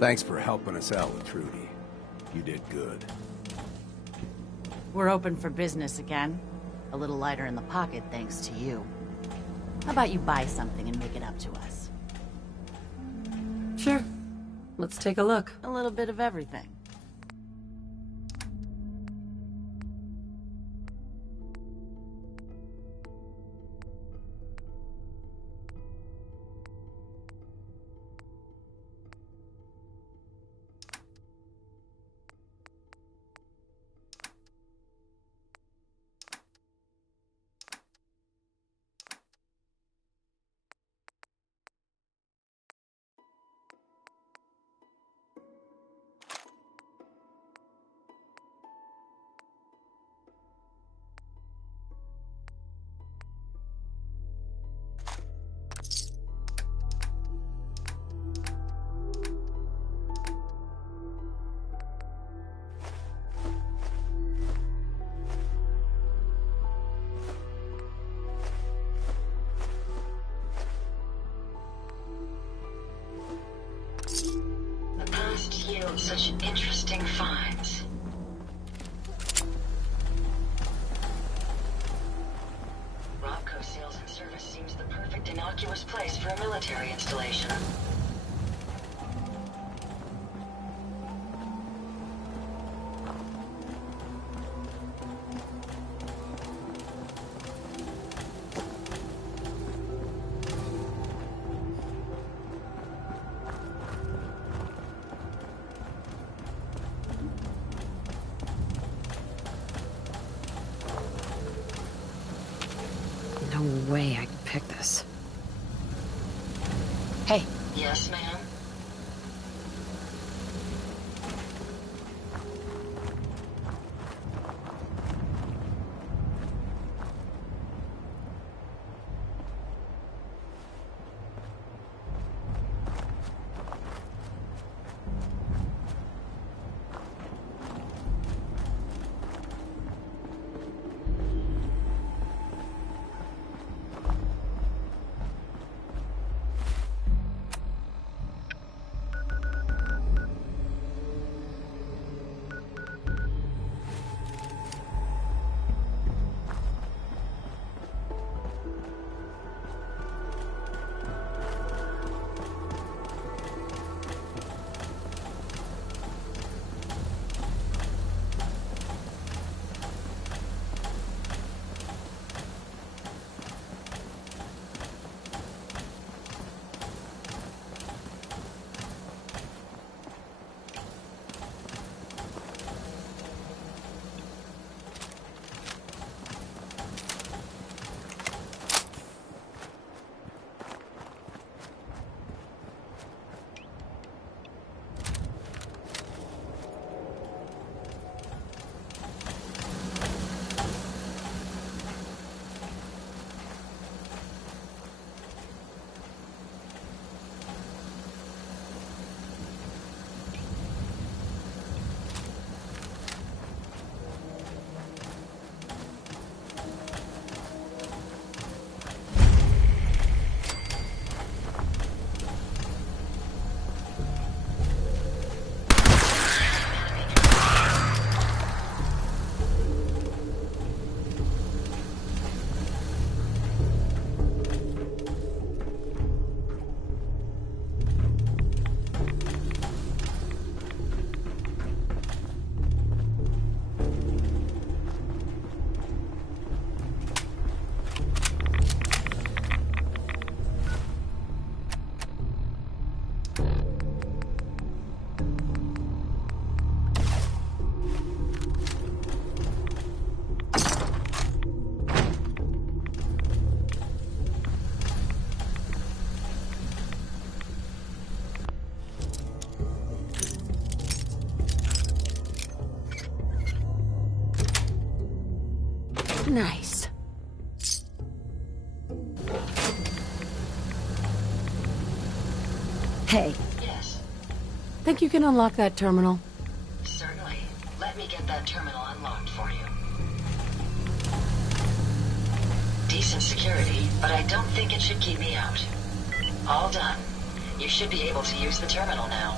Thanks for helping us out with Trudy. You did good. We're open for business again. A little lighter in the pocket thanks to you. How about you buy something and make it up to us? Sure. Let's take a look. A little bit of everything. Such interesting finds. Robco Sales and Service seems the perfect innocuous place for a military installation. No way I can pick this. Hey. Yes, ma'am? Nice. Hey. Yes. Think you can unlock that terminal? Certainly. Let me get that terminal unlocked for you. Decent security, but I don't think it should keep me out. All done. You should be able to use the terminal now.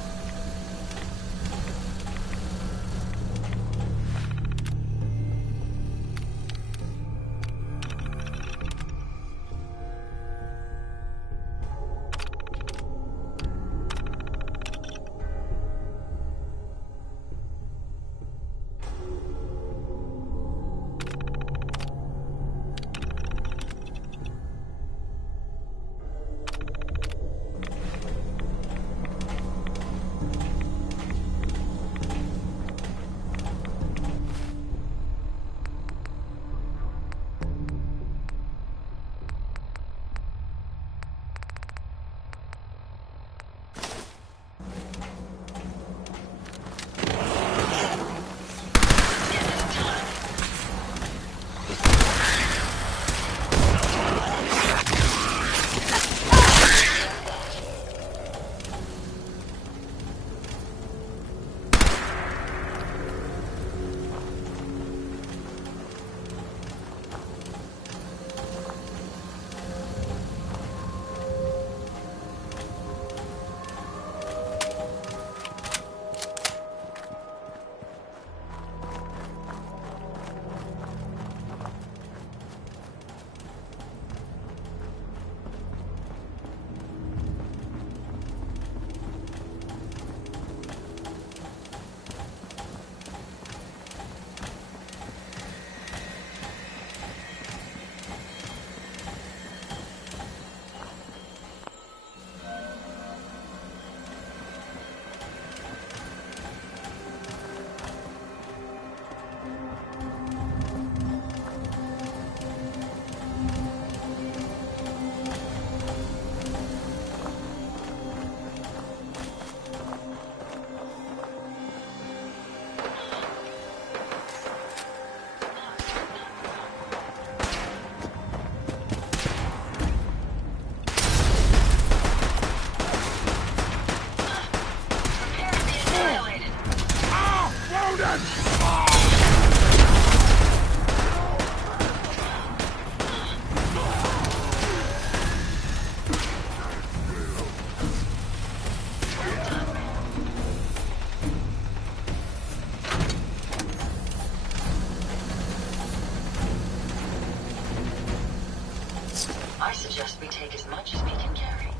I suggest we take as much as we can carry.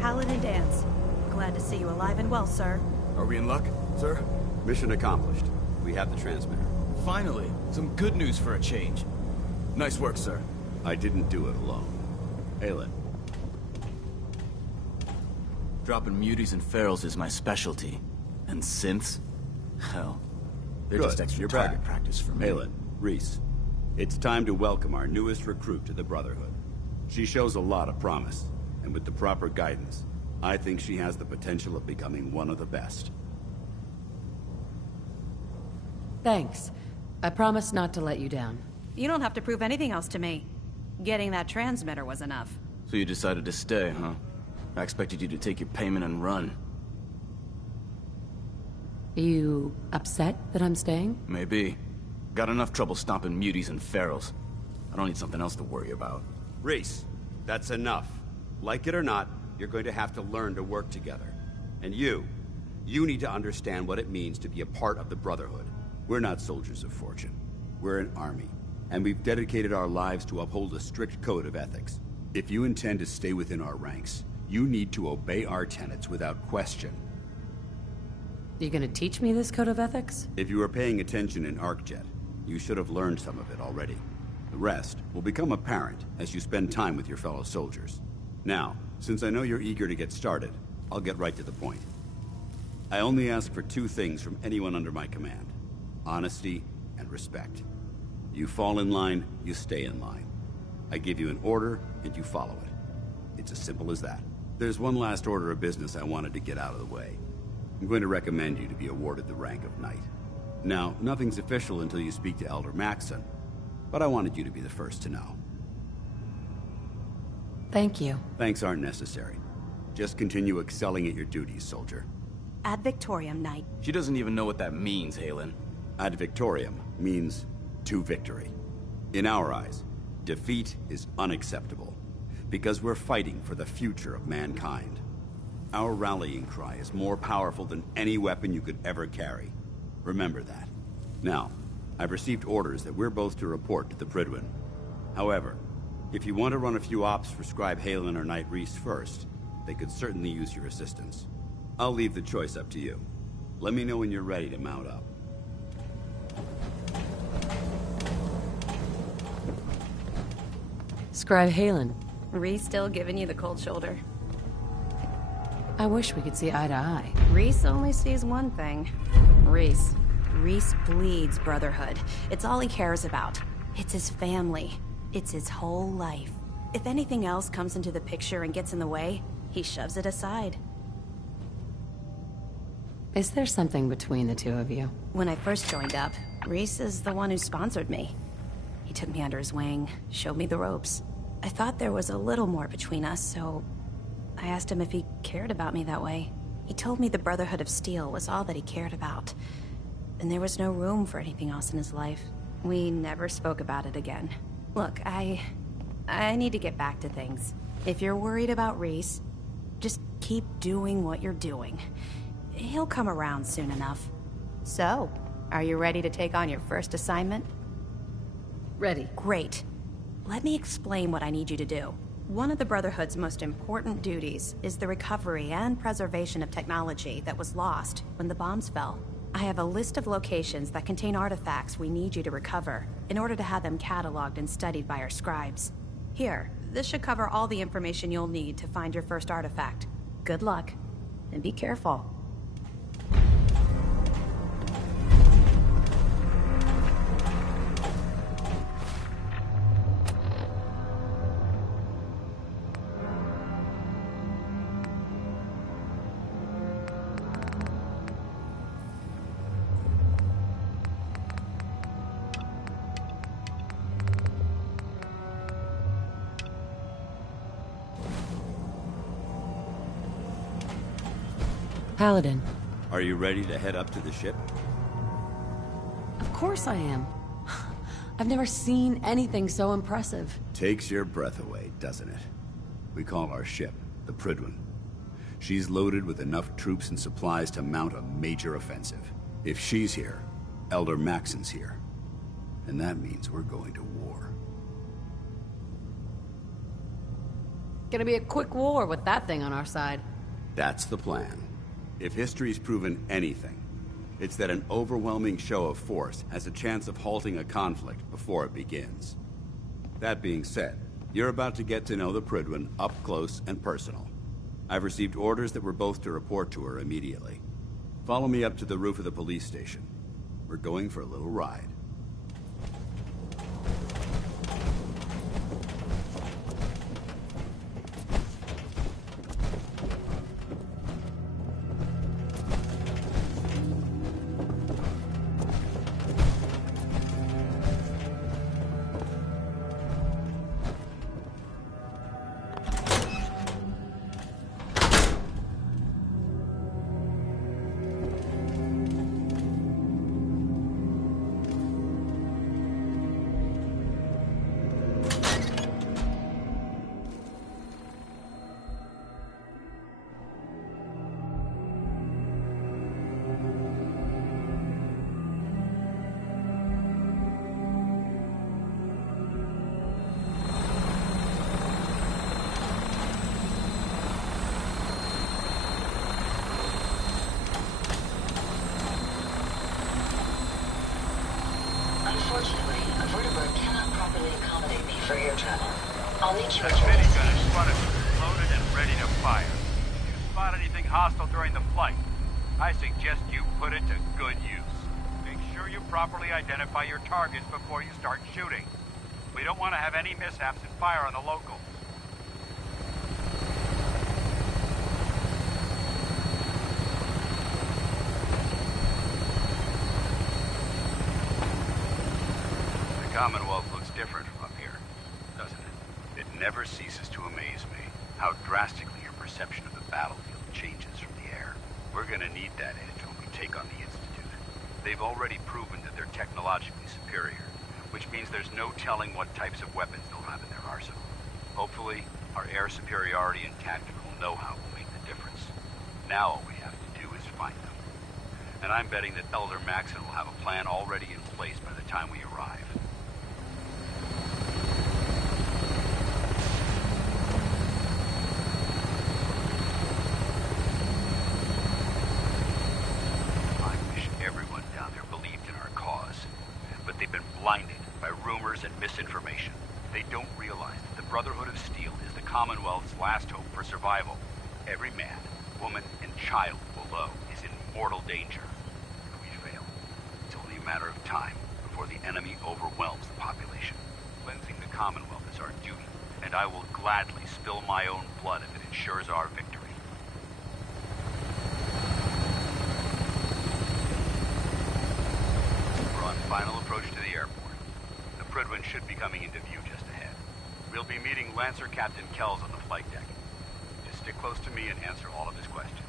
Paladin Dance. Glad to see you alive and well, sir. Are we in luck, sir? Mission accomplished. We have the transmitter. Finally, some good news for a change. Nice work, sir. I didn't do it alone. Aelin. Dropping muties and ferals is my specialty. And synths? Hell, they're Good, just extra you're target back. practice for me. Aelin, Reese. It's time to welcome our newest recruit to the Brotherhood. She shows a lot of promise, and with the proper guidance, I think she has the potential of becoming one of the best. Thanks. I promise not to let you down. You don't have to prove anything else to me. Getting that transmitter was enough. So you decided to stay, huh? I expected you to take your payment and run. You upset that I'm staying? Maybe. Got enough trouble stomping muties and ferals. I don't need something else to worry about. Reese, that's enough. Like it or not, you're going to have to learn to work together. And you need to understand what it means to be a part of the Brotherhood. We're not soldiers of fortune. We're an army, and we've dedicated our lives to uphold a strict code of ethics. If you intend to stay within our ranks, you need to obey our tenets without question. You gonna teach me this code of ethics? If you were paying attention in ArcJet, you should have learned some of it already. The rest will become apparent as you spend time with your fellow soldiers. Now, since I know you're eager to get started, I'll get right to the point. I only ask for two things from anyone under my command: honesty and respect. You fall in line, you stay in line. I give you an order, and you follow it. It's as simple as that. There's one last order of business I wanted to get out of the way. I'm going to recommend you to be awarded the rank of Knight. Now, nothing's official until you speak to Elder Maxson, but I wanted you to be the first to know. Thank you. Thanks aren't necessary. Just continue excelling at your duties, soldier. Ad Victoriam, Knight. She doesn't even know what that means, Halen. Ad Victoriam means to victory. In our eyes, defeat is unacceptable, because we're fighting for the future of mankind. Our rallying cry is more powerful than any weapon you could ever carry. Remember that. Now, I've received orders that we're both to report to the Prydwen. However, if you want to run a few ops for Scribe Halen or Knight Rhys first, they could certainly use your assistance. I'll leave the choice up to you. Let me know when you're ready to mount up. Scribe Halen. Rhys still giving you the cold shoulder. I wish we could see eye to eye. Rhys only sees one thing. Rhys bleeds Brotherhood. It's all he cares about. It's his family. It's his whole life. If anything else comes into the picture and gets in the way, he shoves it aside. Is there something between the two of you? When I first joined up, Rhys is the one who sponsored me. He took me under his wing, showed me the ropes. I thought there was a little more between us, so I asked him if he cared about me that way. He told me the Brotherhood of Steel was all that he cared about, and there was no room for anything else in his life. We never spoke about it again. Look, I need to get back to things. If you're worried about Rhys, just keep doing what you're doing. He'll come around soon enough. So, are you ready to take on your first assignment? Ready. Great. Let me explain what I need you to do. One of the Brotherhood's most important duties is the recovery and preservation of technology that was lost when the bombs fell. I have a list of locations that contain artifacts we need you to recover in order to have them cataloged and studied by our scribes. Here, this should cover all the information you'll need to find your first artifact. Good luck, and be careful. Paladin. Are you ready to head up to the ship? Of course I am. I've never seen anything so impressive. Takes your breath away, doesn't it? We call our ship the Prydwen. She's loaded with enough troops and supplies to mount a major offensive. If she's here, Elder Maxson's here. And that means we're going to war. Gonna be a quick war with that thing on our side. That's the plan. If history's proven anything, it's that an overwhelming show of force has a chance of halting a conflict before it begins. That being said, you're about to get to know the Prydwen up close and personal. I've received orders that we're both to report to her immediately. Follow me up to the roof of the police station. We're going for a little ride. vertibird cannot properly accommodate me for air travel. I'll need you The at your minigun in front of you is loaded and ready to fire. If you spot anything hostile during the flight, I suggest you put it to good use. Make sure you properly identify your targets before you start shooting. We don't want to have any mishaps and fire on the locals. The Commonwealth looks different from up here, doesn't it? It never ceases to amaze me how drastically your perception of the battlefield changes from the air. We're gonna need that edge when we take on the Institute. They've already proven that they're technologically superior, which means there's no telling what types of weapons they'll have in their arsenal. Hopefully, our air superiority and tactical know-how will make the difference. Now all we have to do is find them. And I'm betting that Elder Maxon will have a plan already in place by the time we arrive. I wish everyone down there believed in our cause. But they've been blinded by rumors and misinformation. They don't realize that the Brotherhood of Steel is the Commonwealth's last hope for survival. Every man, woman, and child below is in mortal danger. If we fail, it's only a matter of time before the enemy overwhelms the population. Cleansing the Commonwealth is our duty, and I will gladly spill my own blood if it ensures our victory. We're on final approach to the airport. The Prydwen should be coming into view just ahead. We'll be meeting Lancer Captain Kells on the flight deck. Just stick close to me and answer all of his questions.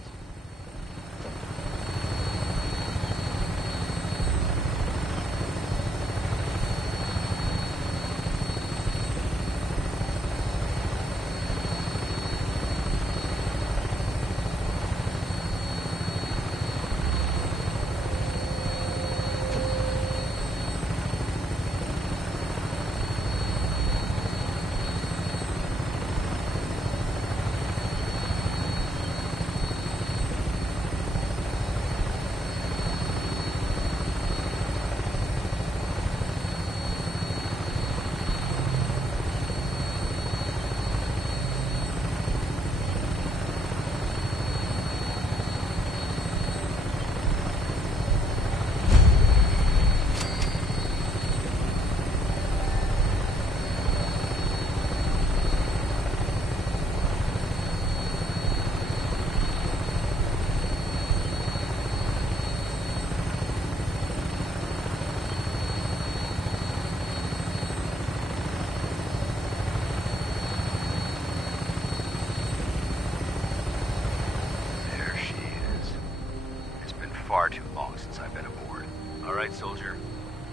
Far too long since I've been aboard. All right, soldier.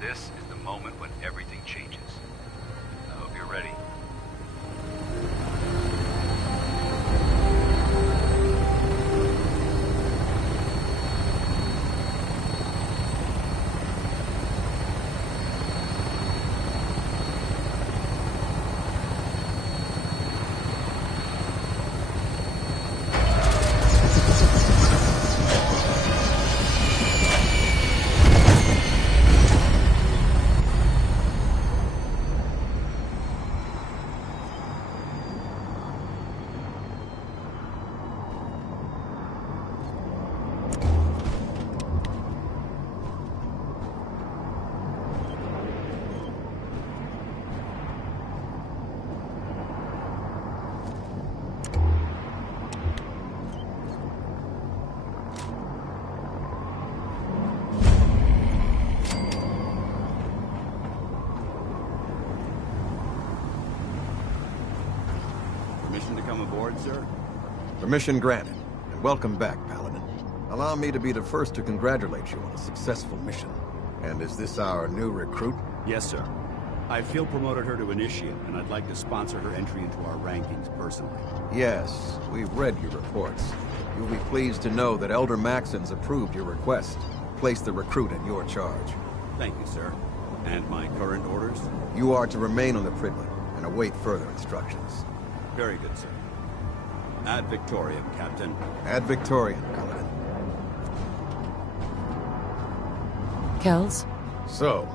This is the moment when everything changes. I hope you're ready. Permission to come aboard, sir? Permission granted, and welcome back, Paladin. Allow me to be the first to congratulate you on a successful mission. And is this our new recruit? Yes, sir. I feel promoted her to initiate, and I'd like to sponsor her entry into our rankings personally. Yes, we've read your reports. You'll be pleased to know that Elder Maxon's approved your request. Place the recruit in your charge. Thank you, sir. And my current orders? You are to remain on the Prydwen and await further instructions. Very good, sir. Ad Victoriam, Captain. Ad Victoriam, Paladin. Kells? So,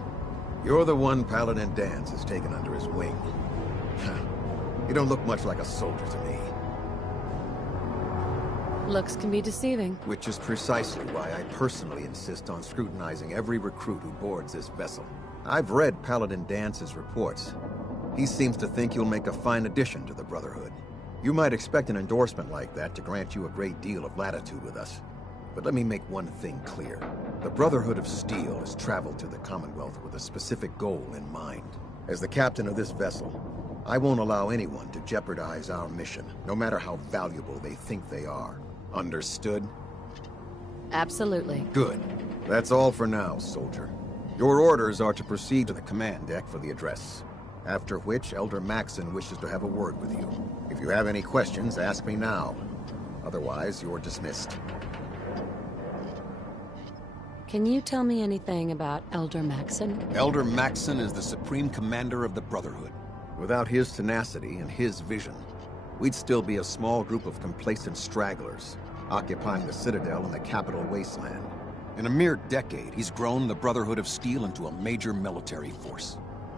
You're the one Paladin Danse has taken under his wing. You don't look much like a soldier to me. Looks can be deceiving. Which is precisely why I personally insist on scrutinizing every recruit who boards this vessel. I've read Paladin Dance's reports. He seems to think you'll make a fine addition to the Brotherhood. You might expect an endorsement like that to grant you a great deal of latitude with us. But let me make one thing clear. The Brotherhood of Steel has traveled to the Commonwealth with a specific goal in mind. As the captain of this vessel, I won't allow anyone to jeopardize our mission, no matter how valuable they think they are. Understood? Absolutely. Good. That's all for now, soldier. Your orders are to proceed to the command deck for the address. After which, Elder Maxson wishes to have a word with you. If you have any questions, ask me now. Otherwise, you're dismissed. Can you tell me anything about Elder Maxson? Elder Maxson is the Supreme Commander of the Brotherhood. Without his tenacity and his vision, we'd still be a small group of complacent stragglers, occupying the Citadel in the capital wasteland. In a mere decade, he's grown the Brotherhood of Steel into a major military force.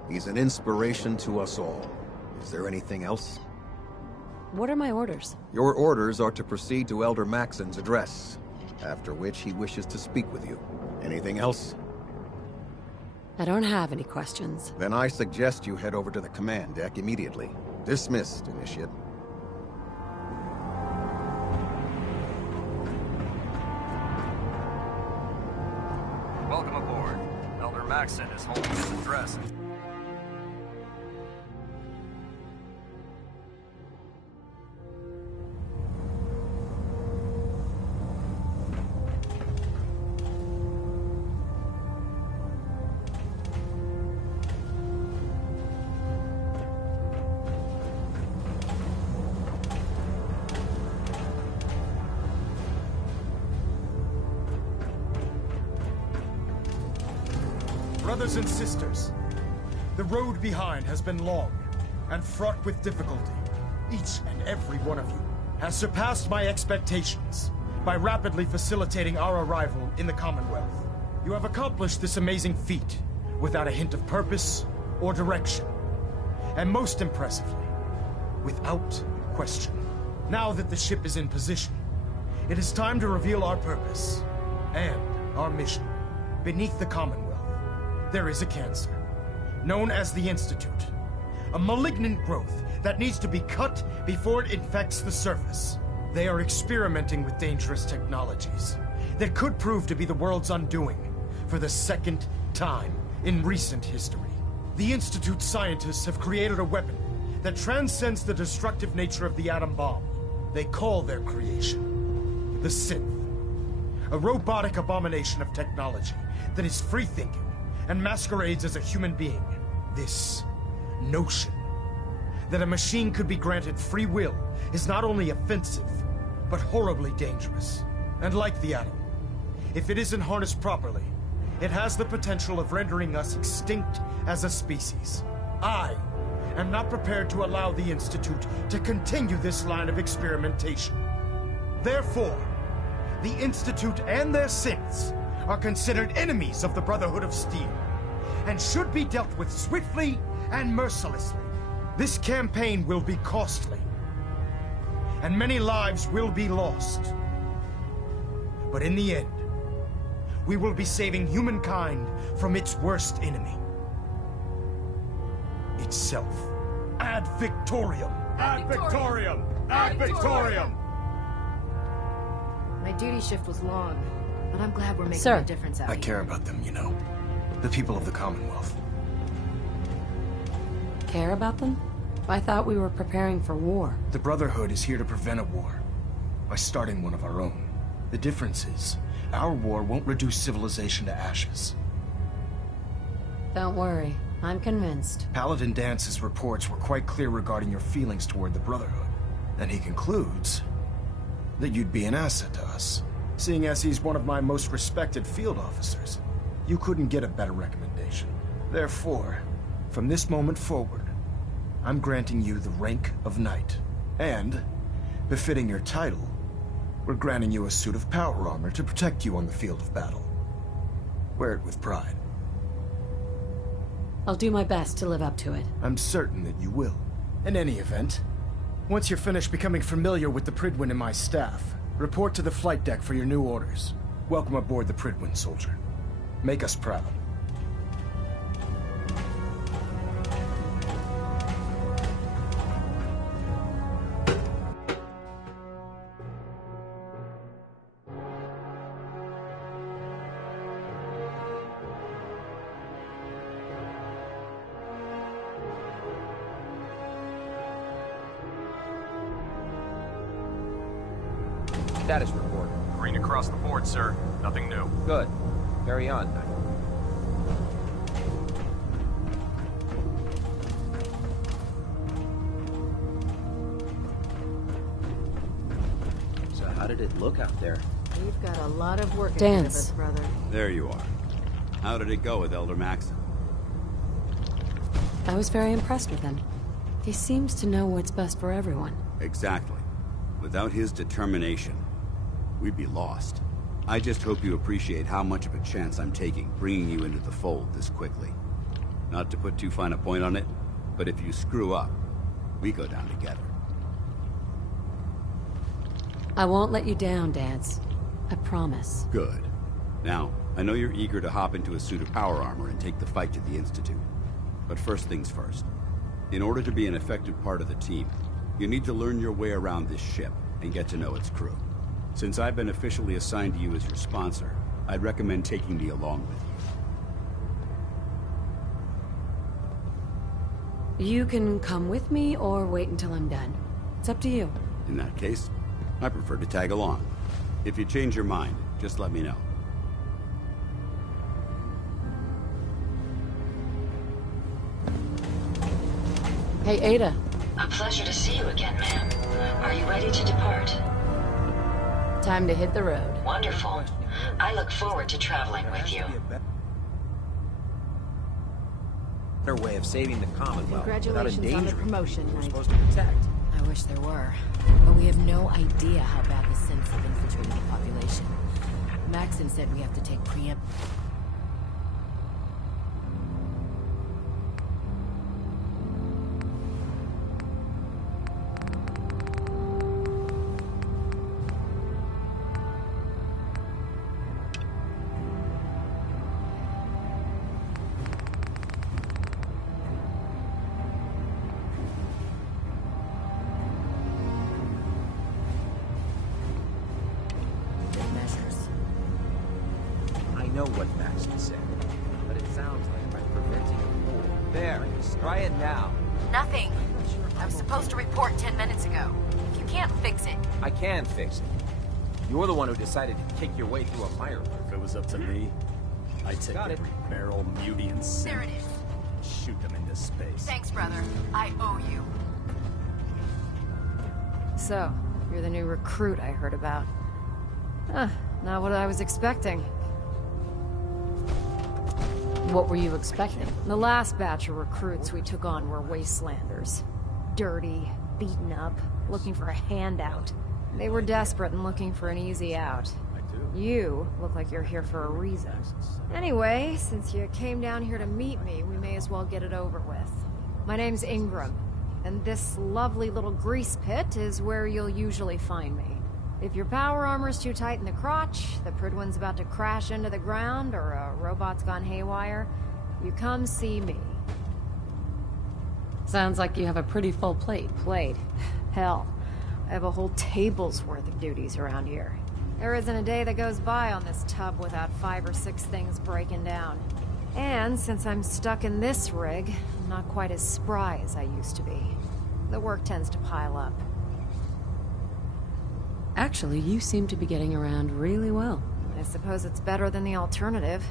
He's an inspiration to us all. Is there anything else? What are my orders? Your orders are to proceed to Elder Maxson's address, after which he wishes to speak with you. Anything else? I don't have any questions. Then I suggest you head over to the command deck immediately. Dismissed, Initiate. Welcome aboard. Elder Maxson is holding his address. Brothers and sisters, the road behind has been long and fraught with difficulty. Each and every one of you has surpassed my expectations by rapidly facilitating our arrival in the Commonwealth. You have accomplished this amazing feat without a hint of purpose or direction. And most impressively, without question. Now that the ship is in position, it is time to reveal our purpose and our mission. Beneath the Commonwealth, there is a cancer, known as the Institute. A malignant growth that needs to be cut before it infects the surface. They are experimenting with dangerous technologies that could prove to be the world's undoing for the second time in recent history. The Institute scientists have created a weapon that transcends the destructive nature of the atom bomb. They call their creation the Synth, a robotic abomination of technology that is free-thinking and masquerades as a human being. This notion that a machine could be granted free will is not only offensive, but horribly dangerous. And like the atom, if it isn't harnessed properly, it has the potential of rendering us extinct as a species. I am not prepared to allow the Institute to continue this line of experimentation. Therefore, the Institute and their synths are considered enemies of the Brotherhood of Steel, and should be dealt with swiftly and mercilessly. This campaign will be costly, and many lives will be lost. But in the end, we will be saving humankind from its worst enemy. Itself. Ad Victoriam! Ad Victoriam! Ad Victoriam! My duty shift was long, but I'm glad we're making Sir. a difference out I here. care about them, you know. The people of the Commonwealth. Care about them? I thought we were preparing for war. The Brotherhood is here to prevent a war by starting one of our own. The difference is, our war won't reduce civilization to ashes. Don't worry, I'm convinced. Paladin Dance's reports were quite clear regarding your feelings toward the Brotherhood. And he concludes that you'd be an asset to us. Seeing as he's one of my most respected field officers, you couldn't get a better recommendation. Therefore, from this moment forward, I'm granting you the rank of Knight. And, befitting your title, we're granting you a suit of power armor to protect you on the field of battle. Wear it with pride. I'll do my best to live up to it. I'm certain that you will. In any event, once you're finished becoming familiar with the Prydwen and my staff, report to the flight deck for your new orders. Welcome aboard the Prydwen, soldier. Make us proud. Status report. Green across the board, sir. Nothing new. Good. Carry on. So how did it look out there? We've got a lot of work ahead of Dance. us, brother. There you are. How did it go with Elder Maxon? I was very impressed with him. He seems to know what's best for everyone. Exactly. Without his determination, we'd be lost. I just hope you appreciate how much of a chance I'm taking bringing you into the fold this quickly. Not to put too fine a point on it, but if you screw up, we go down together. I won't let you down, Dance. I promise. Good. Now, I know you're eager to hop into a suit of power armor and take the fight to the Institute. But first things first. In order to be an effective part of the team, you need to learn your way around this ship and get to know its crew. Since I've been officially assigned to you as your sponsor, I'd recommend taking me along with you. You can come with me or wait until I'm done. It's up to you. In that case, I prefer to tag along. If you change your mind, just let me know. Hey, Ada. A pleasure to see you again, ma'am. Are you ready to depart? Time to hit the road. Wonderful. I look forward to traveling with you. Better way of saving the Commonwealth without Congratulations on the endangering promotion, who we're Knight. supposed to protect. I wish there were. But we have no idea how bad the synths have infiltrated the population. Maxon said we have to take preempt... measures. I know what Maxon said, but it sounds like by preventing a war. There, try it now. Nothing. I was supposed to report 10 minutes ago. If you can't fix it... I can fix it. You're the one who decided to kick your way through a mire. If it was up to me, I'd take Got it. every barrel, muty, and sin There it is. and shoot them into space. Thanks, brother. I owe you. So, you're the new recruit I heard about. Huh, not what I was expecting. What were you expecting? The last batch of recruits we took on were wastelanders. Dirty, beaten up, looking for a handout. They were desperate and looking for an easy out. You look like you're here for a reason. Anyway, since you came down here to meet me, we may as well get it over with. My name's Ingram, and this lovely little grease pit is where you'll usually find me. If your power armor's too tight in the crotch, the Prydwen's about to crash into the ground, or a robot's gone haywire, you come see me. Sounds like you have a pretty full plate. Plate? Hell, I have a whole table's worth of duties around here. There isn't a day that goes by on this tub without 5 or 6 things breaking down. And since I'm stuck in this rig, I'm not quite as spry as I used to be. The work tends to pile up. Actually, you seem to be getting around really well. I suppose it's better than the alternative.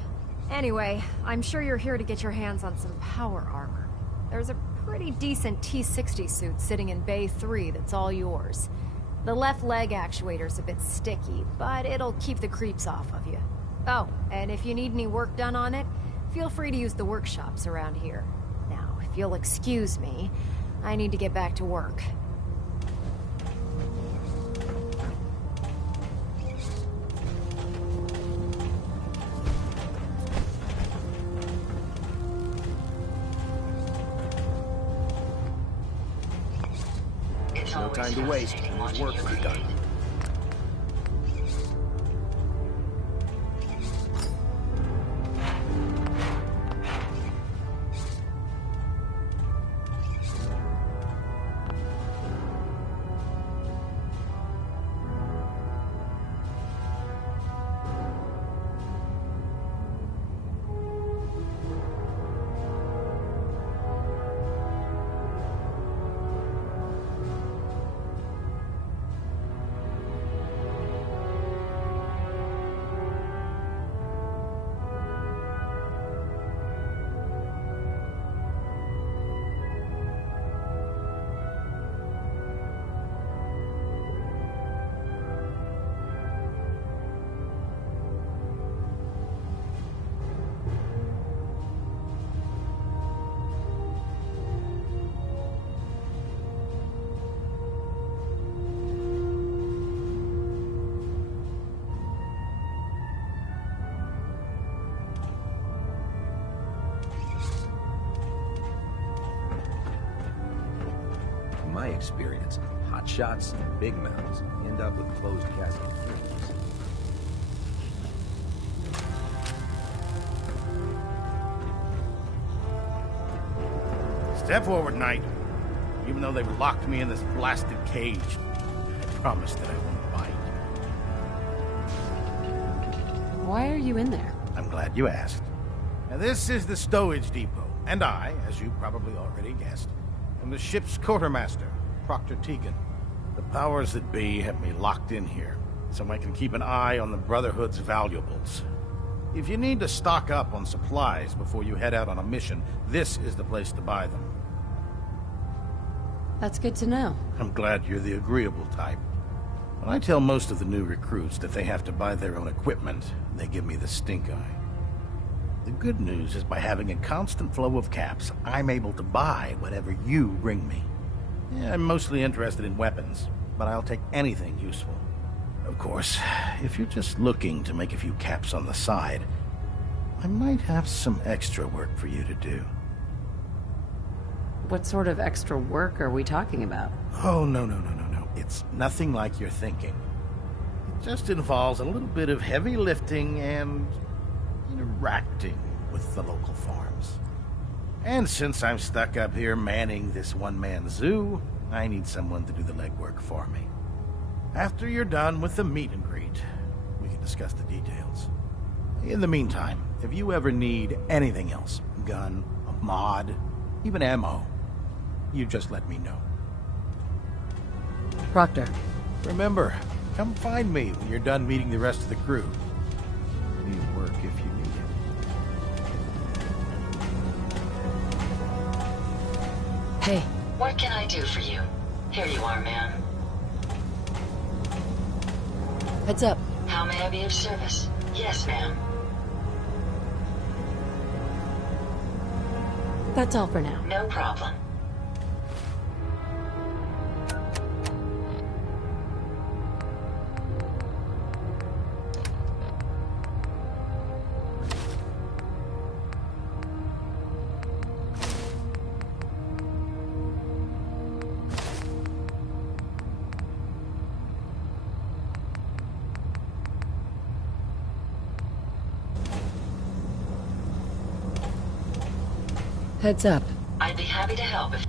Anyway, I'm sure you're here to get your hands on some power armor. There's a pretty decent T-60 suit sitting in Bay 3 that's all yours. The left leg actuator's a bit sticky, but it'll keep the creeps off of you. Oh, and if you need any work done on it, feel free to use the workshops around here. Now, if you'll excuse me, I need to get back to work. time to waste, and there's work to be done. In my experience, hot shots and big mouths end up with closed casket films. Step forward, Knight. Even though they've locked me in this blasted cage, I promise that I won't bite. Why are you in there? I'm glad you asked. Now, this is the stowage depot, and I, as you probably already guessed, am the ship's quartermaster, Proctor Tegan. The powers that be have me locked in here, so I can keep an eye on the Brotherhood's valuables. If you need to stock up on supplies before you head out on a mission, this is the place to buy them. That's good to know. I'm glad you're the agreeable type. When I tell most of the new recruits that they have to buy their own equipment, they give me the stink eye. The good news is by having a constant flow of caps, I'm able to buy whatever you bring me. Yeah, I'm mostly interested in weapons, but I'll take anything useful. Of course, if you're just looking to make a few caps on the side, I might have some extra work for you to do. What sort of extra work are we talking about? Oh, no. It's nothing like you're thinking. It just involves a little bit of heavy lifting and interacting with the local farms. And since I'm stuck up here manning this one-man zoo, I need someone to do the legwork for me. After you're done with the meet and greet, we can discuss the details. In the meantime, if you ever need anything else, gun, a mod, even ammo, you just let me know. Proctor. Remember, come find me when you're done meeting the rest of the crew. I need work if you need it. Hey. What can I do for you? Here you are, ma'am. Heads up. How may I be of service? Yes, ma'am. That's all for now. No problem. Heads up. I'd be happy to help if...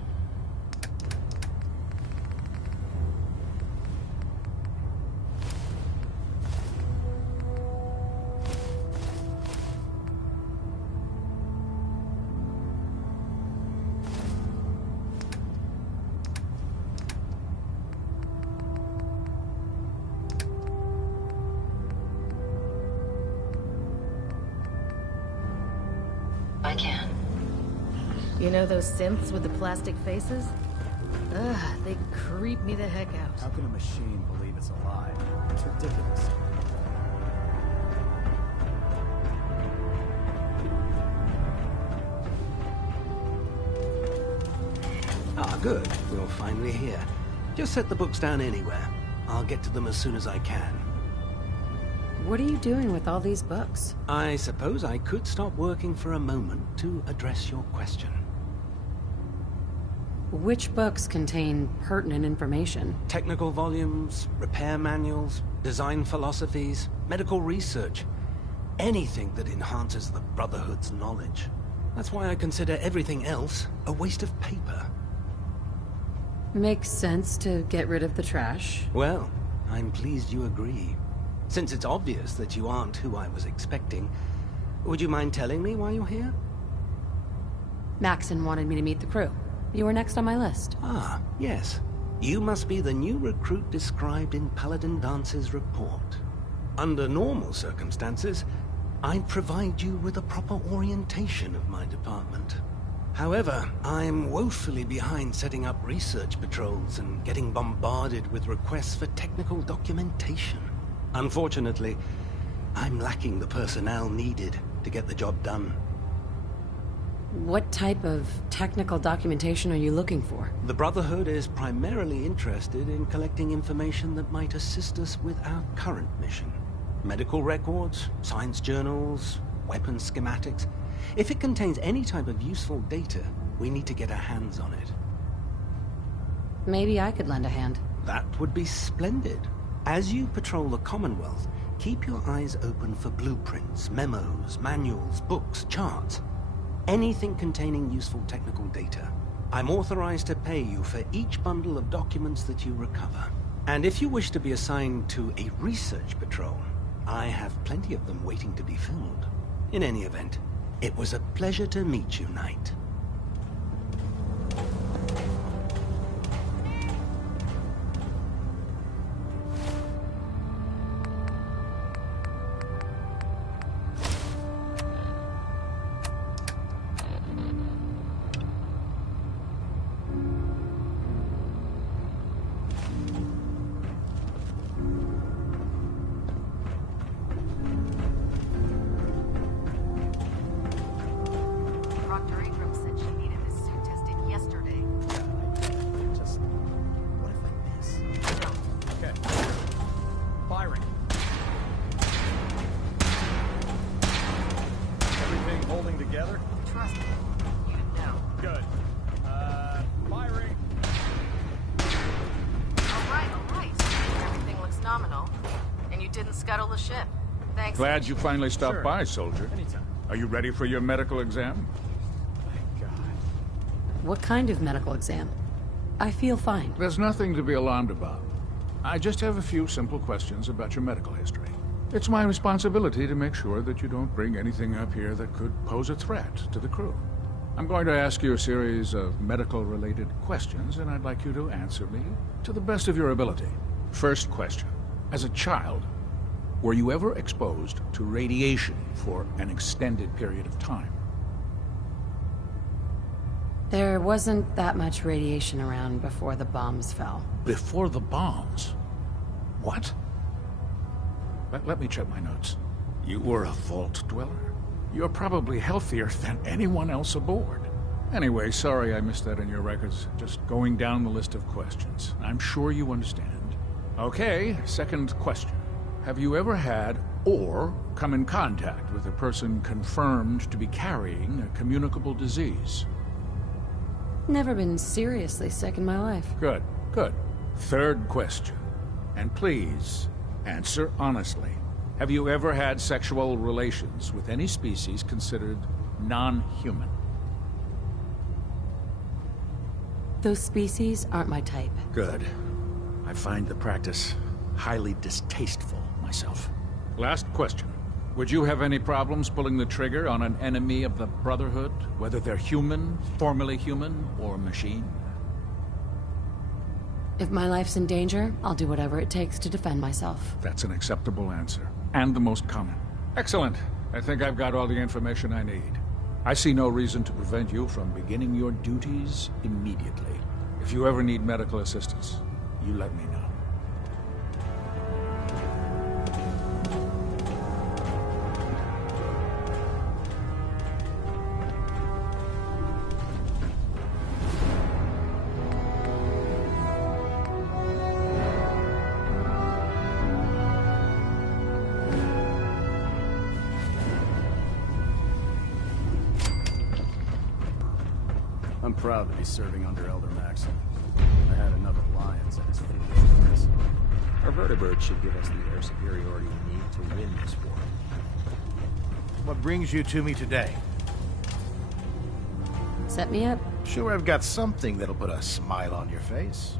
I can. You know those synths with the plastic faces? Ugh, they creep me the heck out. How can a machine believe it's alive? It's ridiculous. Ah, good. You're finally here. Just set the books down anywhere. I'll get to them as soon as I can. What are you doing with all these books? I suppose I could stop working for a moment to address your question. Which books contain pertinent information? Technical volumes, repair manuals, design philosophies, medical research. Anything that enhances the Brotherhood's knowledge. That's why I consider everything else a waste of paper. Makes sense to get rid of the trash. Well, I'm pleased you agree. Since it's obvious that you aren't who I was expecting, would you mind telling me why you're here? Maxon wanted me to meet the crew. You were next on my list. Ah, yes. You must be the new recruit described in Paladin Dance's report. Under normal circumstances, I'd provide you with a proper orientation of my department. However, I'm woefully behind setting up research patrols and getting bombarded with requests for technical documentation. Unfortunately, I'm lacking the personnel needed to get the job done. What type of technical documentation are you looking for? The Brotherhood is primarily interested in collecting information that might assist us with our current mission. Medical records, science journals, weapons schematics. If it contains any type of useful data, we need to get our hands on it. Maybe I could lend a hand. That would be splendid. As you patrol the Commonwealth, keep your eyes open for blueprints, memos, manuals, books, charts. Anything containing useful technical data. I'm authorized to pay you for each bundle of documents that you recover. And if you wish to be assigned to a research patrol, I have plenty of them waiting to be filled. In any event, it was a pleasure to meet you, Knight. Glad you finally stopped by, soldier. Anytime. Are you ready for your medical exam? My God. What kind of medical exam? I feel fine. There's nothing to be alarmed about. I just have a few simple questions about your medical history. It's my responsibility to make sure that you don't bring anything up here that could pose a threat to the crew. I'm going to ask you a series of medical-related questions, and I'd like you to answer me to the best of your ability. First question. As a child, were you ever exposed to radiation for an extended period of time? There wasn't that much radiation around before the bombs fell. Before the bombs? What? Let me check my notes. You were a vault dweller? You're probably healthier than anyone else aboard. Anyway, sorry I missed that in your records. Just going down the list of questions. I'm sure you understand. Okay, second question. Have you ever had or come in contact with a person confirmed to be carrying a communicable disease? Never been seriously sick in my life. Good, good. Third question. And please, answer honestly. Have you ever had sexual relations with any species considered non-human? Those species aren't my type. Good. I find the practice highly distasteful myself. Last question. Would you have any problems pulling the trigger on an enemy of the Brotherhood, whether they're human, formerly human, or machine? If my life's in danger, I'll do whatever it takes to defend myself. That's an acceptable answer, and the most common. Excellent. I think I've got all the information I need. I see no reason to prevent you from beginning your duties immediately. If you ever need medical assistance, you let me know. I'm proud to be serving under Elder Maxon. I had enough of Lions and his foolishness. Our vertibird should give us the air superiority we need to win this war. What brings you to me today? Set me up. Sure, I've got something that'll put a smile on your face.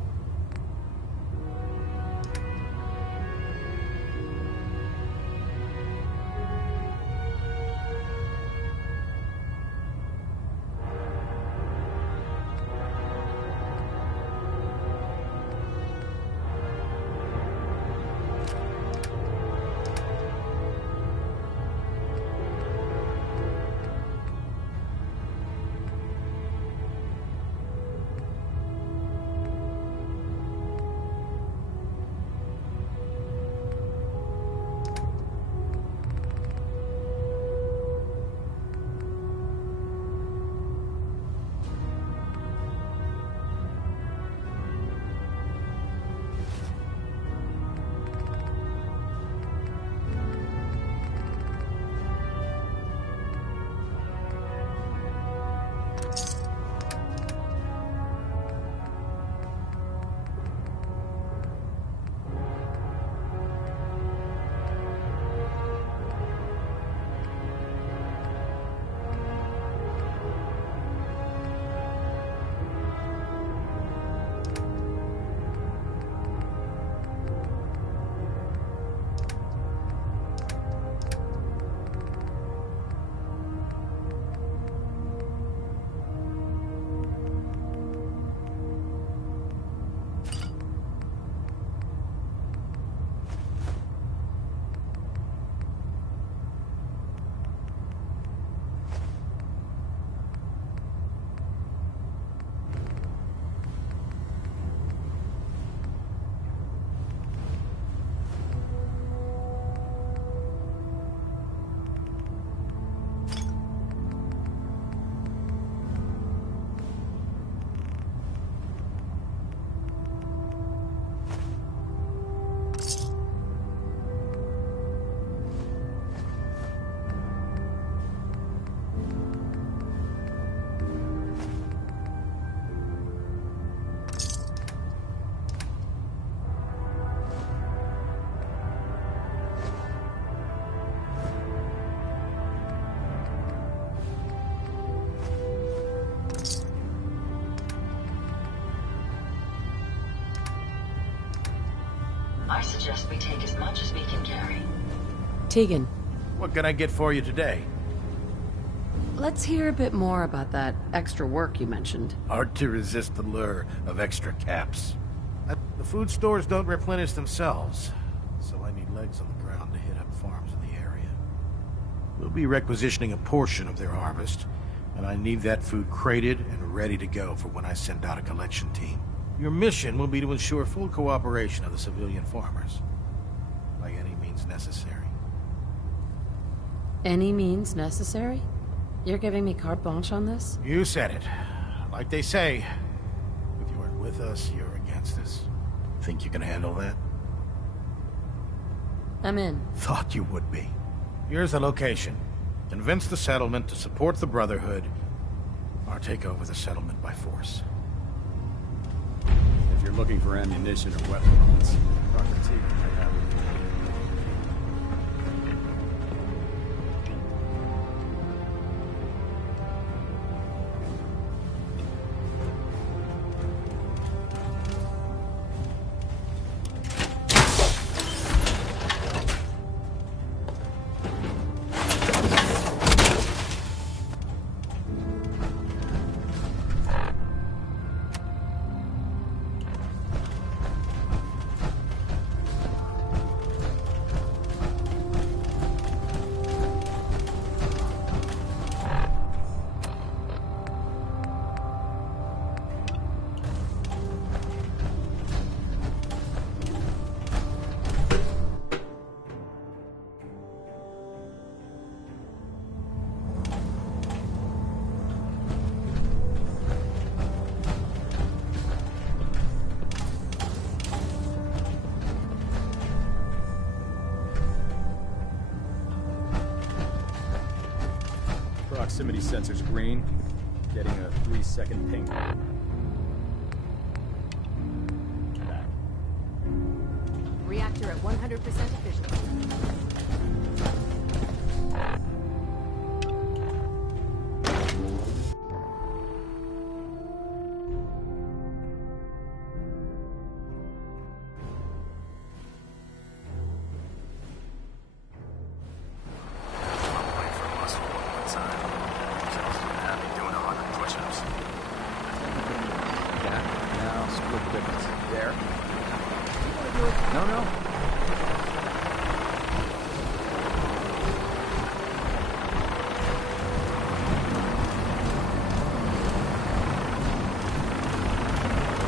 I suggest we take as much as we can carry. Tegan. What can I get for you today? Let's hear a bit more about that extra work you mentioned. Hard to resist the lure of extra caps. The food stores don't replenish themselves, so I need legs on the ground to hit up farms in the area. We'll be requisitioning a portion of their harvest, and I need that food crated and ready to go for when I send out a collection team. Your mission will be to ensure full cooperation of the civilian farmers, by any means necessary. Any means necessary? You're giving me carte blanche on this? You said it. Like they say, if you aren't with us, you're against us. Think you can handle that? I'm in. Thought you would be. Here's the location. Convince the settlement to support the Brotherhood, or take over the settlement by force. If you're looking for ammunition or weapons, Dr. Tegan might have it. Proximity sensor's green. Getting a 3-second ping. Reactor at 100% efficiency.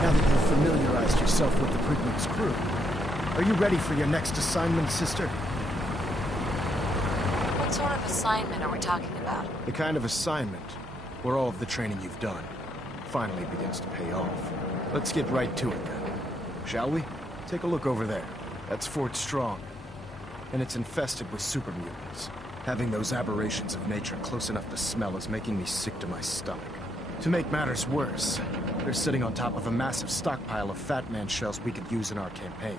Now that you've familiarized yourself with the Prigman's crew, are you ready for your next assignment, sister? What sort of assignment are we talking about? The kind of assignment where all of the training you've done finally begins to pay off. Let's get right to it then. Shall we? Take a look over there. That's Fort Strong. And it's infested with super mutants. Having those aberrations of nature close enough to smell is making me sick to my stomach. To make matters worse, they're sitting on top of a massive stockpile of Fat Man shells we could use in our campaign.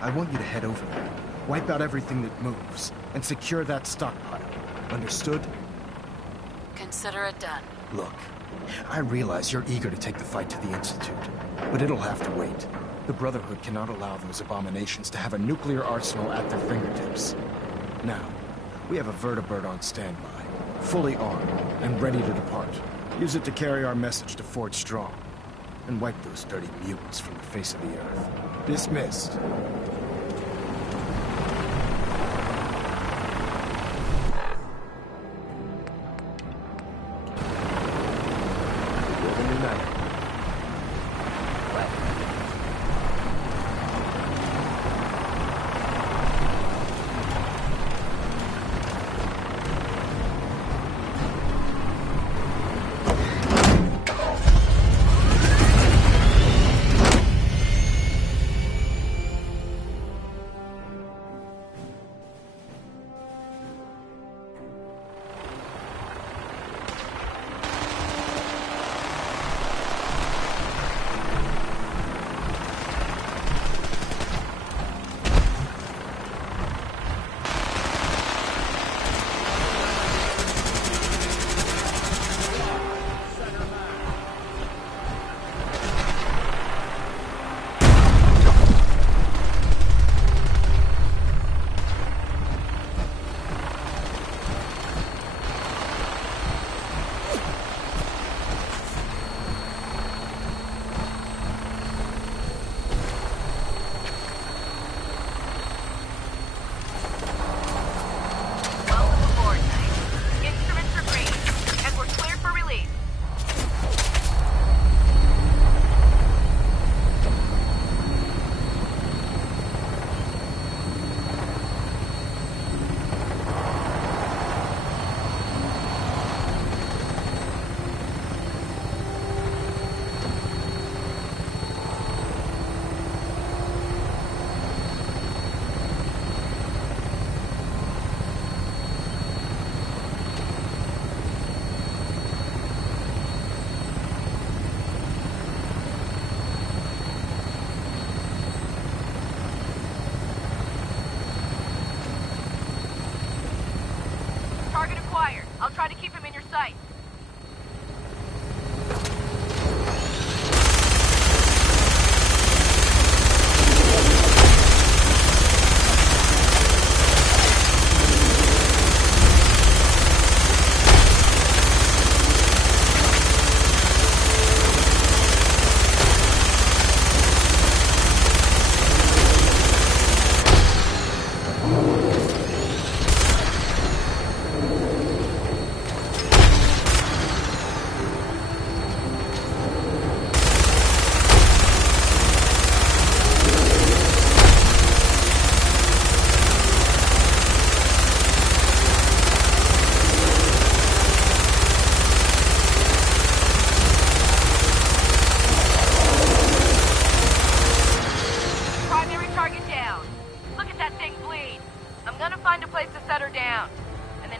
I want you to head over there, wipe out everything that moves, and secure that stockpile. Understood? Consider it done. Look, I realize you're eager to take the fight to the Institute, but it'll have to wait. The Brotherhood cannot allow those abominations to have a nuclear arsenal at their fingertips. Now, we have a vertibird on standby, fully armed and ready to depart. Use it to carry our message to Fort Strong, and wipe those dirty mutants from the face of the earth. Dismissed. Building united. I'll try to keep him in your sight.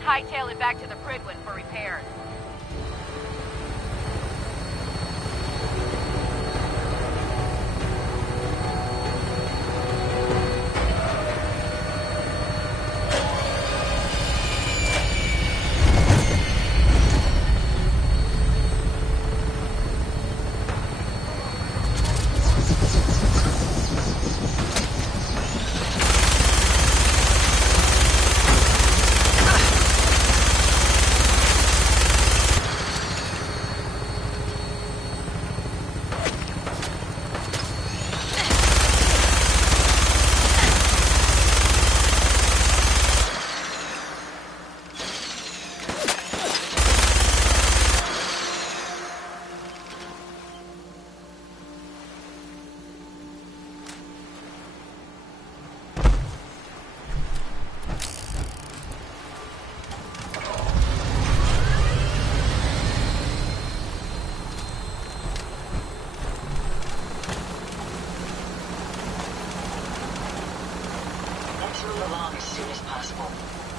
Hightail it back to the Prigwin for repairs.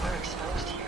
We're exposed here.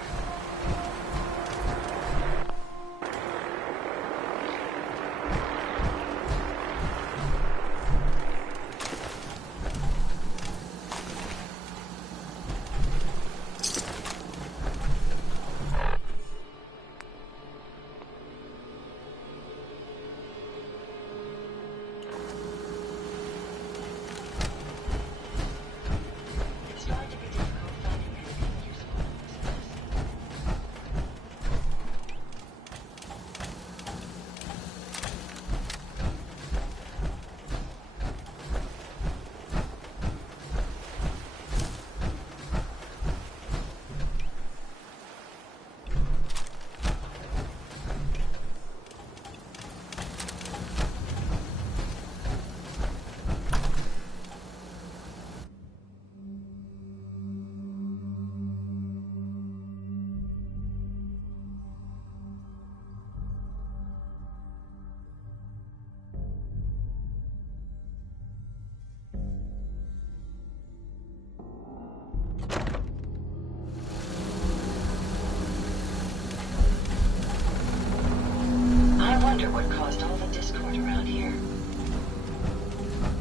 I wonder what caused all the discord around here.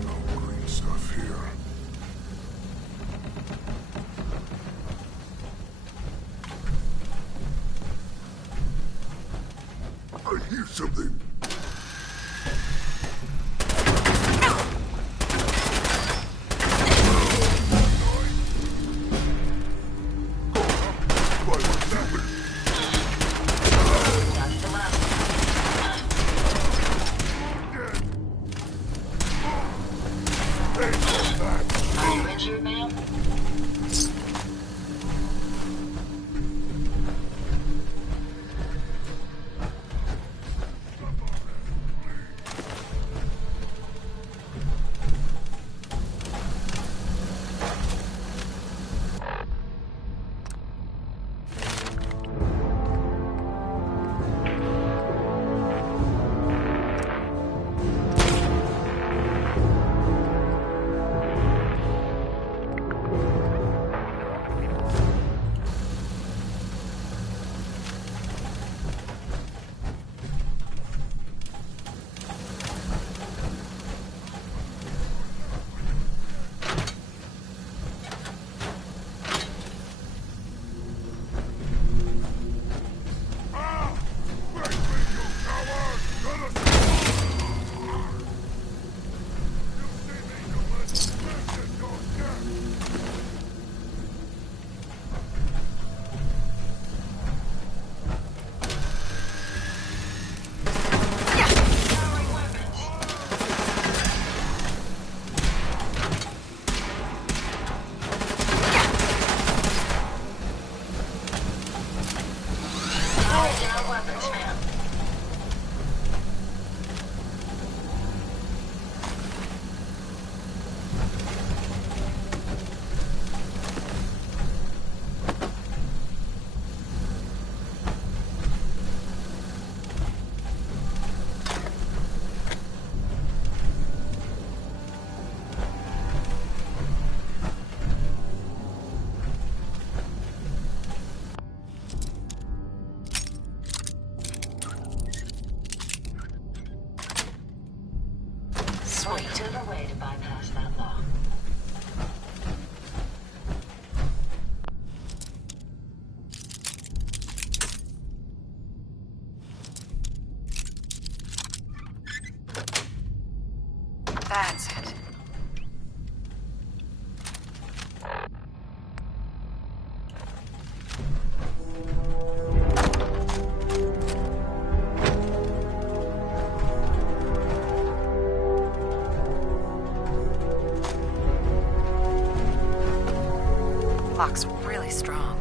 No green stuff here. I hear something. Are you injured, ma'am? Clever way to bypass that law. That's it. Lock's really strong.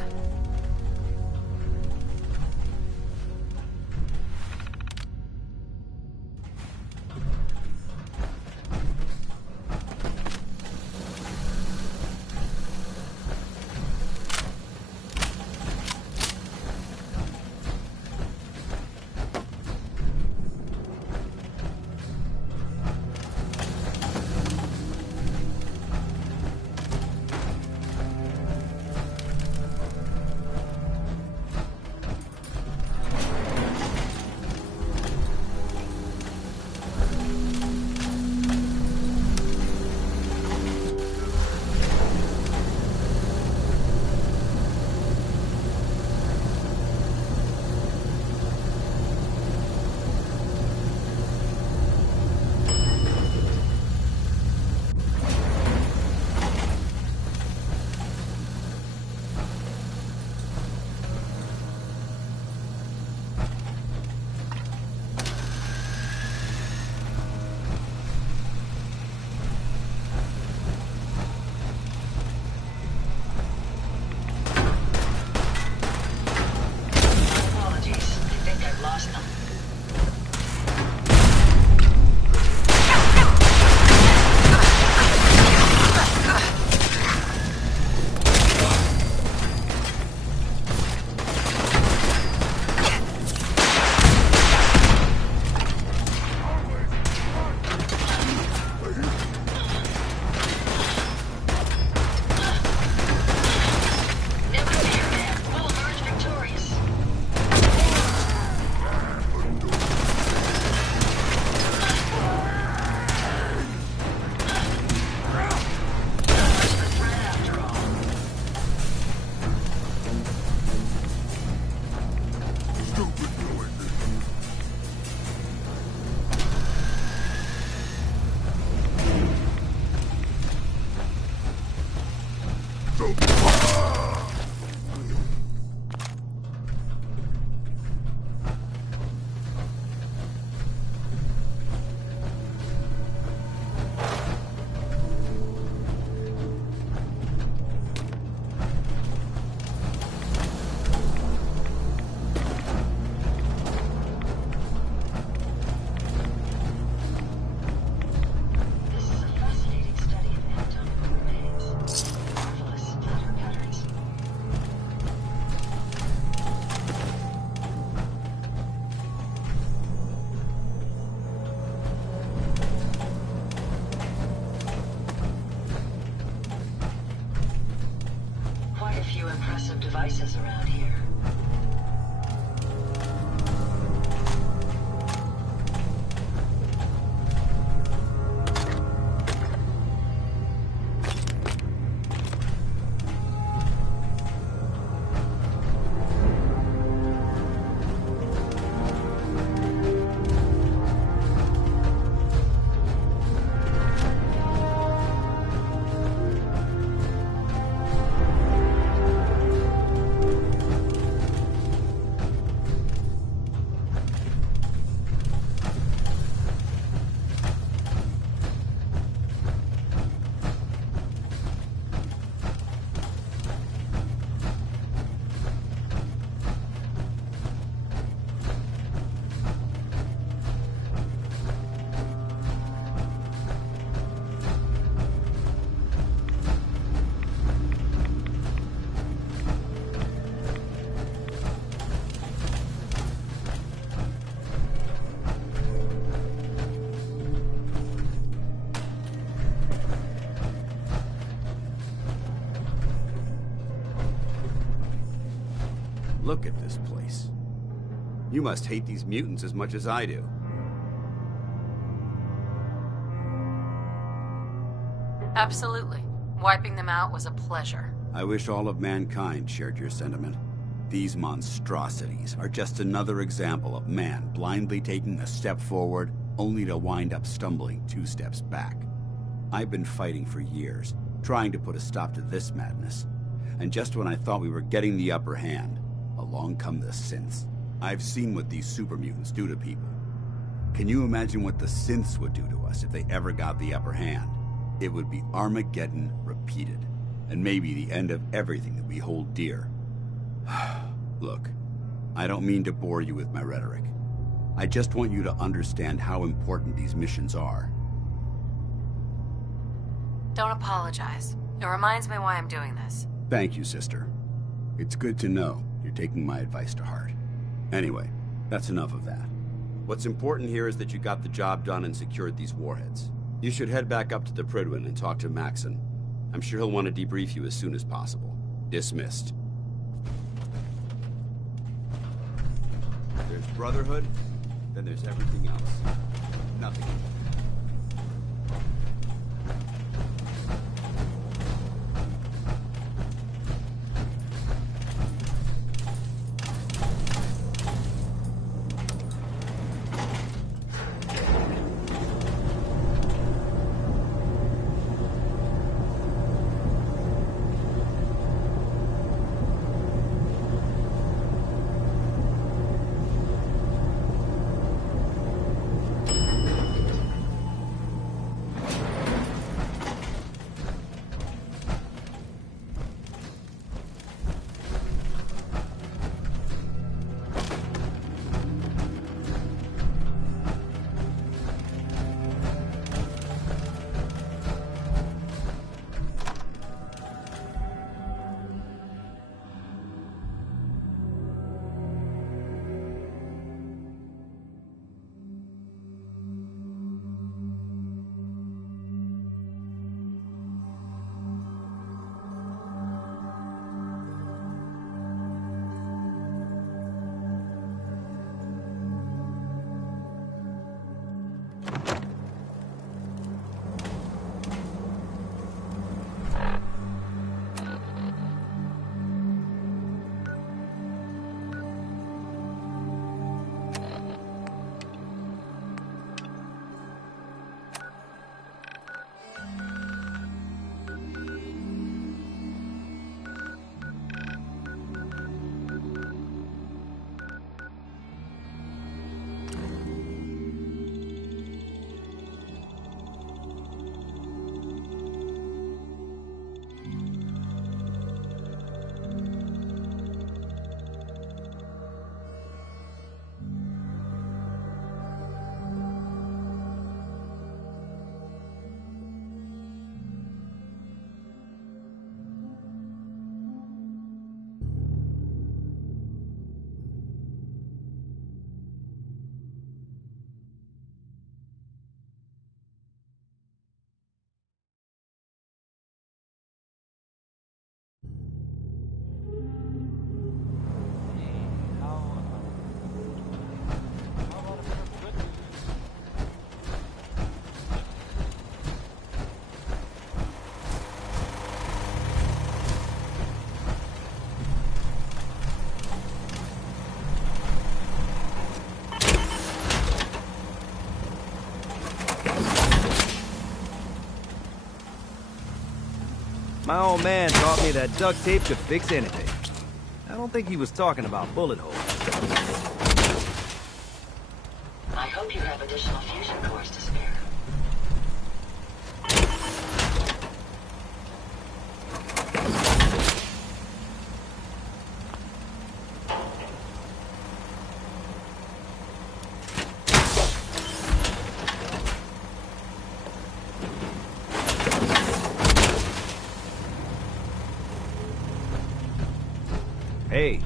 devices around here. Look at this place. You must hate these mutants as much as I do. Absolutely. Wiping them out was a pleasure. I wish all of mankind shared your sentiment. These monstrosities are just another example of man blindly taking a step forward, only to wind up stumbling 2 steps back. I've been fighting for years, trying to put a stop to this madness. And just when I thought we were getting the upper hand, along come the synths. I've seen what these super mutants do to people. Can you imagine what the synths would do to us if they ever got the upper hand? It would be Armageddon repeated, and maybe the end of everything that we hold dear. Look, I don't mean to bore you with my rhetoric. I just want you to understand how important these missions are. Don't apologize. It reminds me why I'm doing this. Thank you, sister. It's good to know you're taking my advice to heart. Anyway, that's enough of that. What's important here is that you got the job done and secured these warheads. You should head back up to the Prydwen and talk to Maxson. I'm sure he'll want to debrief you as soon as possible. Dismissed. There's Brotherhood, then there's everything else. Nothing. My old man taught me that duct tape could fix anything. I don't think he was talking about bullet holes. I hope you have additional fusion cores to spare. Hey.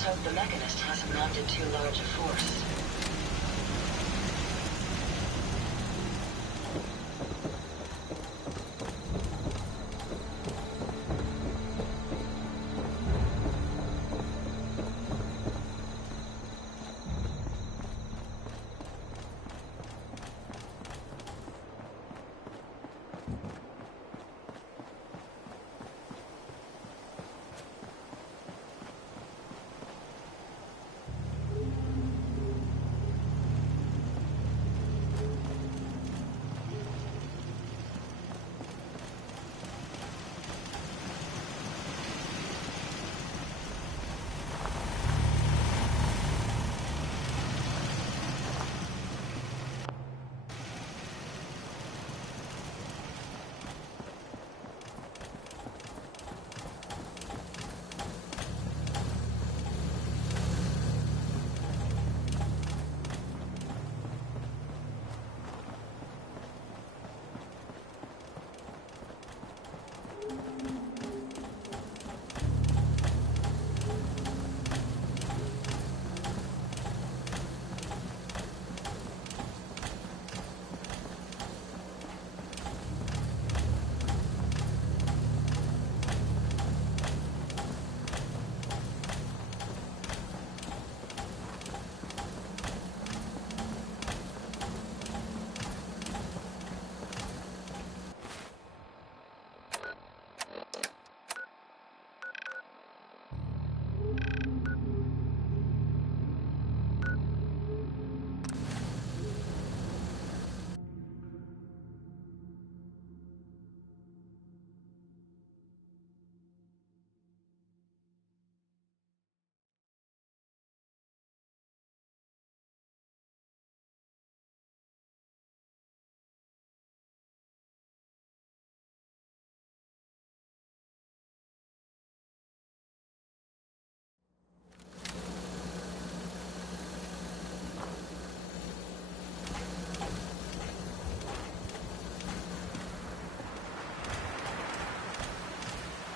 Let's hope the Mechanist hasn't mounted too large a force.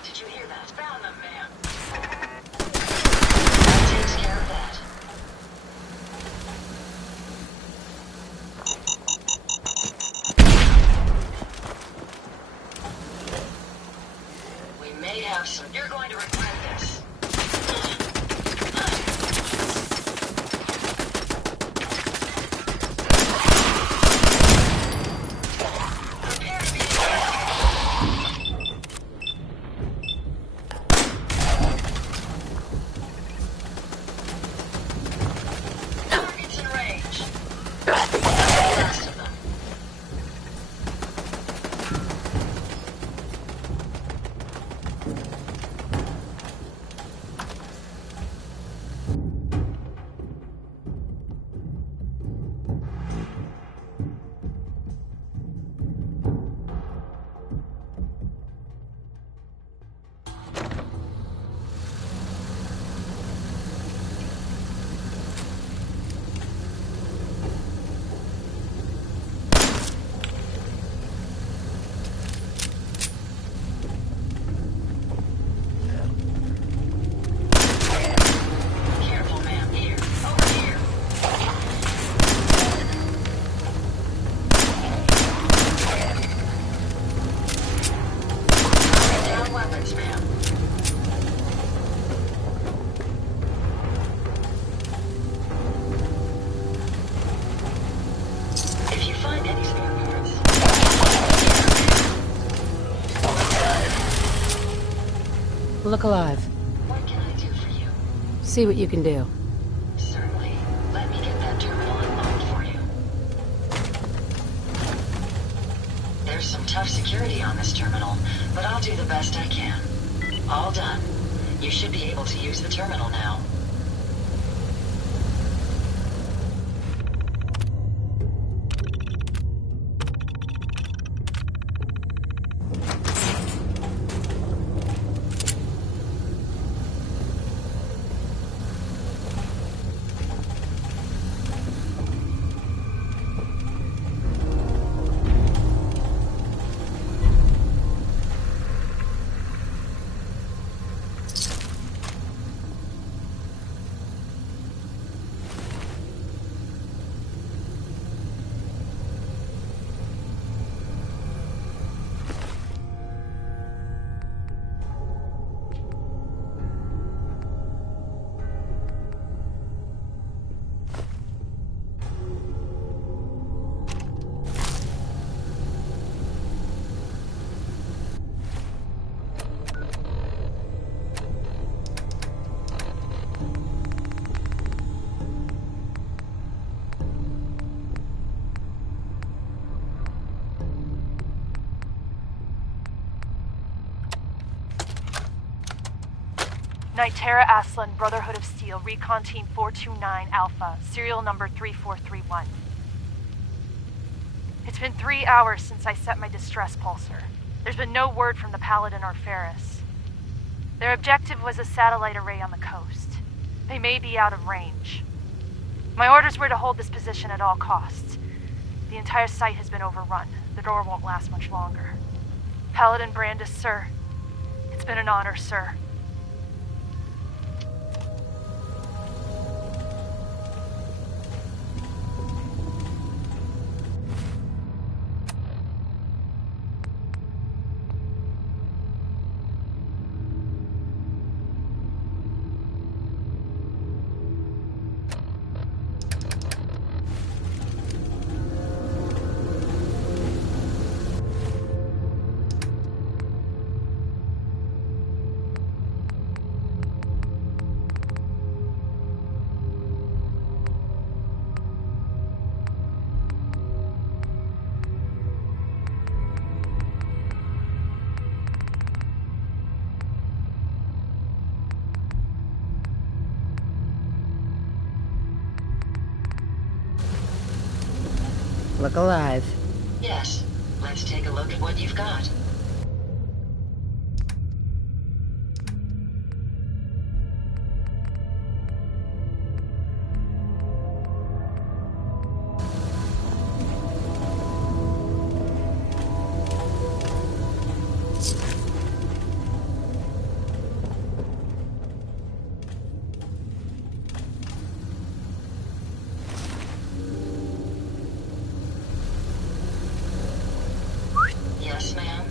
Did you hear that? Found them, ma'am. That takes care of that. We may have some... You're going to regret this. Look alive. What can I do for you? See what you can do. Certainly. Let me get that terminal unlocked for you. There's some tough security on this terminal, but I'll do the best I can. All done. You should be able to use the terminal now. Nitera Aslan, Brotherhood of Steel, Recon Team 429 Alpha, serial number 3431. It's been 3 hours since I set my distress pulsar. There's been no word from the Paladin or Ferris. Their objective was a satellite array on the coast. They may be out of range. My orders were to hold this position at all costs. The entire site has been overrun. The door won't last much longer. Paladin Brandis, sir. It's been an honor, sir. Look alive. Yes. Let's take a look at what you've got. Yes, ma'am.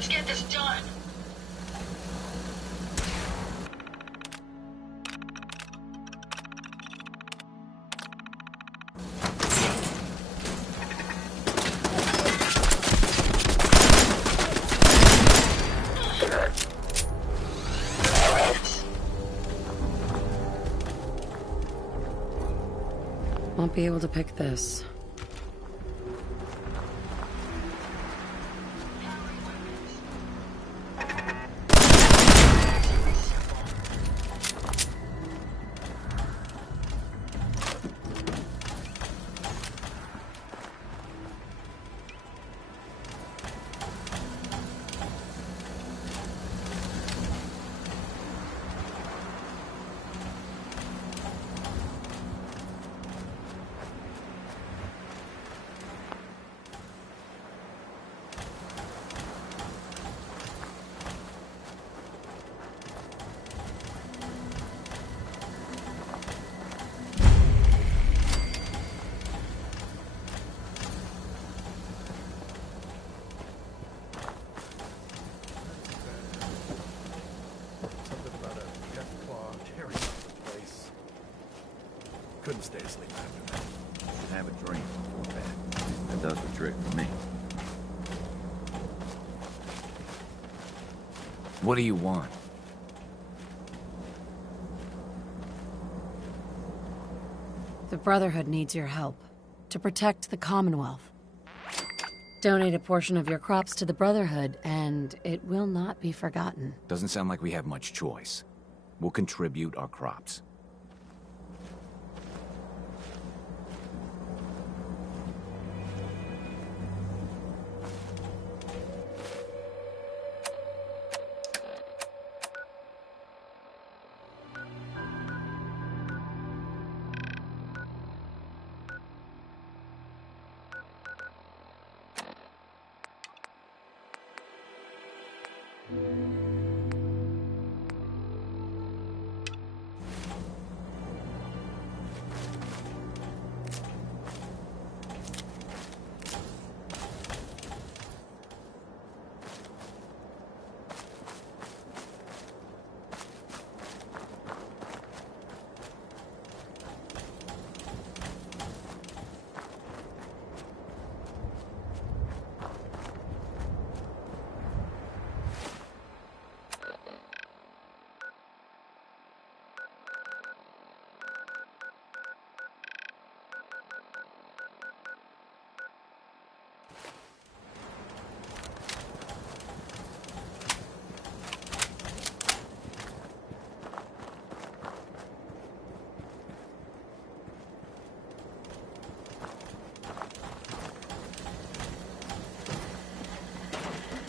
Let's get this done. Won't be able to pick this. Couldn't stay asleep after that. Have a drink before bed. That does the trick for me. What do you want? The Brotherhood needs your help to protect the Commonwealth. Donate a portion of your crops to the Brotherhood, and it will not be forgotten. Doesn't sound like we have much choice. We'll contribute our crops.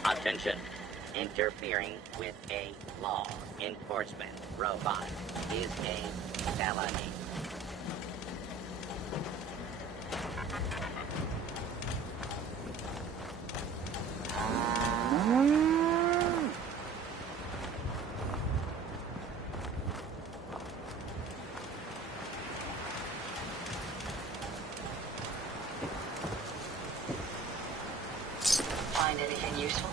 Attention. Interfering with a law enforcement robot is a felony. Find anything useful?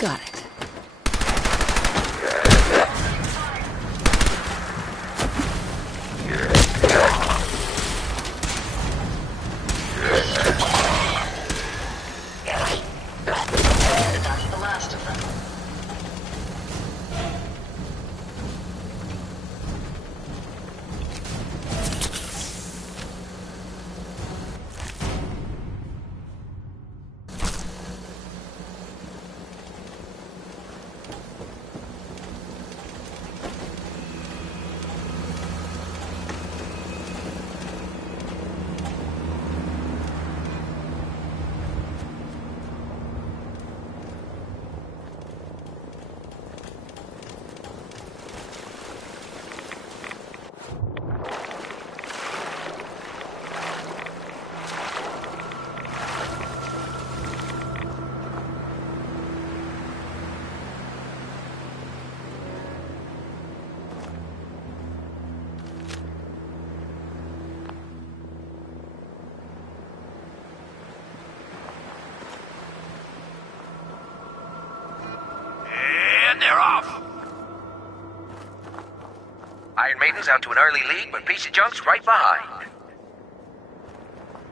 Got it. That's the last of them. maidens out to an early lead, but piece of junk's right behind.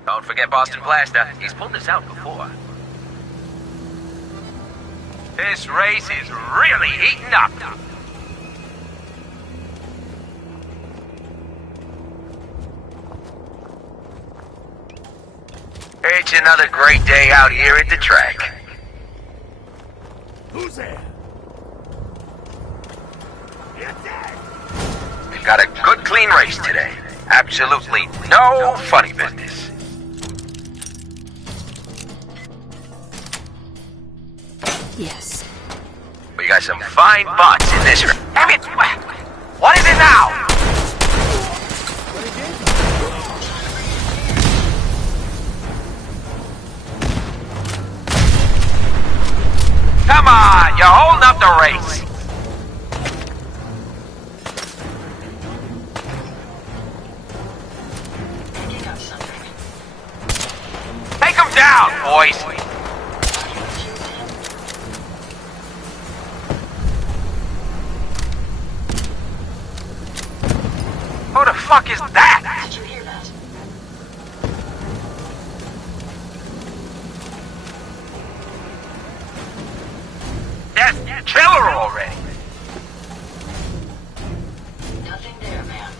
Don't forget Boston Blaster. He's pulled this out before. This race is really heating up. It's another great day out here at the track. Who's there? We've got a good, clean race today. Absolutely no funny business. Yes. We got some fine butts in this race. Damn it! What is it now? Come on, you're holding up the race. Take him down, boys. Who the fuck is that? Did you hear that? Kill her already. Nothing there, man.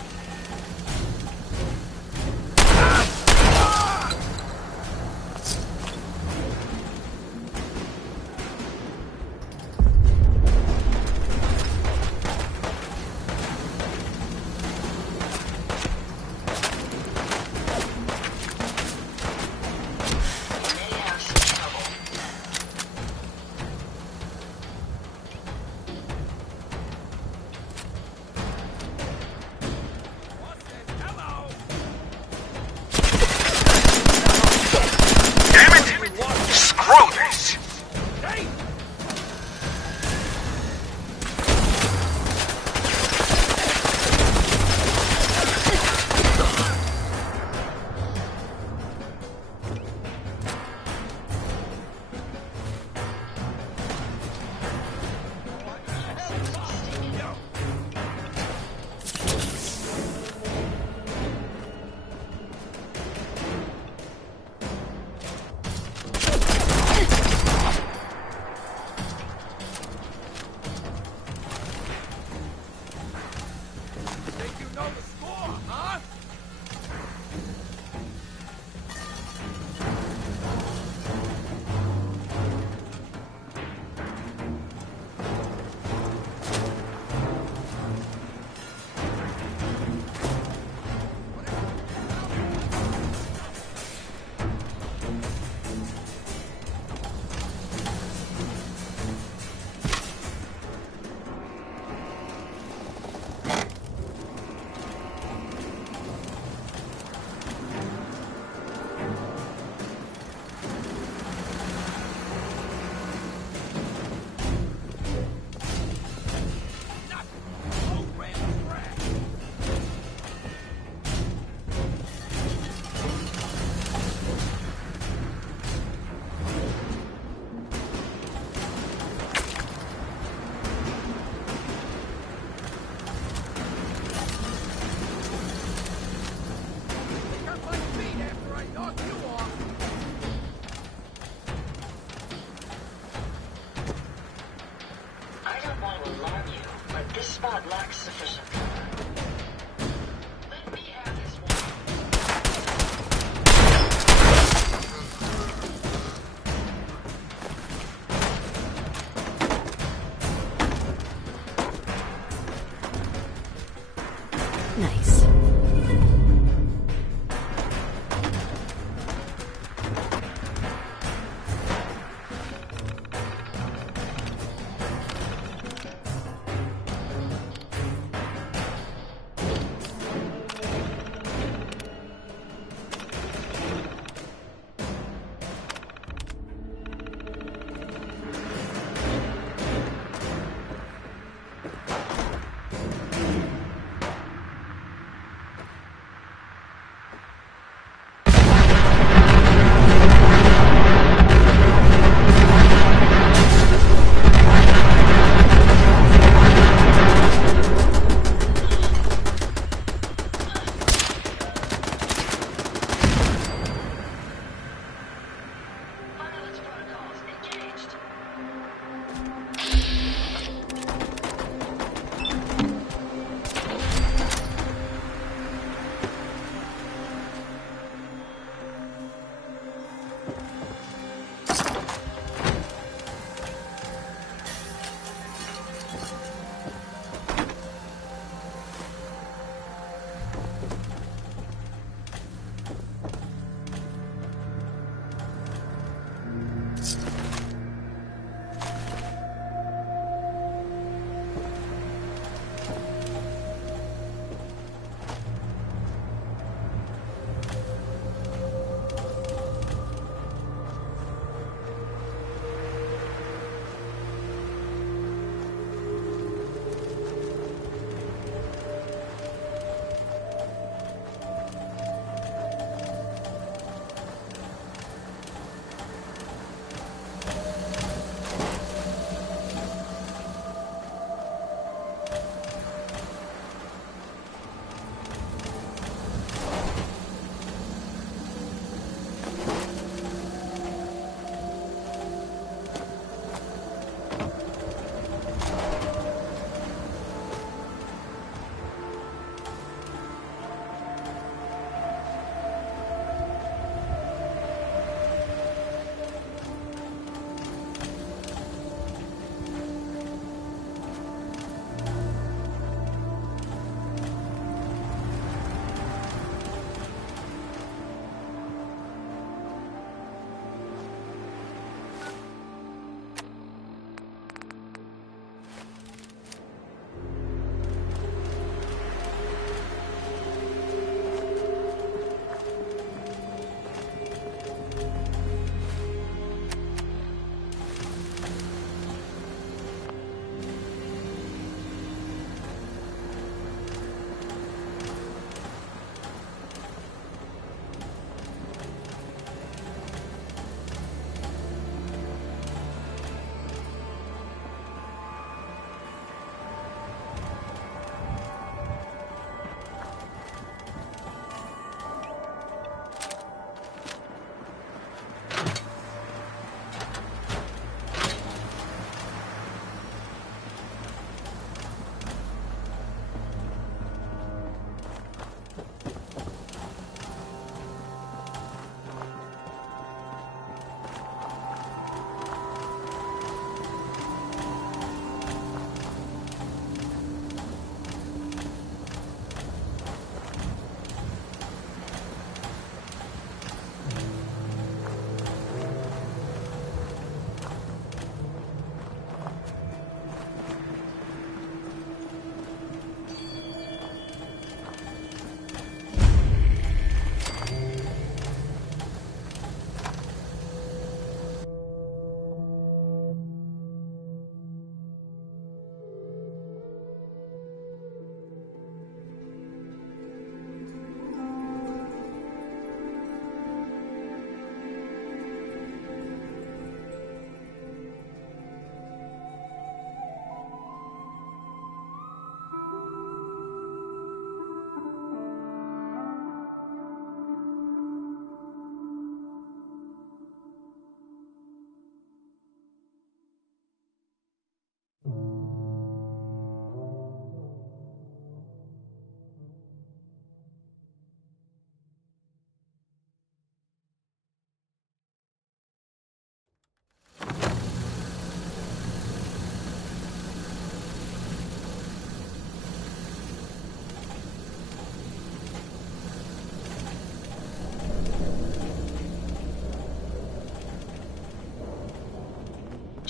May have some trouble.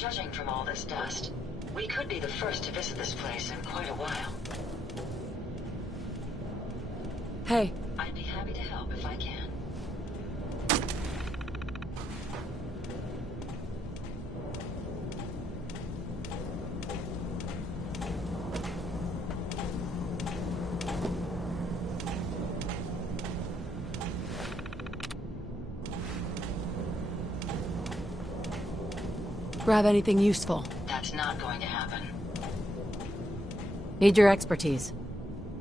Judging from all this dust, we could be the first to visit this place in quite a while. Hey. I'd be happy to help if I can. Grab anything useful. That's not going to happen. Need your expertise.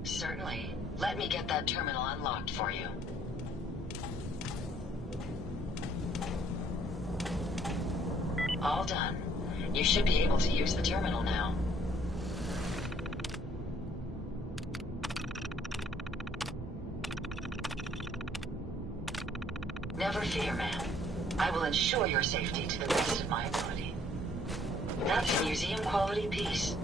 Certainly. Let me get that terminal unlocked for you. All done. You should be able to use the terminal now. Never fear, ma'am. I will ensure your safety to the best of my ability. That's a museum-quality piece.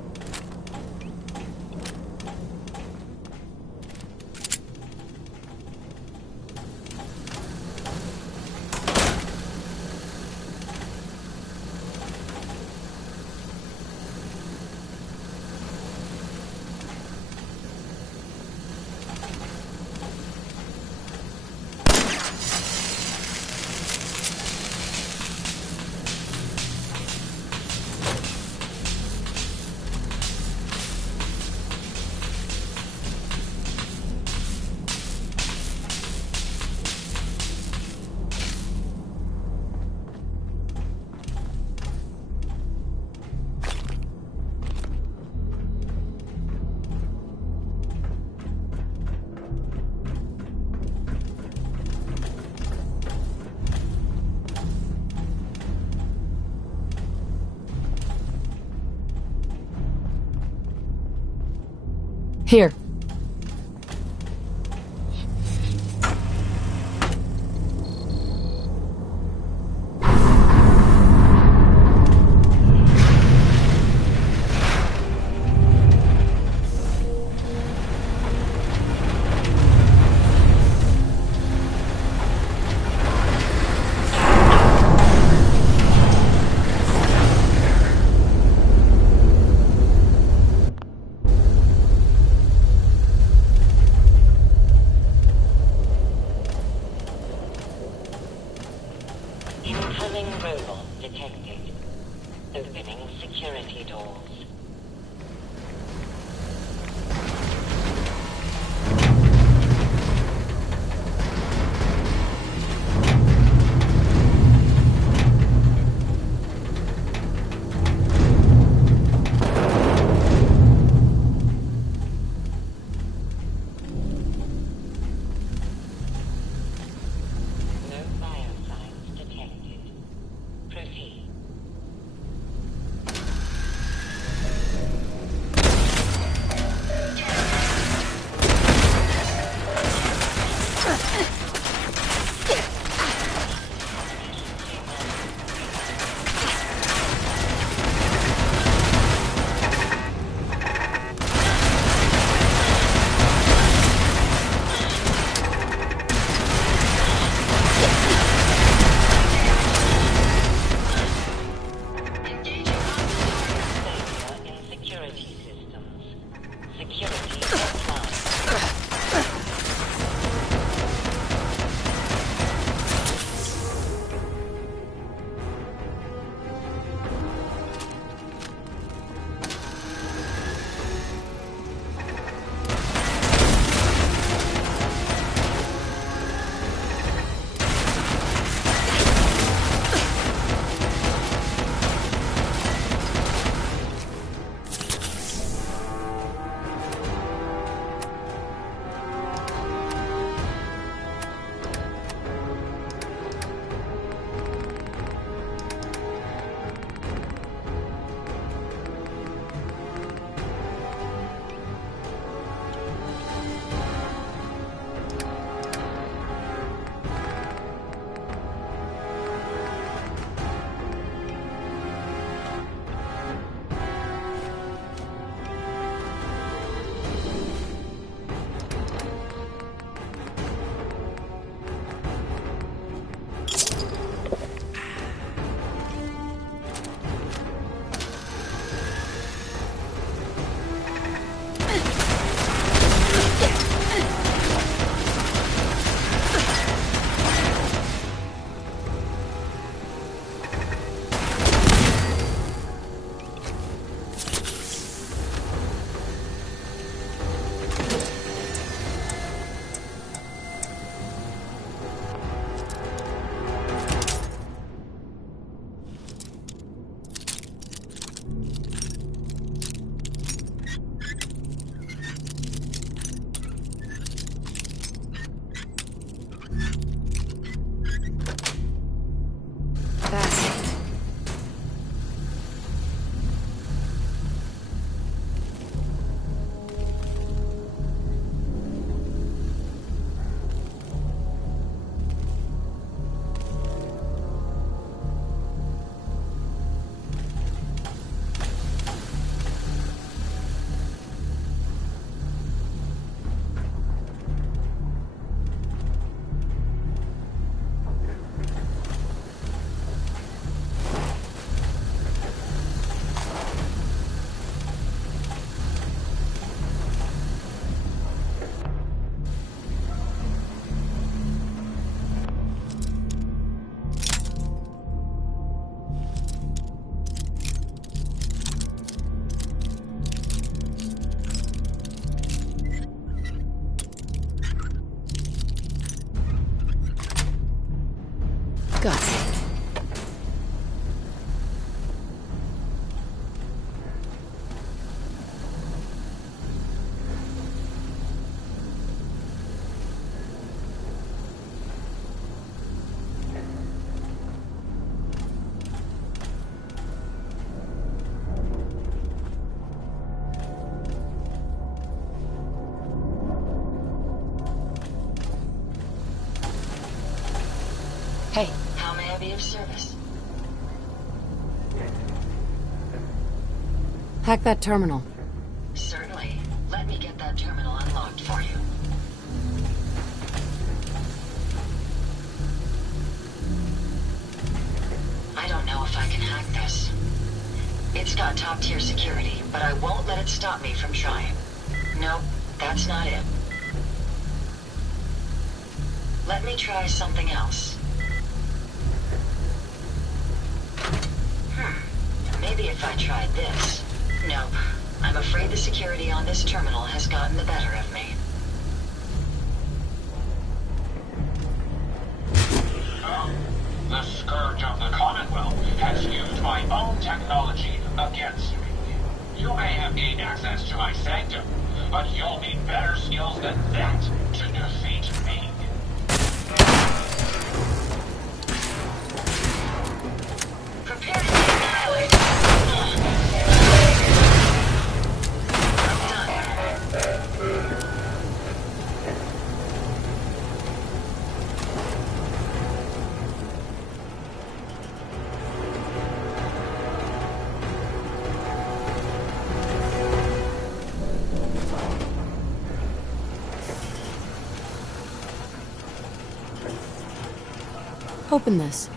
Here. Incoming robot detected. Opening security doors. No biosigns detected. Proceed. go. Hey. How may I be of service? Hack that terminal. Certainly. Let me get that terminal unlocked for you. I don't know if I can hack this. It's got top-tier security, but I won't let it stop me from trying. Nope, that's not it. Let me try something else. Maybe if I tried this. Nope. I'm afraid the security on this terminal has gotten the better of me. The Scourge of the Commonwealth has used my own technology against me. You may have gained access to my sanctum, but you'll need better skills than that to defeat me. Prepare to be annihilated. Open this.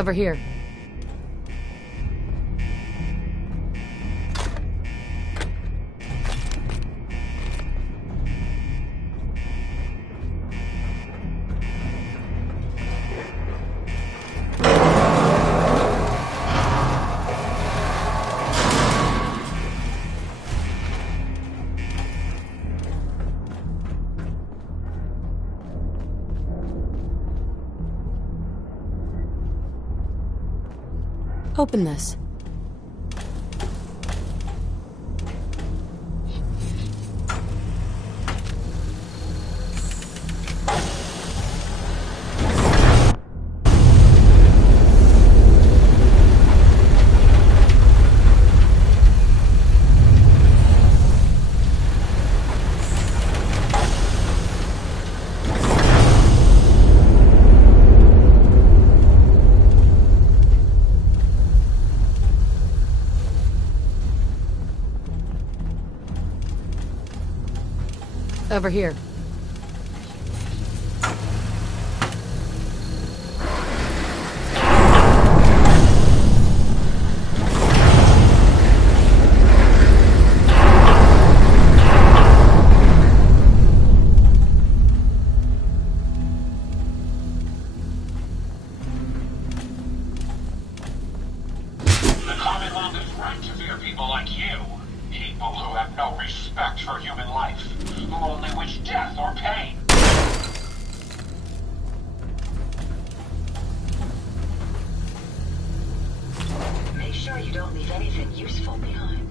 Over here. Open this. Over here. The Commonwealth is right to fear people like you. People who have no respect for human life, who only wish death or pain. Make sure you don't leave anything useful behind.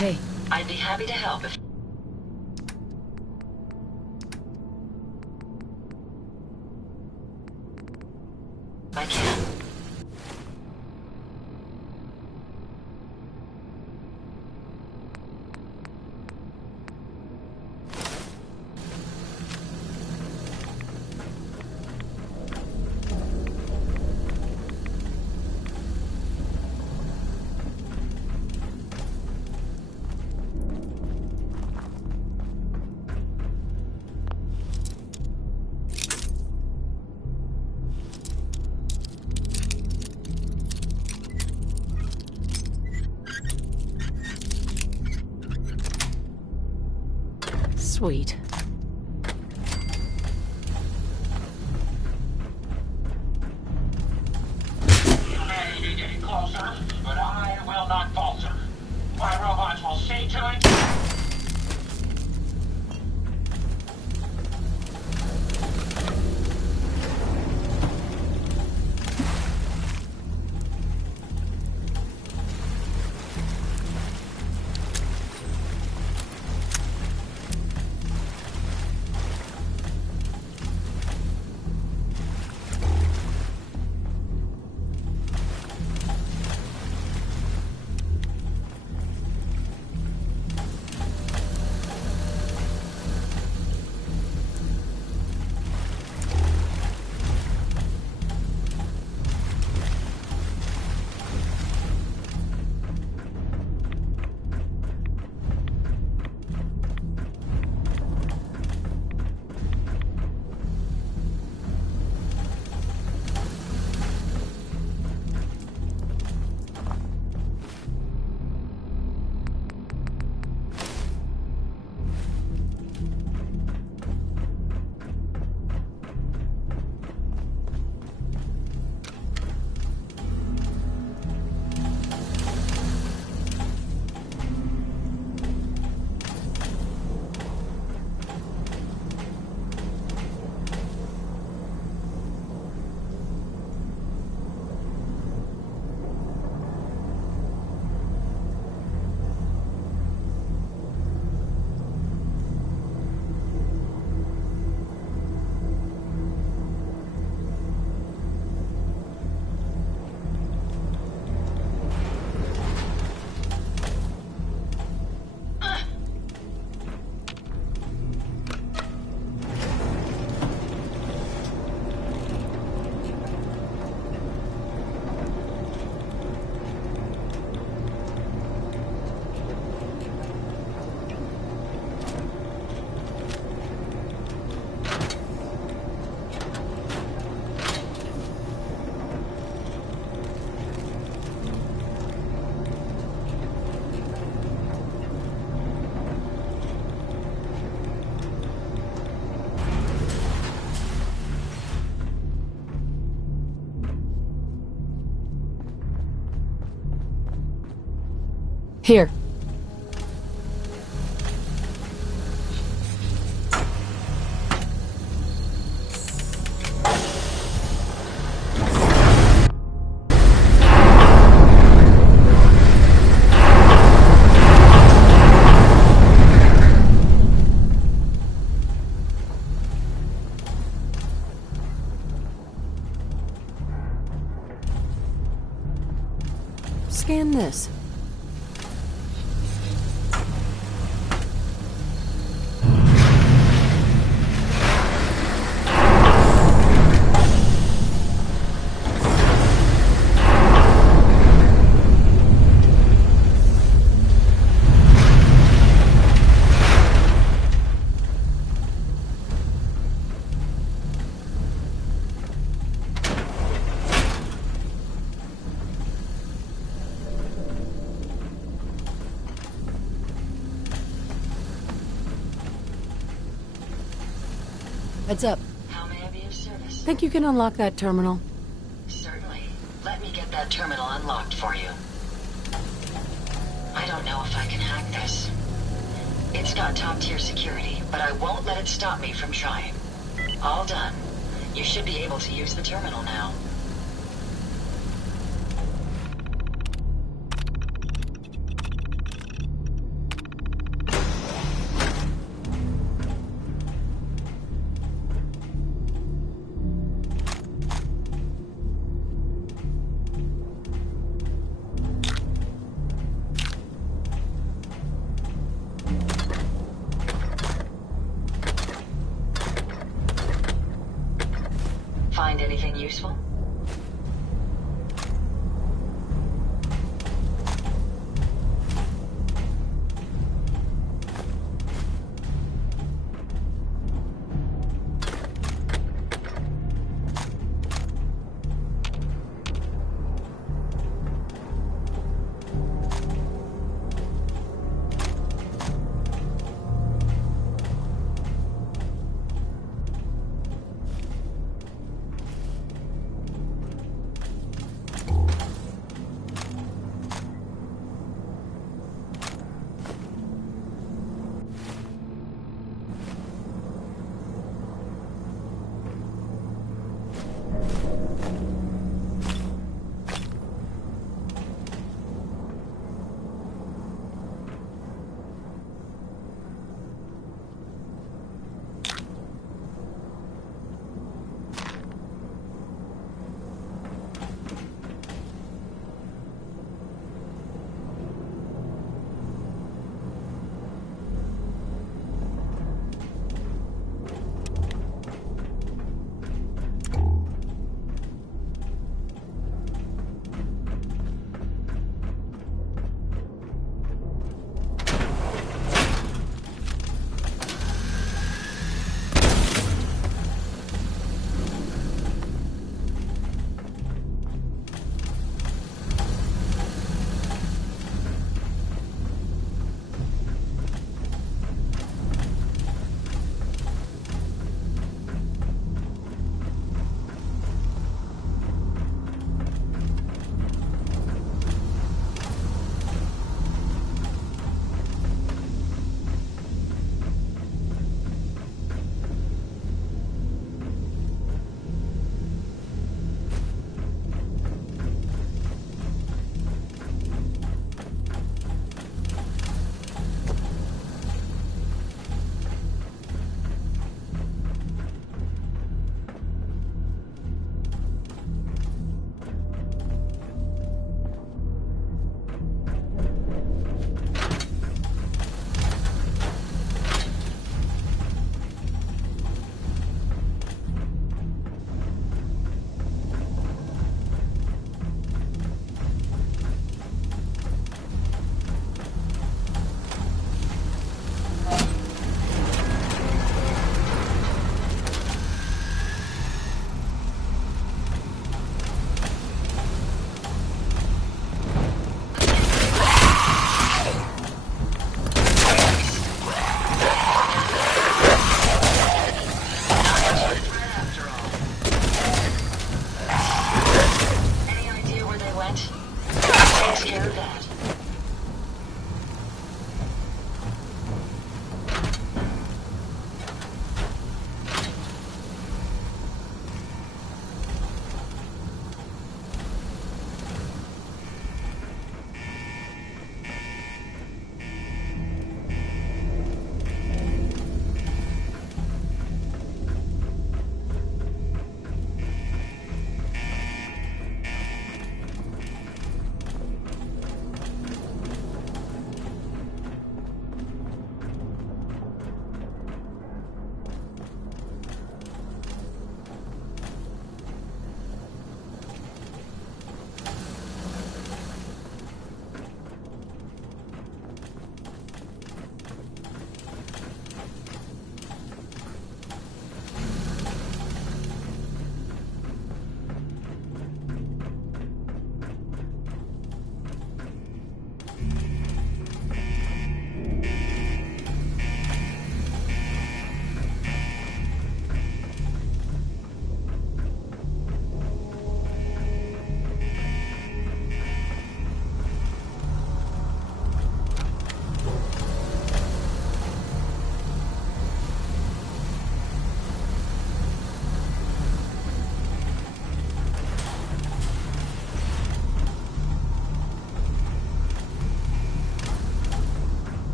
Hey. I'd be happy to help if... I can. Sweet. You may be getting closer, but I will not falter. My robots will see to it. Here. Scan this. Heads up. How may I be of service? Think you can unlock that terminal? Certainly. Let me get that terminal unlocked for you. I don't know if I can hack this. It's got top-tier security, but I won't let it stop me from trying. All done. You should be able to use the terminal now.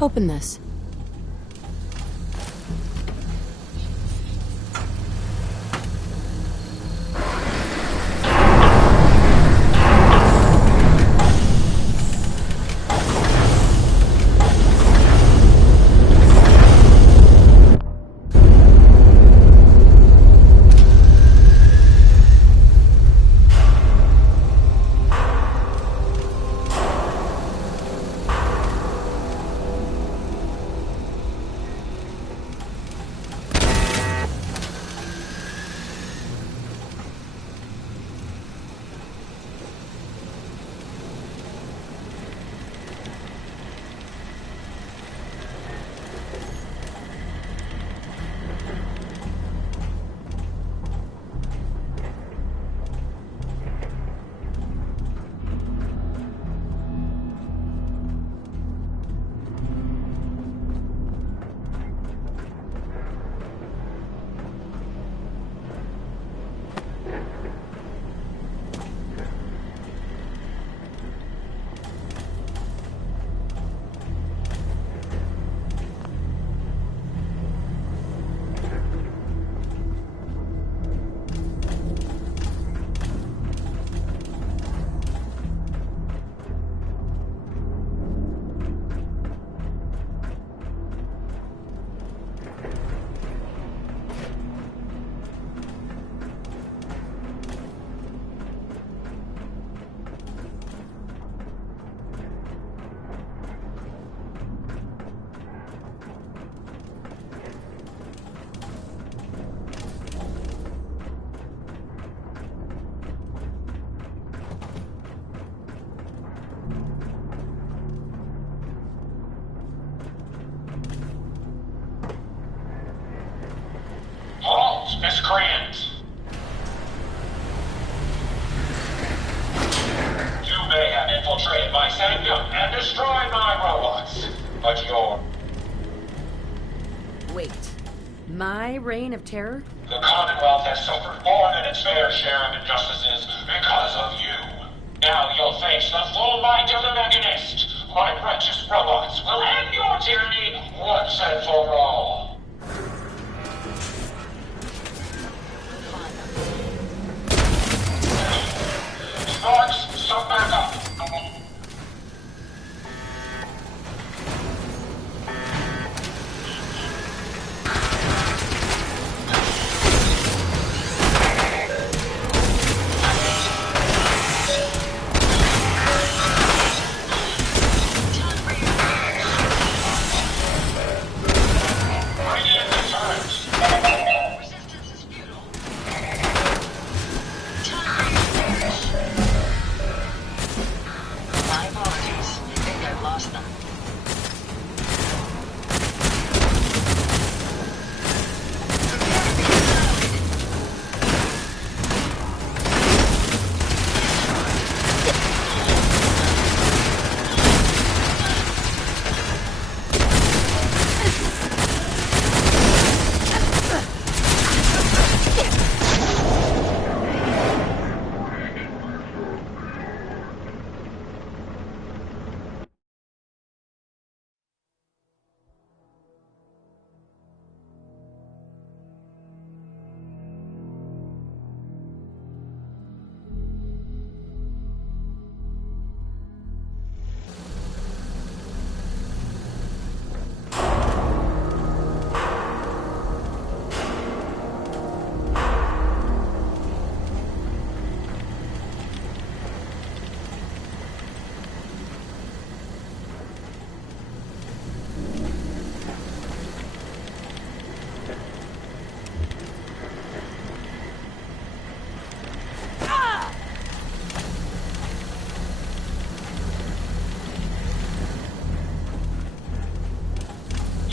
Open this. Halt, miscreant! You may have infiltrated my sanctum and destroyed my robots, but you're... Wait. My reign of terror? The Commonwealth has suffered more than its fair share of injustices because of you. Now you'll face the full might of the Mechanist. My righteous robots will end your tyranny once and for all. Sparks, stop back up.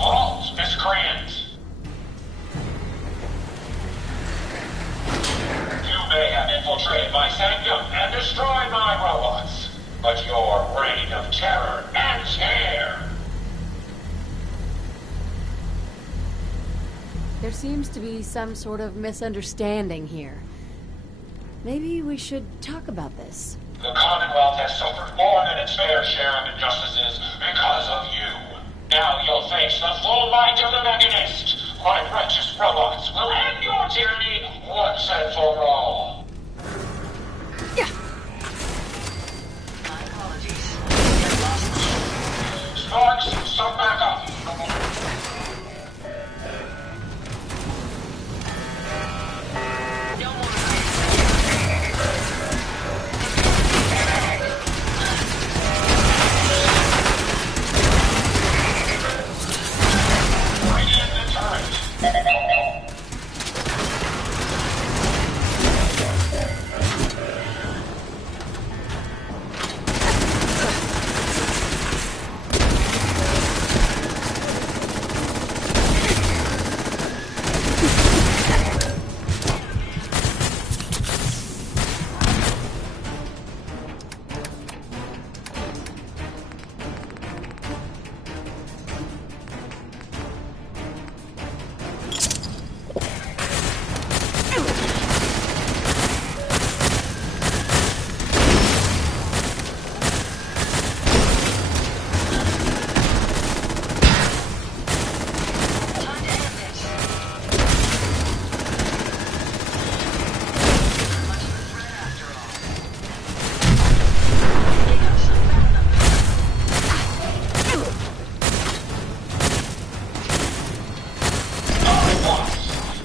Halt, miscreant! You may have infiltrated my sanctum and destroyed my robots, but your reign of terror ends here! There seems to be some sort of misunderstanding here. Maybe we should talk about this. The Commonwealth has suffered more than its fair share of injustices because of you. Now face the full might of the Mechanist. My righteous robots will end your tyranny once and for all. My apologies. I lost the Sparks, start back up.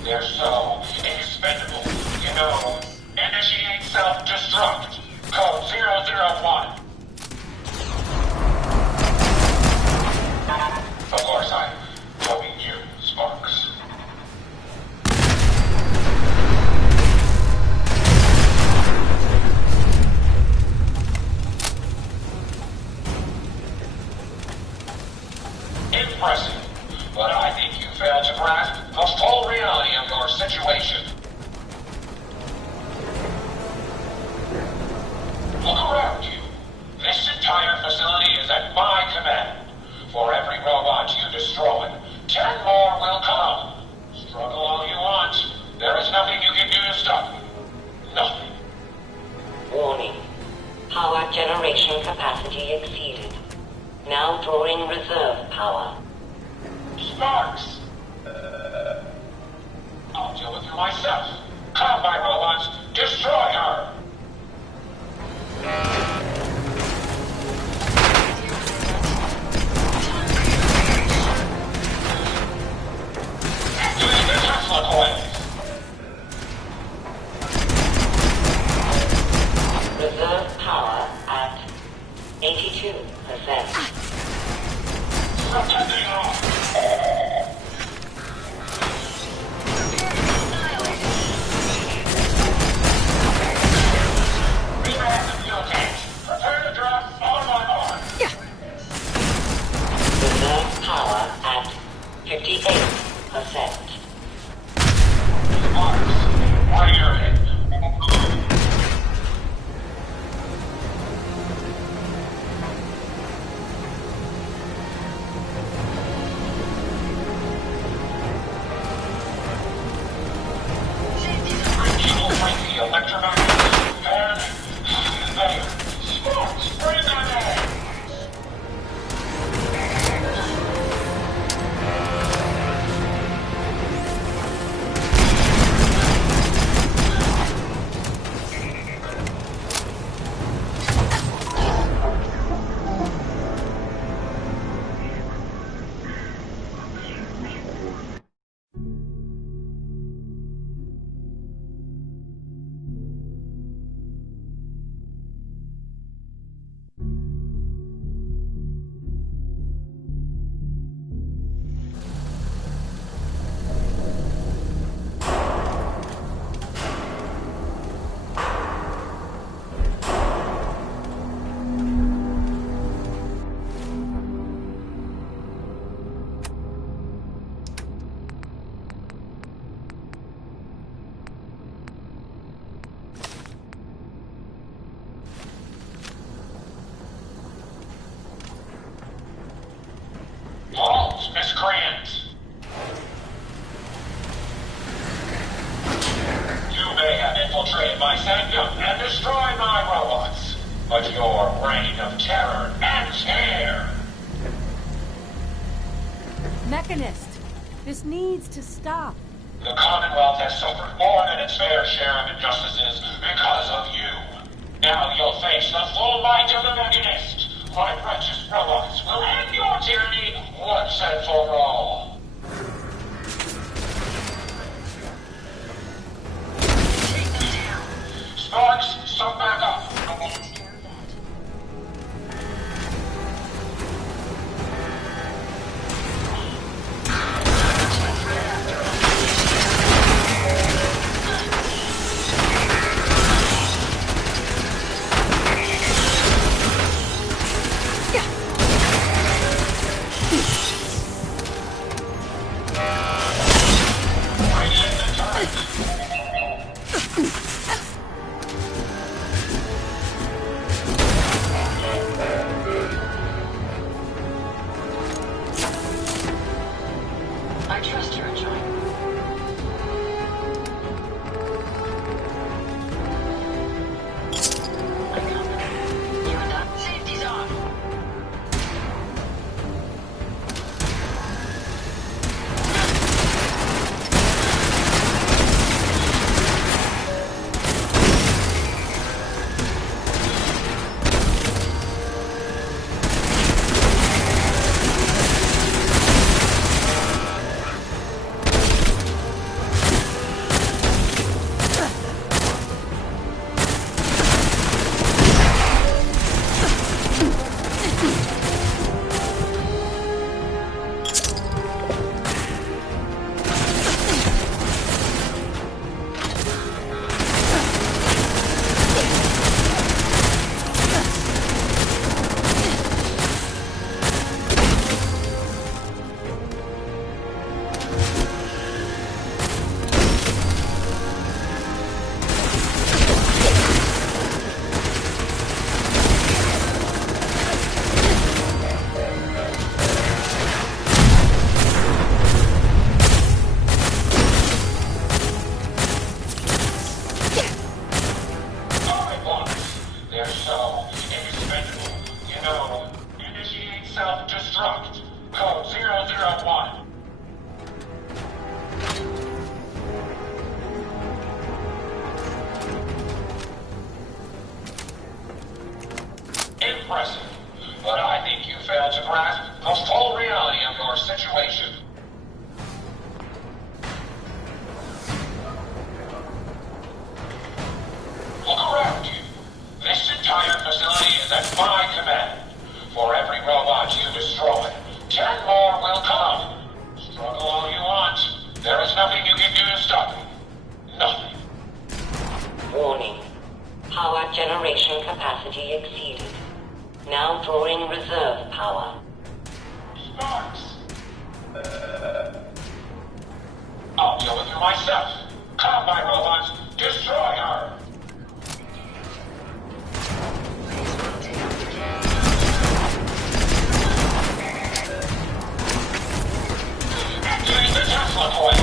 They're so expendable. You know, initiate self-destruct. Code 001. Of course, I'm joking you, Sparks. Impressive. But I think you failed to grasp the full reality of your situation. Look around you. This entire facility is at my command. For every robot you destroy, 10 more will come. Struggle all you want. There is nothing you can do to stop me. Nothing. Warning. Power generation capacity exceeded. Now drawing reserve power. Sparks! I'll deal with you myself. Come, my robots. Destroy her! Activate the Tesla coils! Reserve power at 82%. Protecting off! Reactive fuel tanks. Prepare to drop on my arm. Reserve power at 58%. Sparks, what are your head? People bring the electromagnetic and they Sparks, bring them in! Halt, miscreant! You may have infiltrated my sanctum and destroyed my robots, but your reign of terror ends here! Mechanist! This needs to stop. The Commonwealth has suffered more than its fair share of injustices because of you. Now you'll face the full might of the Mechanist. My righteous robots will end your tyranny once and for all. Take them down. Sparks, some back up. I trust you're enjoying it. I got them. You and I. Safety's off. Self-destruct. Code 001. Impressive. But I think you failed to grasp the full reality of your situation. Look around you. This entire facility is at my command. For every robot you destroy, 10 more will come. Struggle all you want. There is nothing you can do to stop me. Nothing. Warning. Power generation capacity exceeded. Now drawing reserve power. Sparks. I'll deal with you myself. Come, my robots. Destroy her. Activate the Tesla coil.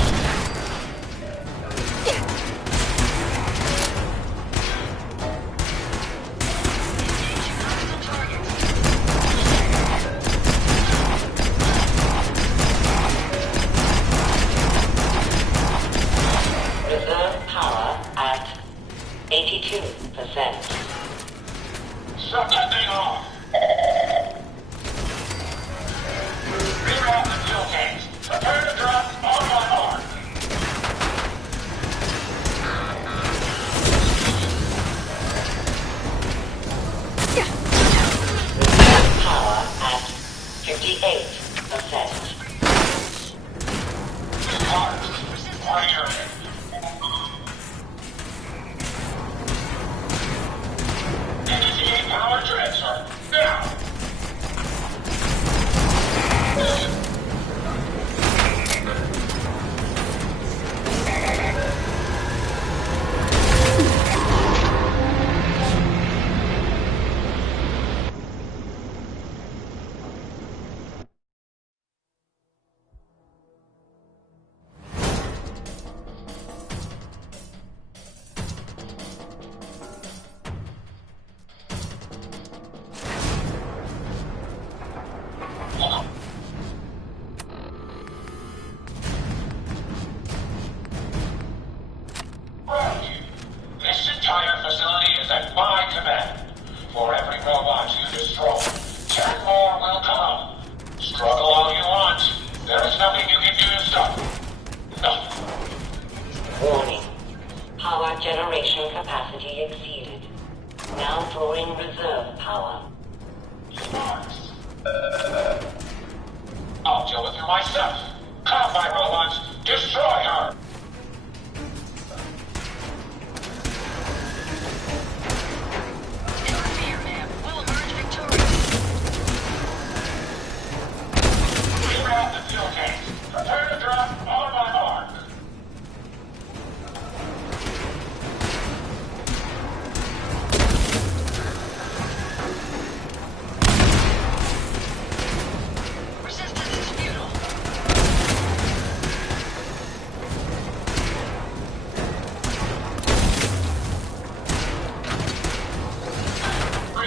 Reserve power at 82%. Shut that thing off. Reroute the fuel tanks. Prepare to drop on my mark. Reserve power at 58%. Fire. Initiate power transfer. Now. capacity exceeded. Now drawing reserve power. Sparks. I'll deal with her myself. Combat robots, destroy her! Never fear, ma'am. We'll emerge victorious. Clear out the fuel tanks. Prepare to drop on my mark. Resistance is futile.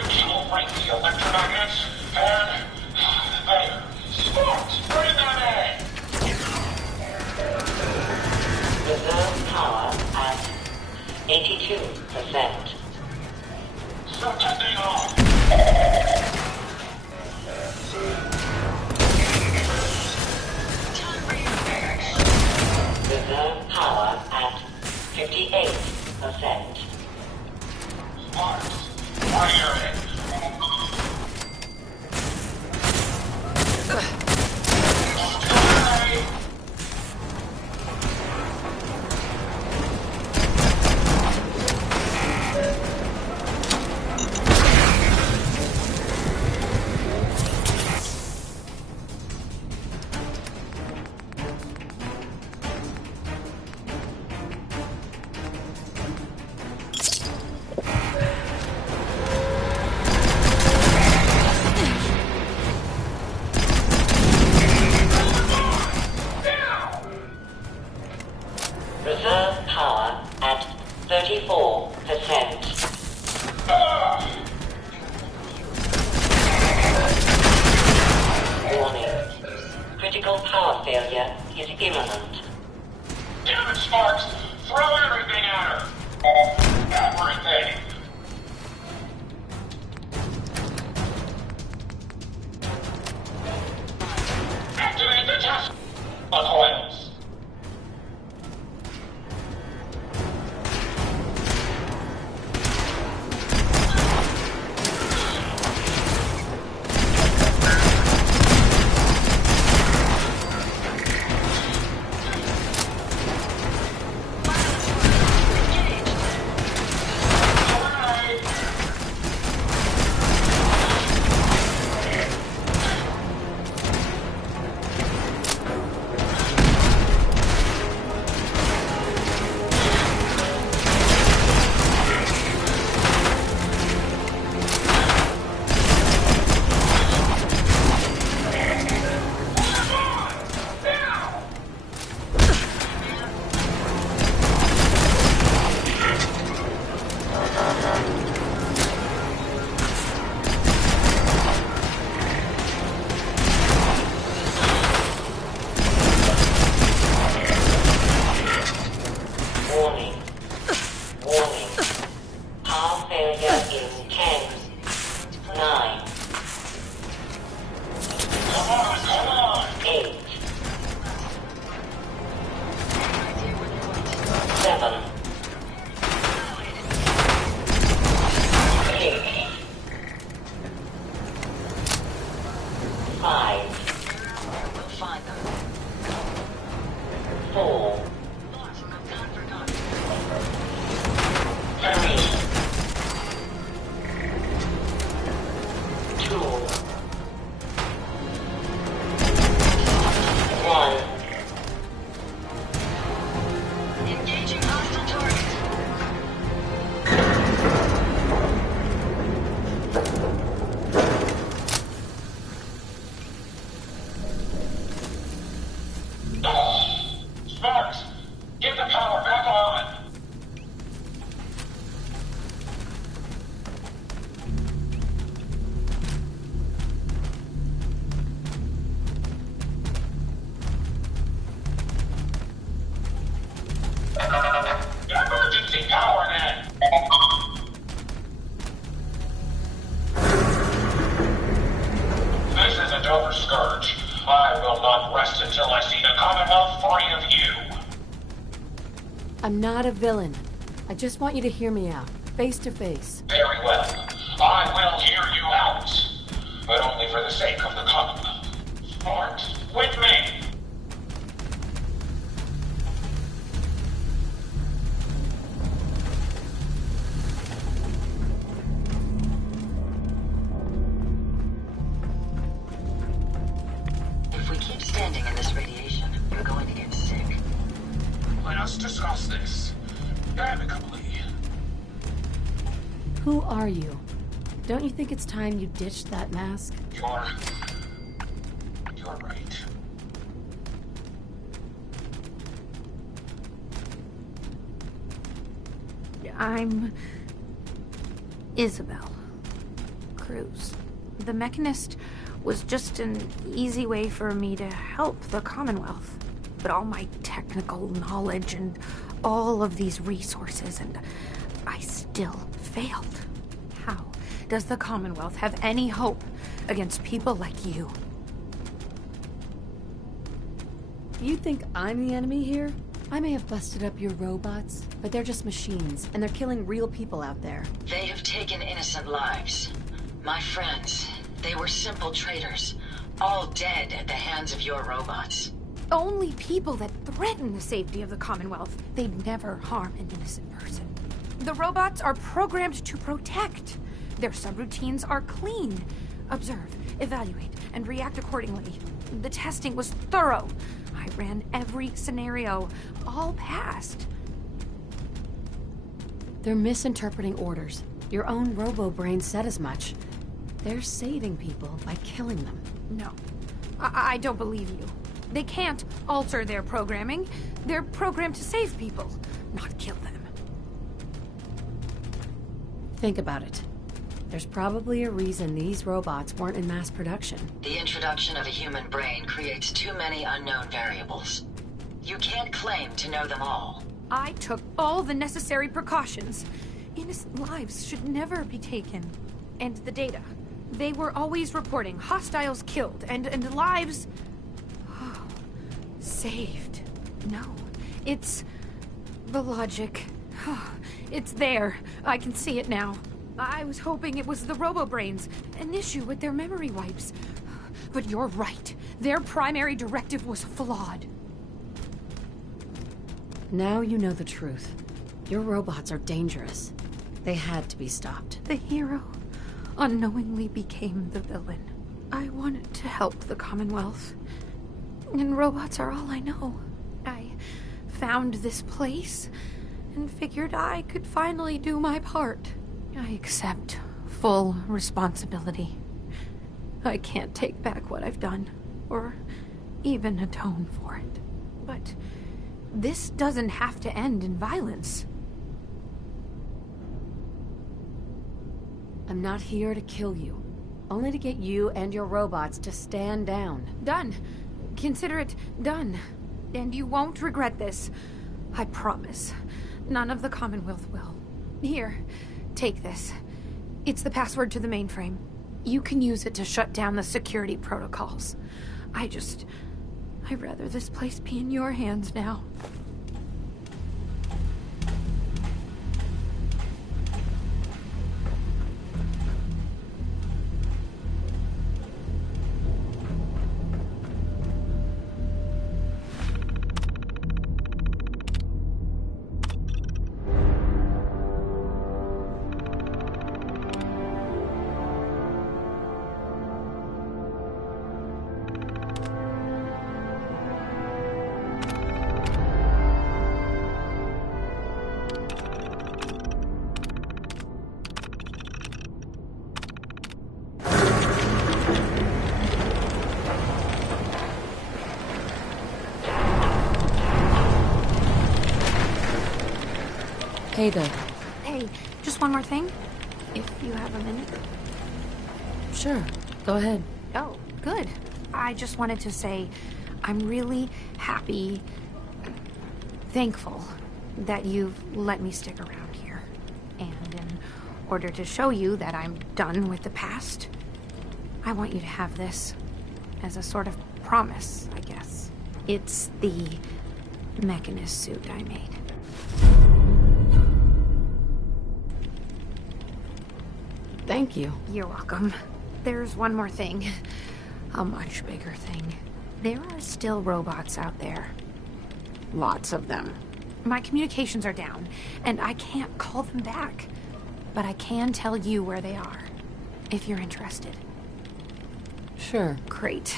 Evil break the electromagnets, and there. Sparks, bring them in! Reserve power at 82%. Shut that thing off! Reserve power at 58%. Sparks, fire it! Reserve power at 34%. Warning. Critical power failure is imminent. Damn it, Sparks! Throw everything at her! Everything! Activate the test coils! I'm not a villain. I just want you to hear me out, face to face. Very well. I will hear you out. But only for the sake of the Commonwealth. Start with me. If we keep standing in this radiation, we're going to get sick. Let us discuss this amicably. Who are you? Don't you think it's time you ditched that mask? You're right. I'm Isabel Cruz. The Mechanist was just an easy way for me to help the Commonwealth. But all my technical knowledge and all of these resources, and I still failed. How does the Commonwealth have any hope against people like you? You think I'm the enemy here? I may have busted up your robots, but they're just machines, and they're killing real people out there. They have taken innocent lives. My friends, they were simple traitors, all dead at the hands of your robots. Only people that threaten the safety of the Commonwealth. They'd never harm an innocent person. The robots are programmed to protect. Their subroutines are clean. Observe, evaluate, and react accordingly. The testing was thorough. I ran every scenario. All passed. They're misinterpreting orders. Your own robo-brain said as much. They're saving people by killing them. No, I don't believe you. They can't alter their programming. They're programmed to save people, not kill them. Think about it. There's probably a reason these robots weren't in mass production. The introduction of a human brain creates too many unknown variables. You can't claim to know them all. I took all the necessary precautions. Innocent lives should never be taken. And the data. They were always reporting hostiles killed and lives saved. No, it's the logic. It's there. I can see it now. I was hoping it was the robo-brains, an issue with their memory wipes. But you're right. Their primary directive was flawed. Now you know the truth. Your robots are dangerous. They had to be stopped. The hero unknowingly became the villain. I wanted to help the Commonwealth. And robots are all I know. I found this place and figured I could finally do my part. I accept full responsibility. I can't take back what I've done, or even atone for it. But this doesn't have to end in violence. I'm not here to kill you. Only to get you and your robots to stand down. Done. Consider it done. And you won't regret this. I promise. None of the Commonwealth will. Here, take this. It's the password to the mainframe. You can use it to shut down the security protocols. I'd rather this place be in your hands now. Hey there. Hey, just one more thing. If you have a minute. Sure, go ahead. Oh, good. I just wanted to say I'm really happy, thankful that you've let me stick around here. And in order to show you that I'm done with the past, I want you to have this as a sort of promise, I guess. It's the Mechanist suit I made. Thank you. You're welcome. There's one more thing. A much bigger thing. There are still robots out there. Lots of them. My communications are down, and I can't call them back. But I can tell you where they are, if you're interested. Sure. Great.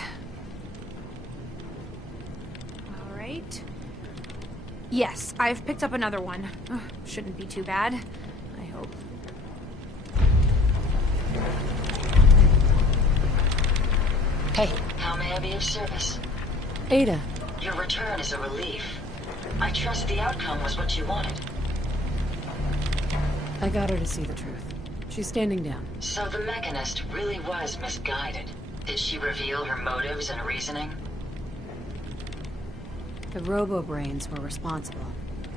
All right. Yes, I've picked up another one. Ugh, shouldn't be too bad, I hope. Hey. How may I be of service? Ada. Your return is a relief. I trust the outcome was what you wanted. I got her to see the truth. She's standing down. So the Mechanist really was misguided. Did she reveal her motives and reasoning? The robo-brains were responsible.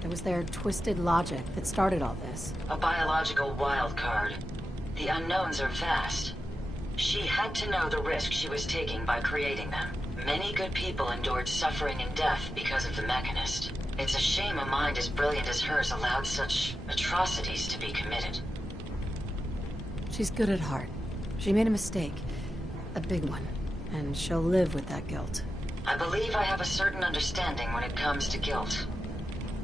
It was their twisted logic that started all this. A biological wild card. The unknowns are vast. She had to know the risk she was taking by creating them. Many good people endured suffering and death because of the Mechanist. It's a shame a mind as brilliant as hers allowed such atrocities to be committed. She's good at heart. She made a mistake. A big one. And she'll live with that guilt. I believe I have a certain understanding when it comes to guilt.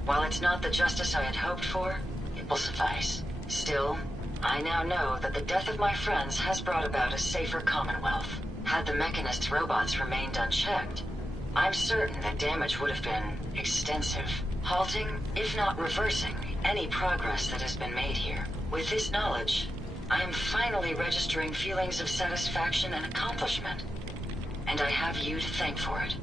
While it's not the justice I had hoped for, it will suffice. Still, I now know that the death of my friends has brought about a safer Commonwealth. Had the Mechanist's robots remained unchecked, I'm certain that damage would have been extensive, halting, if not reversing, any progress that has been made here. With this knowledge, I am finally registering feelings of satisfaction and accomplishment. And I have you to thank for it.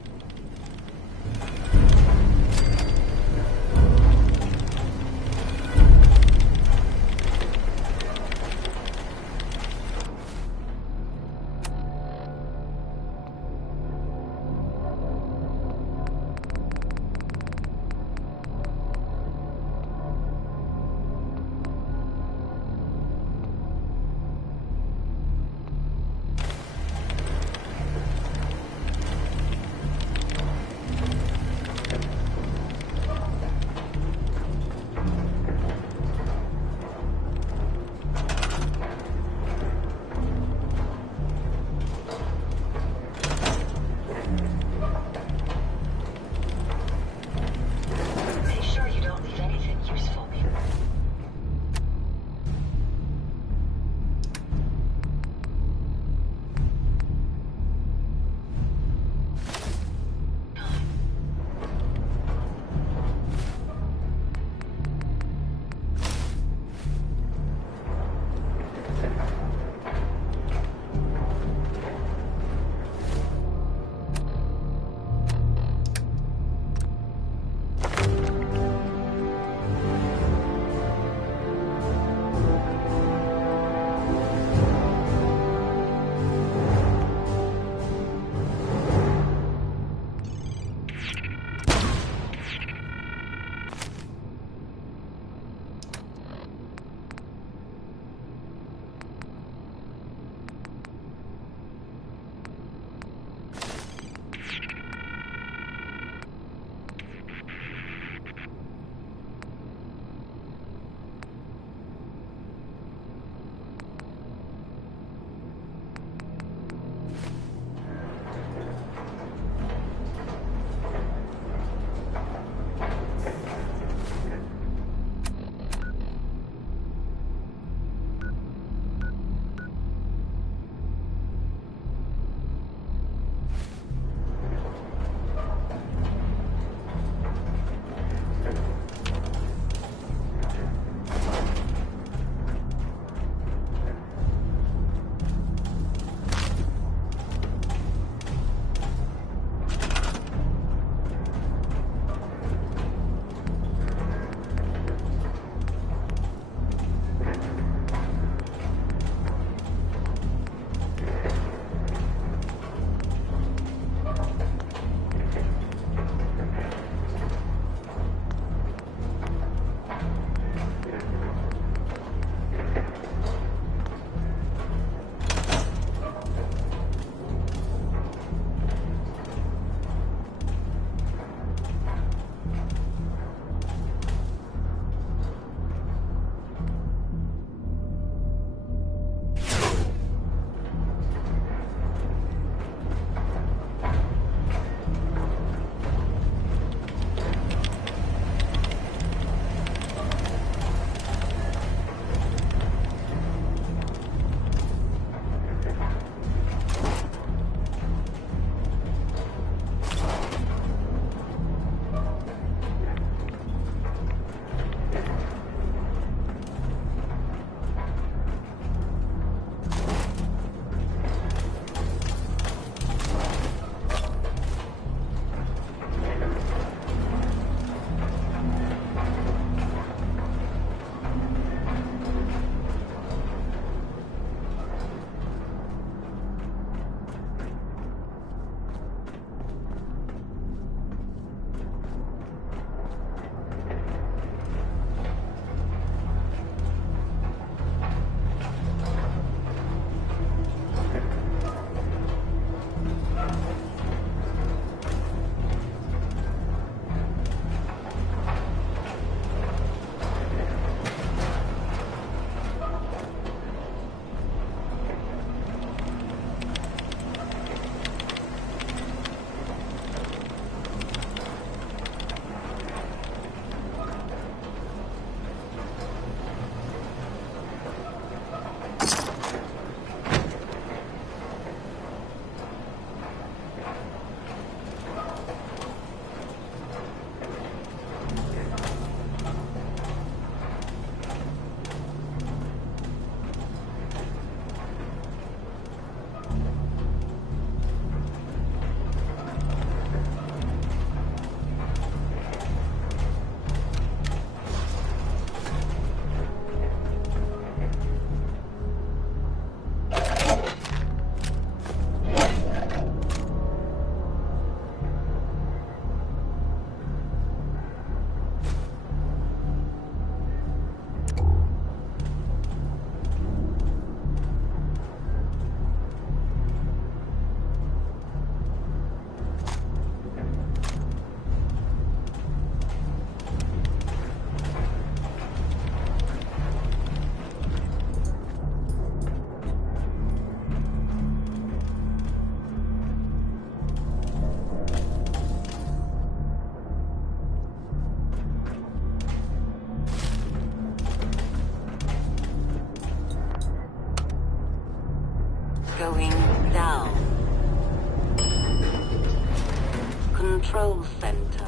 Control center.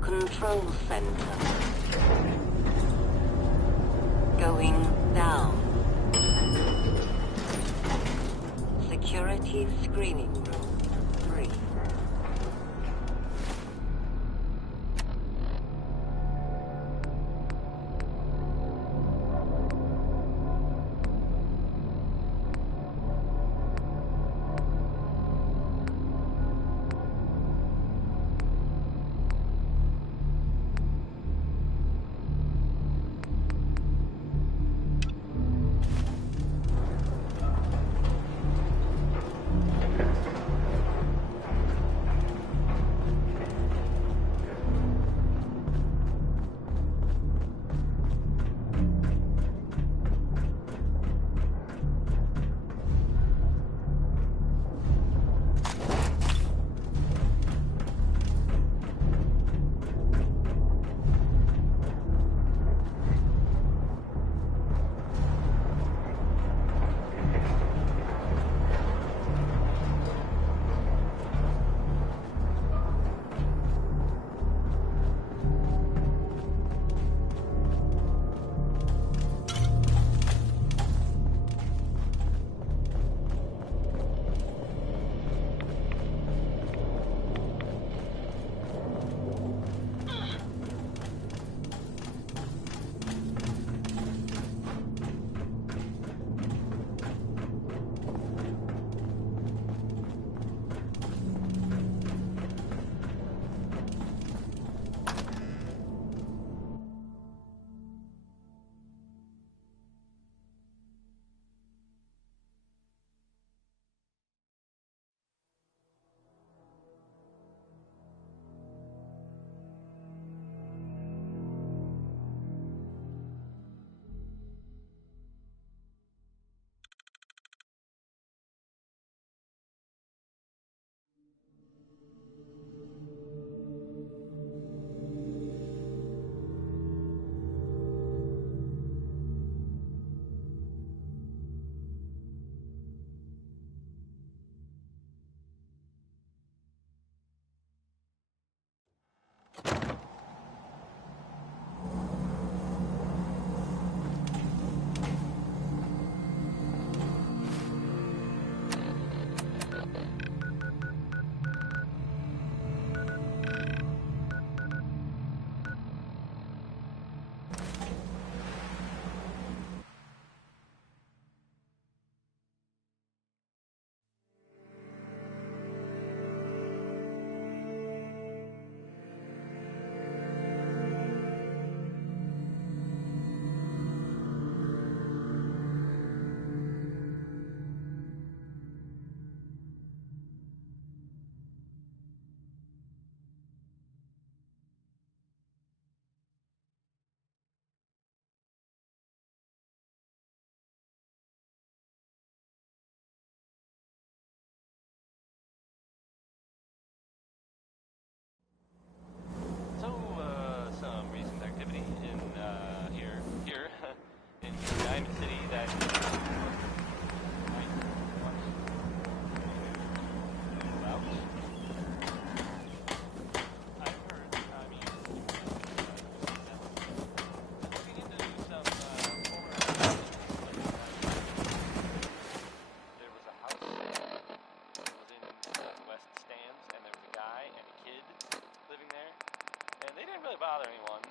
Control center. Going down. Security screening room 3. bother anyone.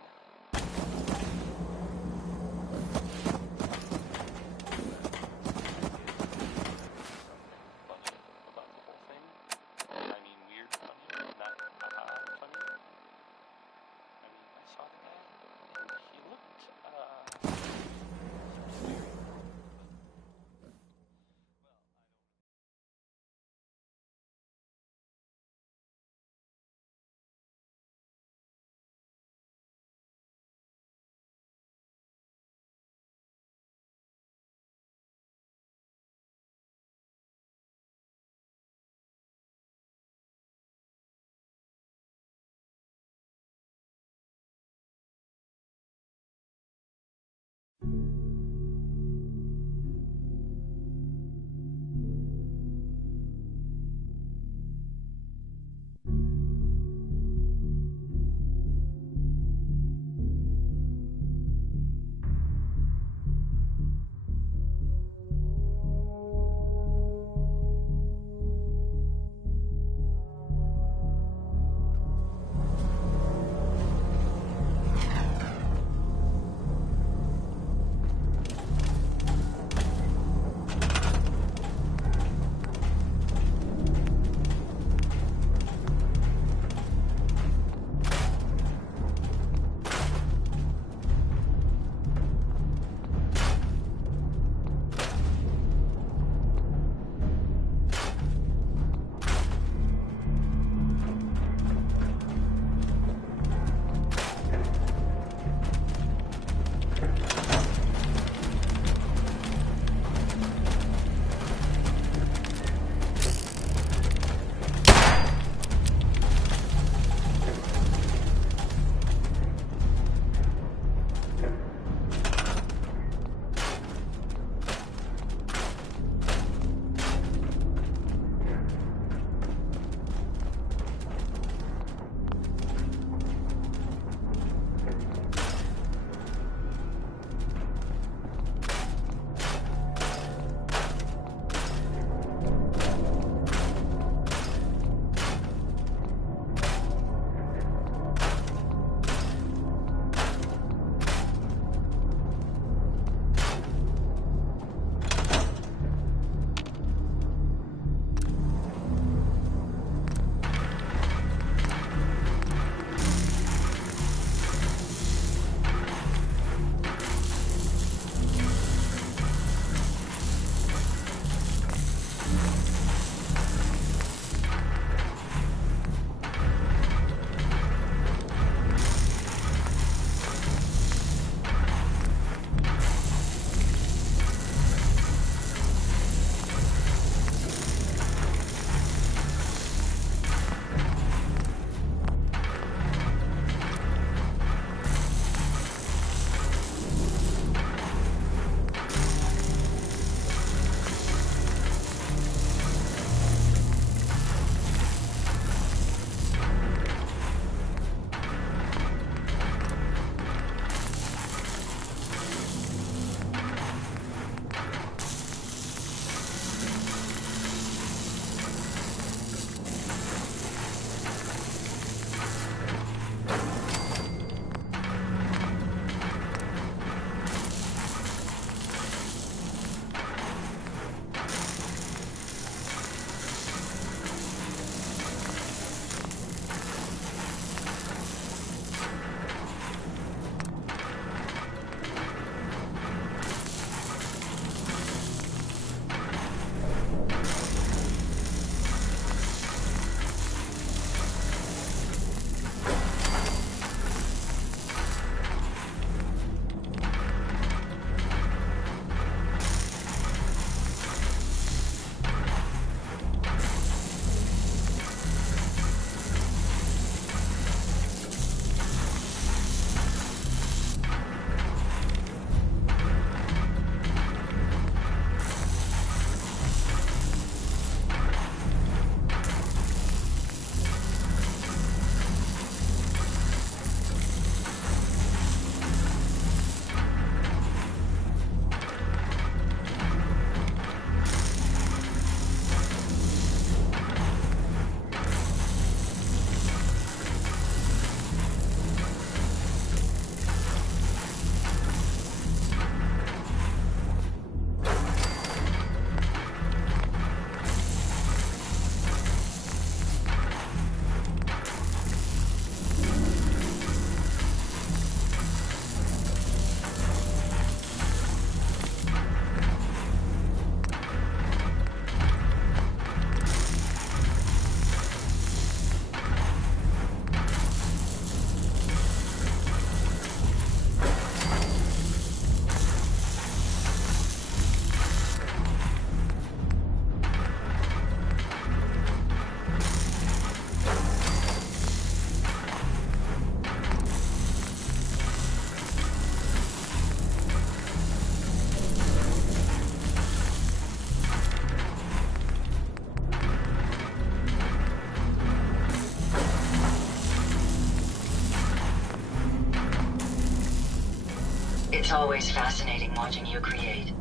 It's always fascinating watching you create.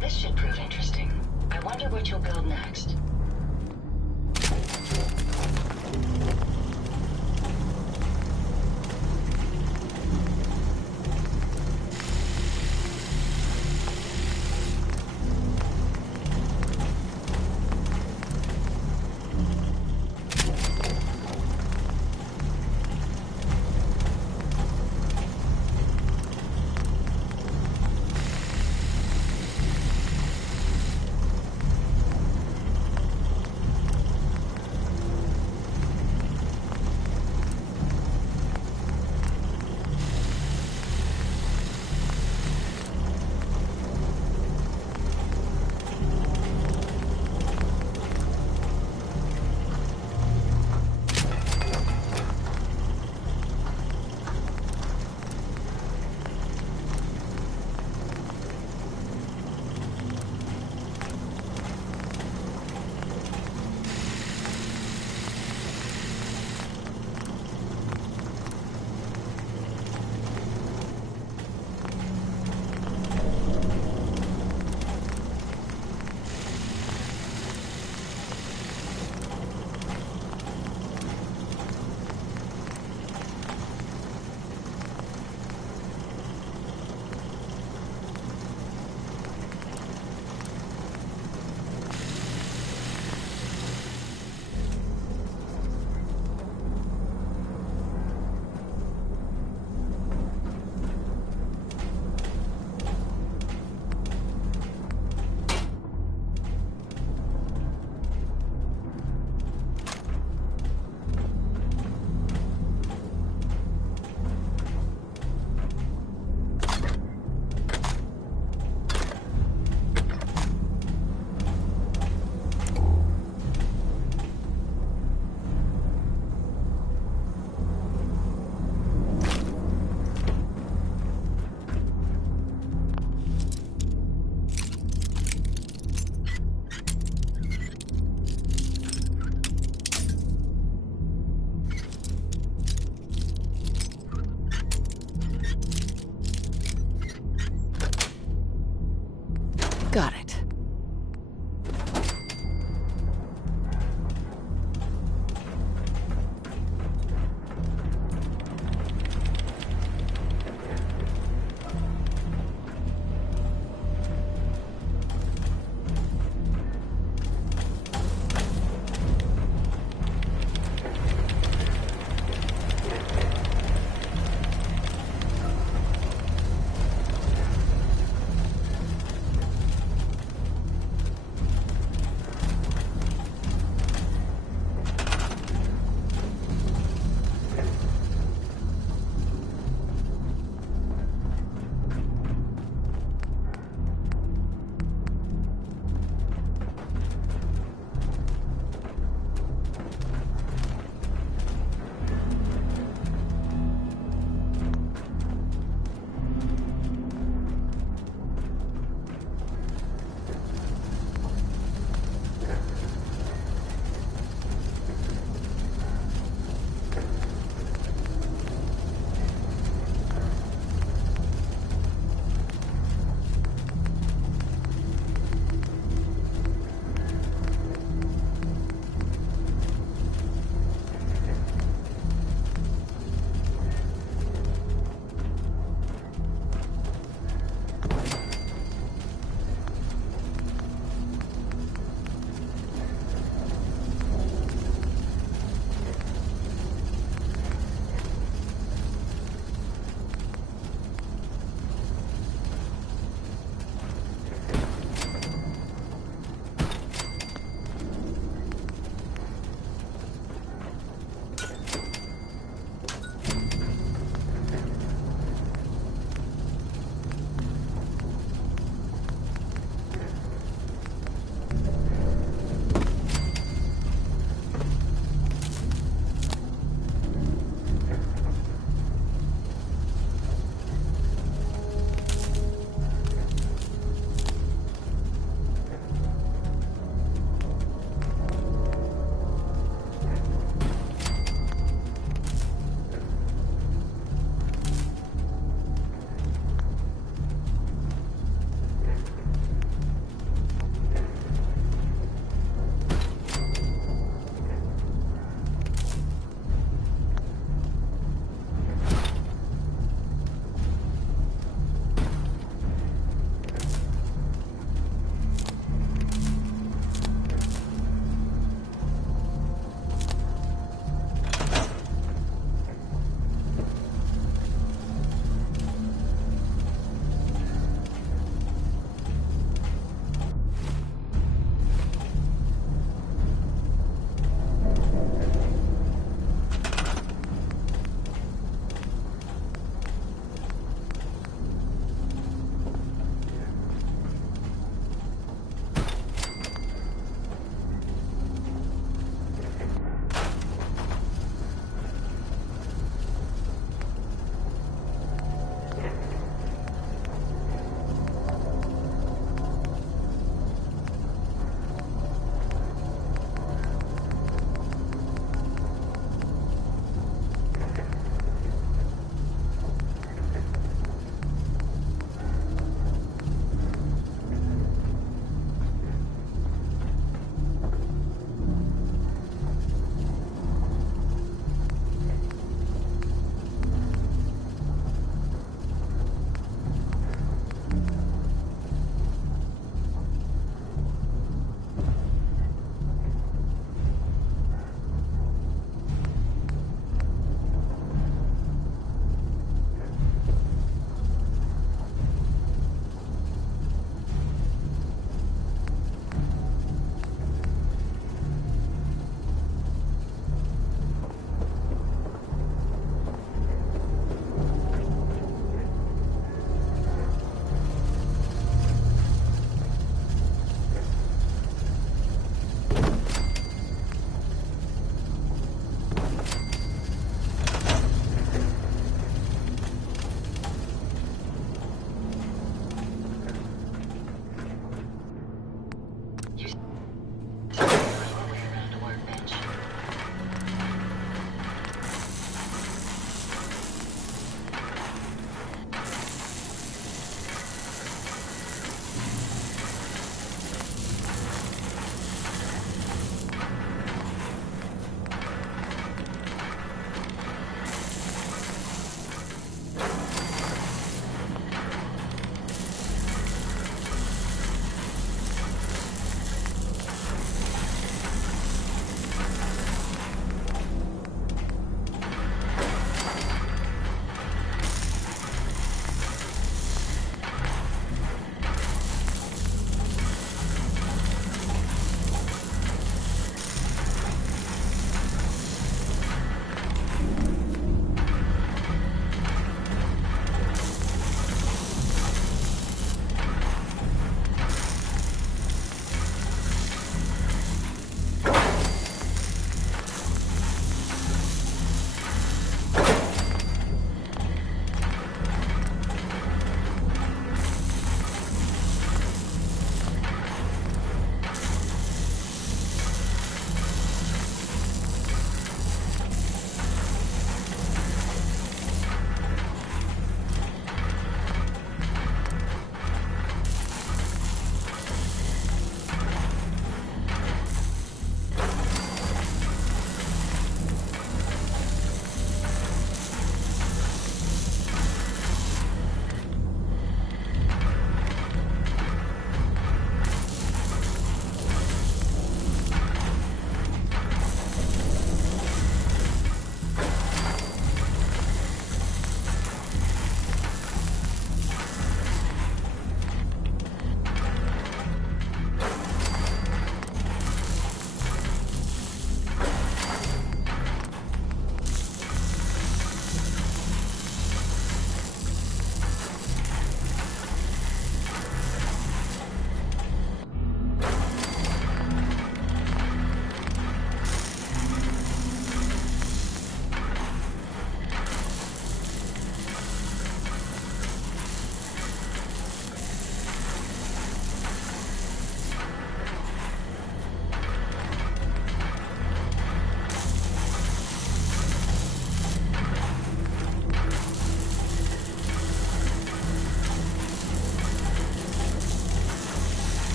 This should prove interesting. I wonder what you'll build next. Got it.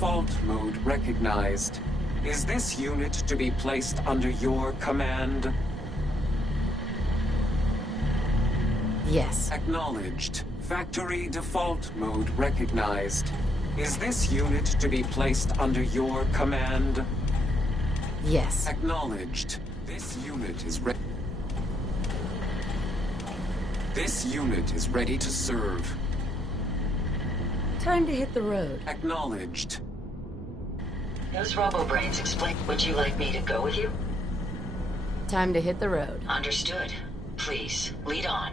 default mode recognized. Is this unit to be placed under your command? Yes. Acknowledged. Factory default mode recognized. Is this unit to be placed under your command? Yes. Acknowledged. This unit is ready. This unit is ready to serve. Time to hit the road. Acknowledged. Those robo-brains explain. Would you like me to go with you? Time to hit the road. Understood. Please, lead on.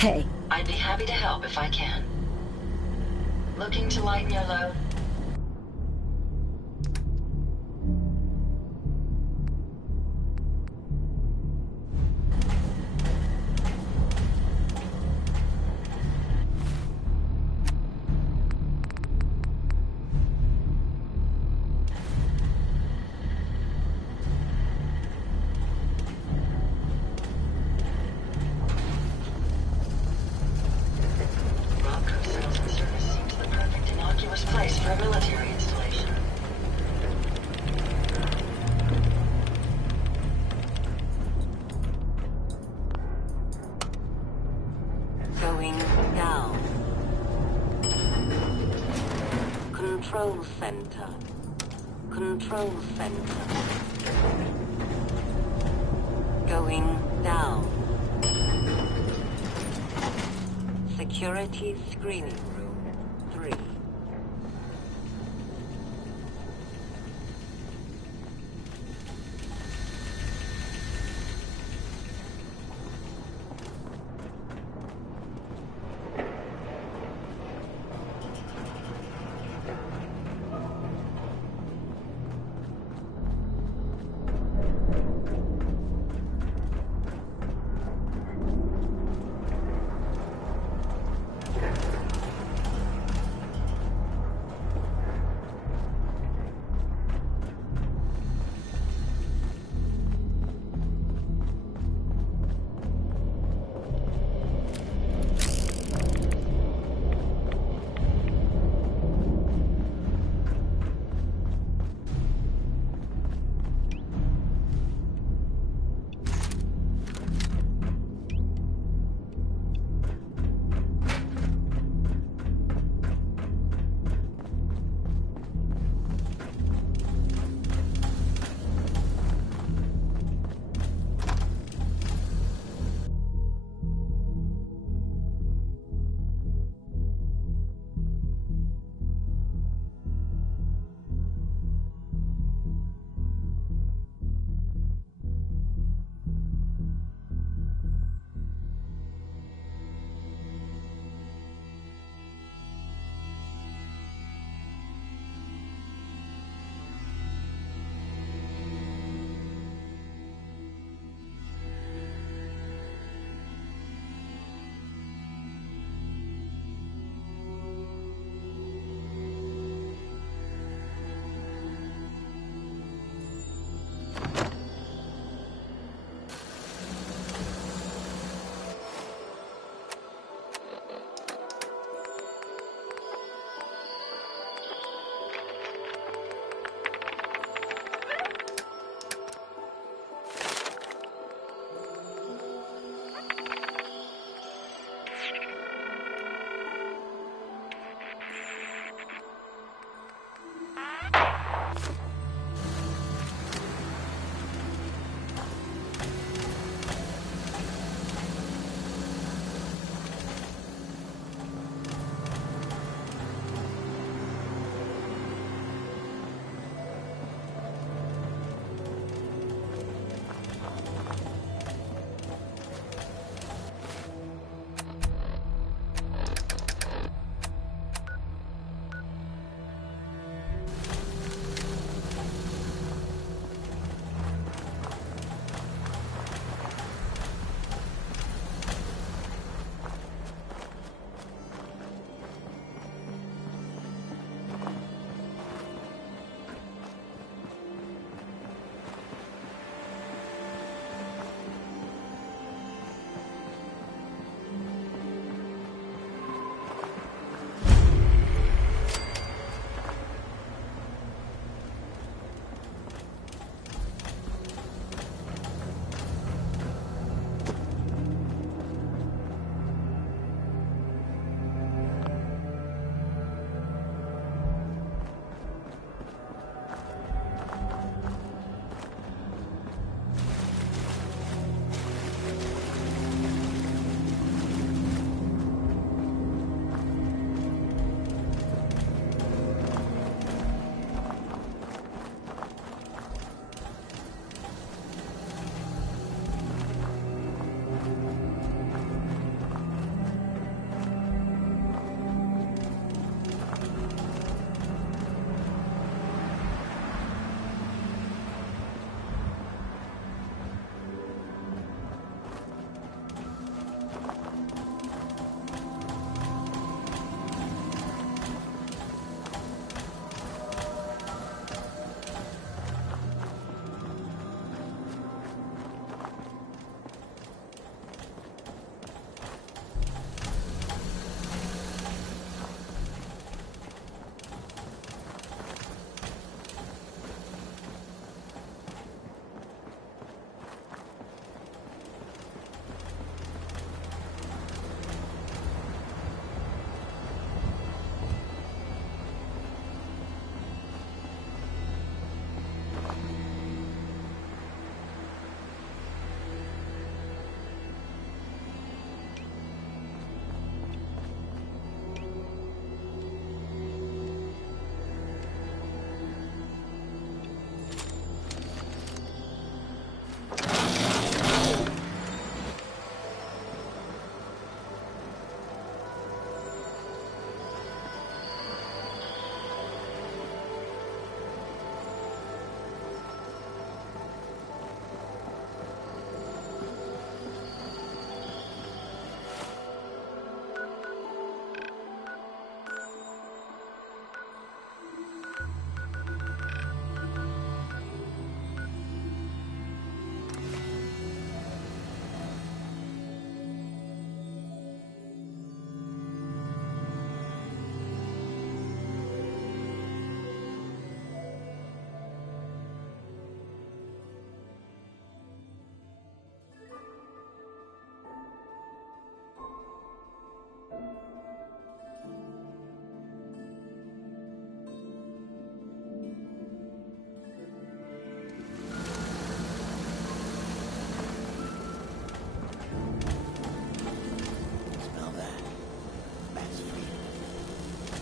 Hey. I'd be happy to help if I can. Looking to lighten your load? Place for a military installation. Going down. Control center. Control center. Going down. Security screening room 3.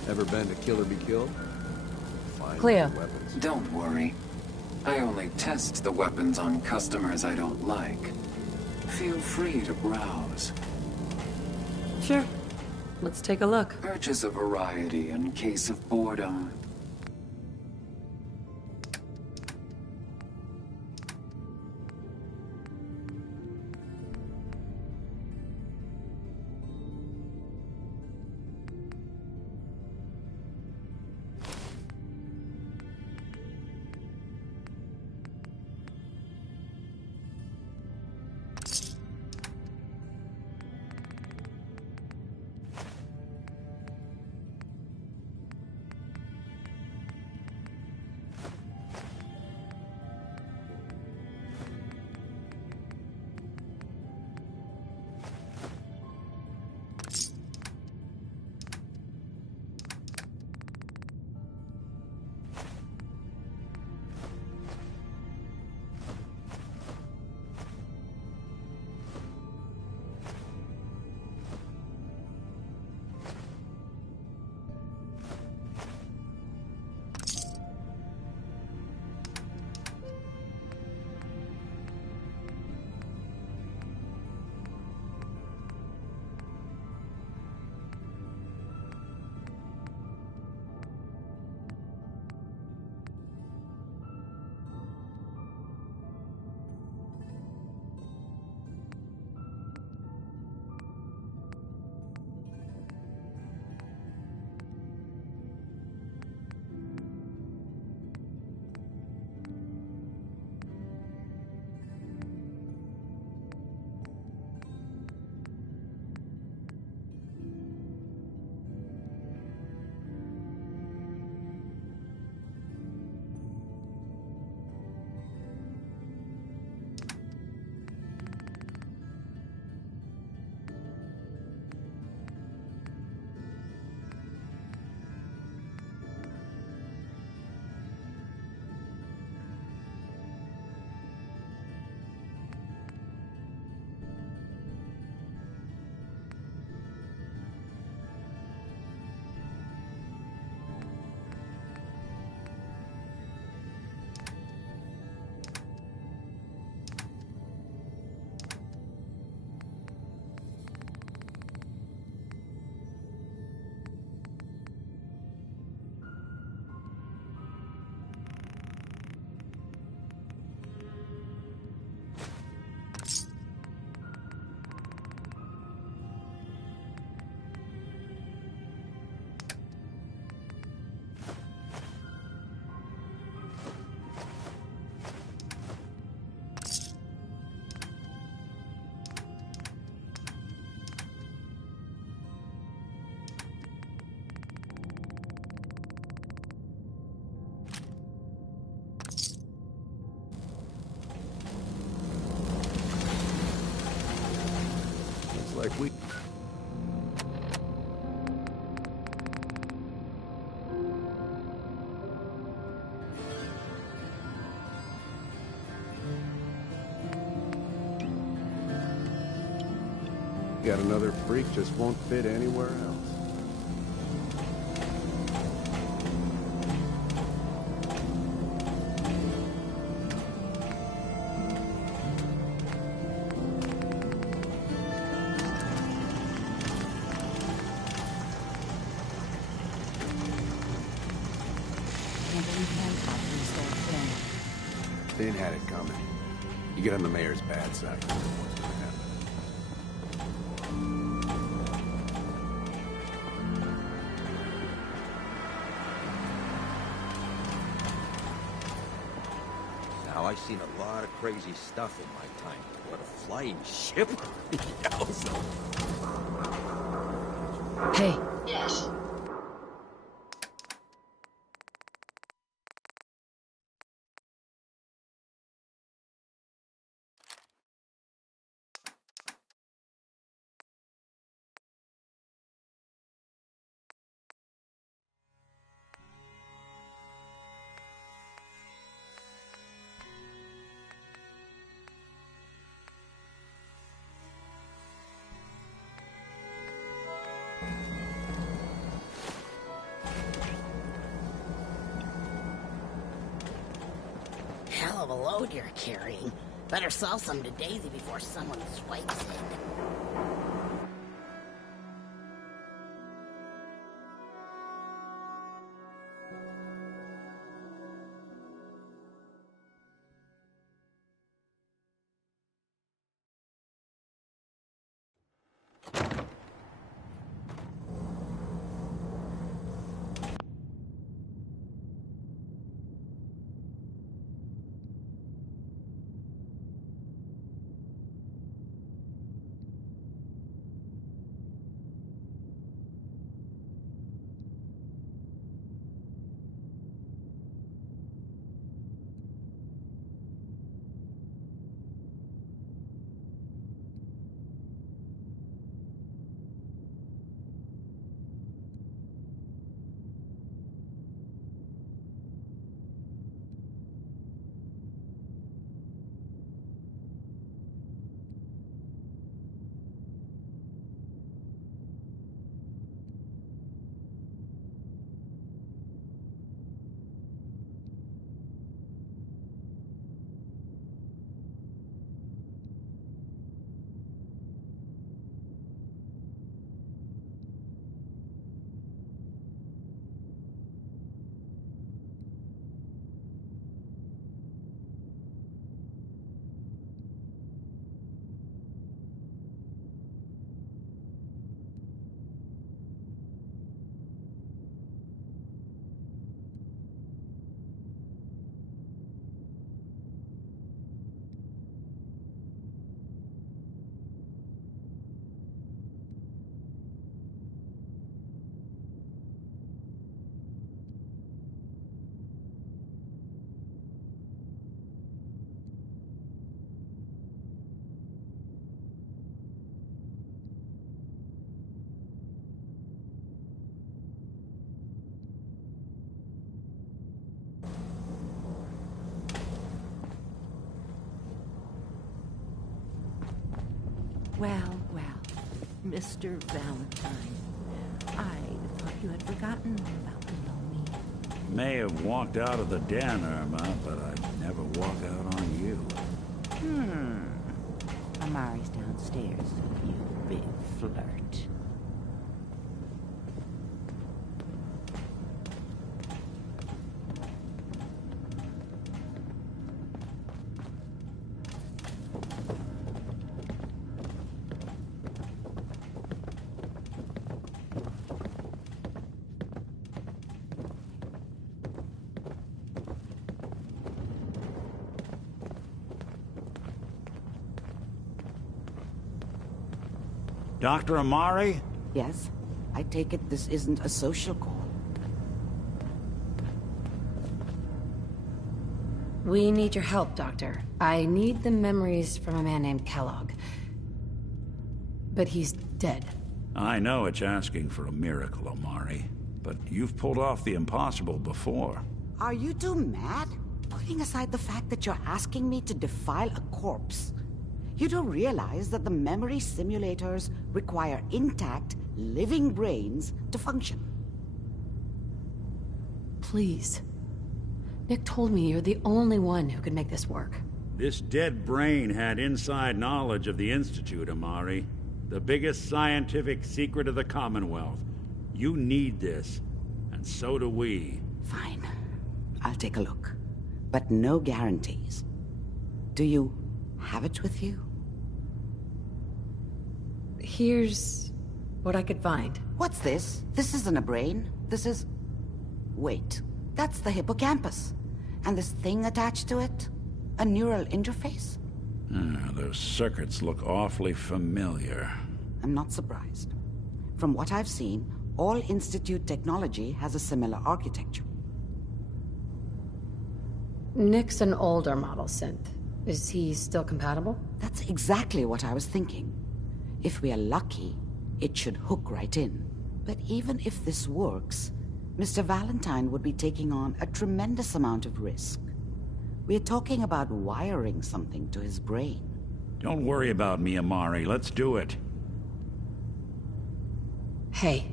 Ever been to kill or be killed? Find Cleo. weapons. Don't worry. I only test the weapons on customers I don't like. Feel free to browse. Sure. Let's take a look. Purchase a variety in case of boredom. Like we... Got another freak, just won't fit anywhere else. Finn had it coming. You get on the mayor's bad side. What's gonna happen? Now, I've seen a lot of crazy stuff in my time, but a flying ship? Yowza. Hey. Yes. hell of a load you're carrying. Better sell some to Daisy before someone swipes it. Well, well, Mr. Valentine. I thought you had forgotten about me. May have walked out of the den, Irma, but I'd never walk out on you. Amari's downstairs, you big flirt. Dr. Amari? Yes? I take it this isn't a social call. We need your help, Doctor. I need the memories from a man named Kellogg. But he's dead. I know it's asking for a miracle, Amari, but you've pulled off the impossible before. Are you two mad? Putting aside the fact that you're asking me to defile a corpse, you do realize that the memory simulators require intact, living brains to function. Please. Nick told me you're the only one who could make this work. This dead brain had inside knowledge of the Institute, Amari. The biggest scientific secret of the Commonwealth. You need this, and so do we. Fine. I'll take a look. But no guarantees. Do you have it with you? Here's what I could find. What's this? This isn't a brain. This is... Wait. That's the hippocampus. And this thing attached to it? A neural interface? Those circuits look awfully familiar. I'm not surprised. From what I've seen, all Institute technology has a similar architecture. Nick's an older model synth. Is he still compatible? That's exactly what I was thinking. If we are lucky, it should hook right in. But even if this works, Mr. Valentine would be taking on a tremendous amount of risk. We're talking about wiring something to his brain. Don't worry about me, Amari. Let's do it. Hey,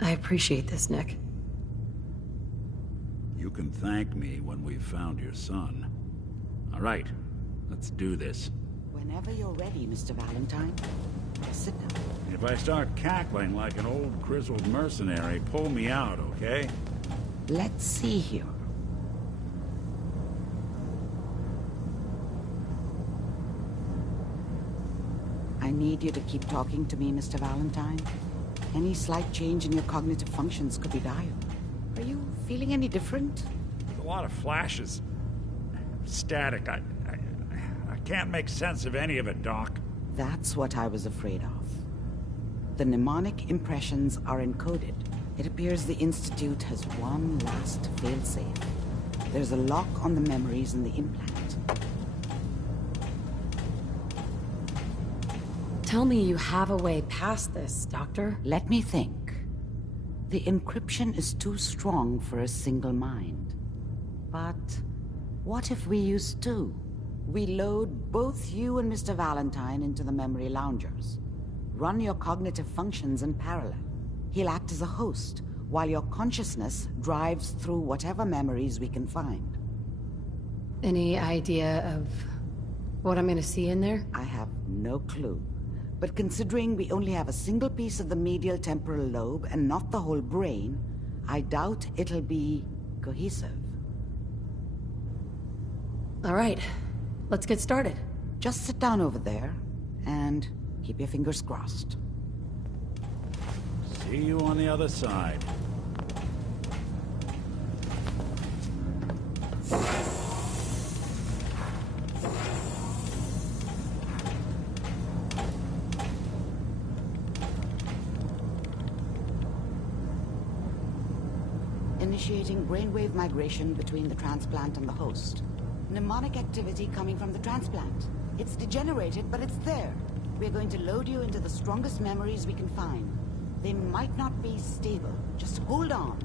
I appreciate this, Nick. You can thank me when we've found your son. All right, let's do this. Whenever you're ready, Mr. Valentine. Sit down. If I start cackling like an old grizzled mercenary, pull me out, okay? Let's see here. I need you to keep talking to me, Mr. Valentine. Any slight change in your cognitive functions could be dire. Are you feeling any different? A lot of flashes. Static. I can't make sense of any of it, Doc. That's what I was afraid of. The mnemonic impressions are encoded. It appears the Institute has one last failsafe. There's a lock on the memories in the implant. Tell me you have a way past this, Doctor. Let me think. The encryption is too strong for a single mind. But what if we use two? We load both you and Mr. Valentine into the memory loungers. Run your cognitive functions in parallel. He'll act as a host, while your consciousness drives through whatever memories we can find. Any idea of what I'm gonna see in there? I have no clue. But considering we only have a single piece of the medial temporal lobe and not the whole brain, I doubt it'll be cohesive. All right, let's get started. Just sit down over there and keep your fingers crossed. See you on the other side. Initiating brainwave migration between the transplant and the host. Mnemonic activity coming from the transplant. It's degenerated, but it's there. We're going to load you into the strongest memories we can find. They might not be stable. Just hold on.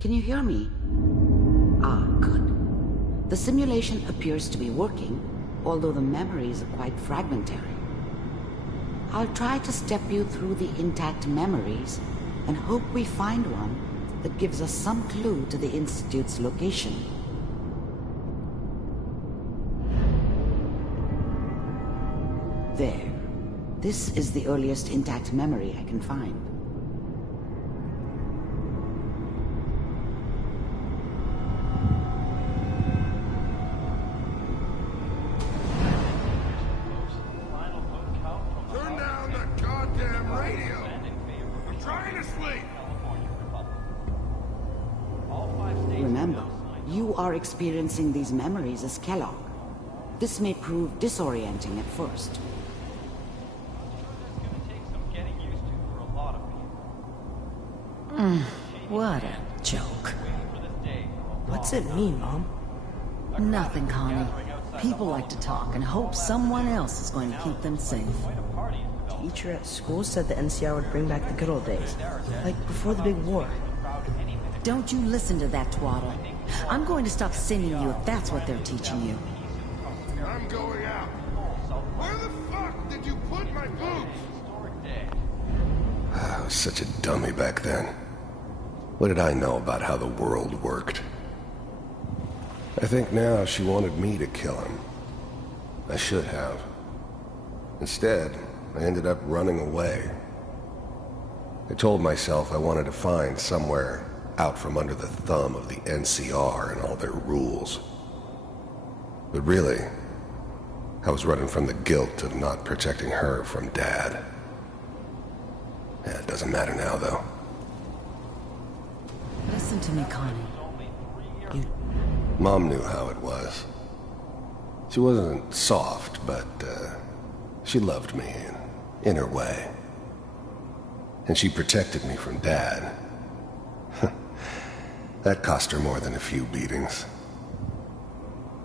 Can you hear me? Ah, good. The simulation appears to be working, although the memories are quite fragmentary. I'll try to step you through the intact memories and hope we find one that gives us some clue to the Institute's location. There. This is the earliest intact memory I can find. Remember, you are experiencing these memories as Kellogg. This may prove disorienting at first. What a joke. What's it mean, Mom? Nothing, Connie. People like to talk and hope someone else is going to keep them safe. Teacher at school said the NCR would bring back the good old days. Like before the big war. Don't you listen to that twaddle. I'm going to stop sending you if that's what they're teaching you. I'm going out. Where the fuck did you put my boots? I was such a dummy back then. What did I know about how the world worked? I think now she wanted me to kill him. I should have. Instead, I ended up running away. I told myself I wanted to find somewhere out from under the thumb of the NCR and all their rules. But really, I was running from the guilt of not protecting her from Dad. Yeah, it doesn't matter now, though. Listen to me, Connie. Mom knew how it was. She wasn't soft, but she loved me in her way. And she protected me from Dad. That cost her more than a few beatings.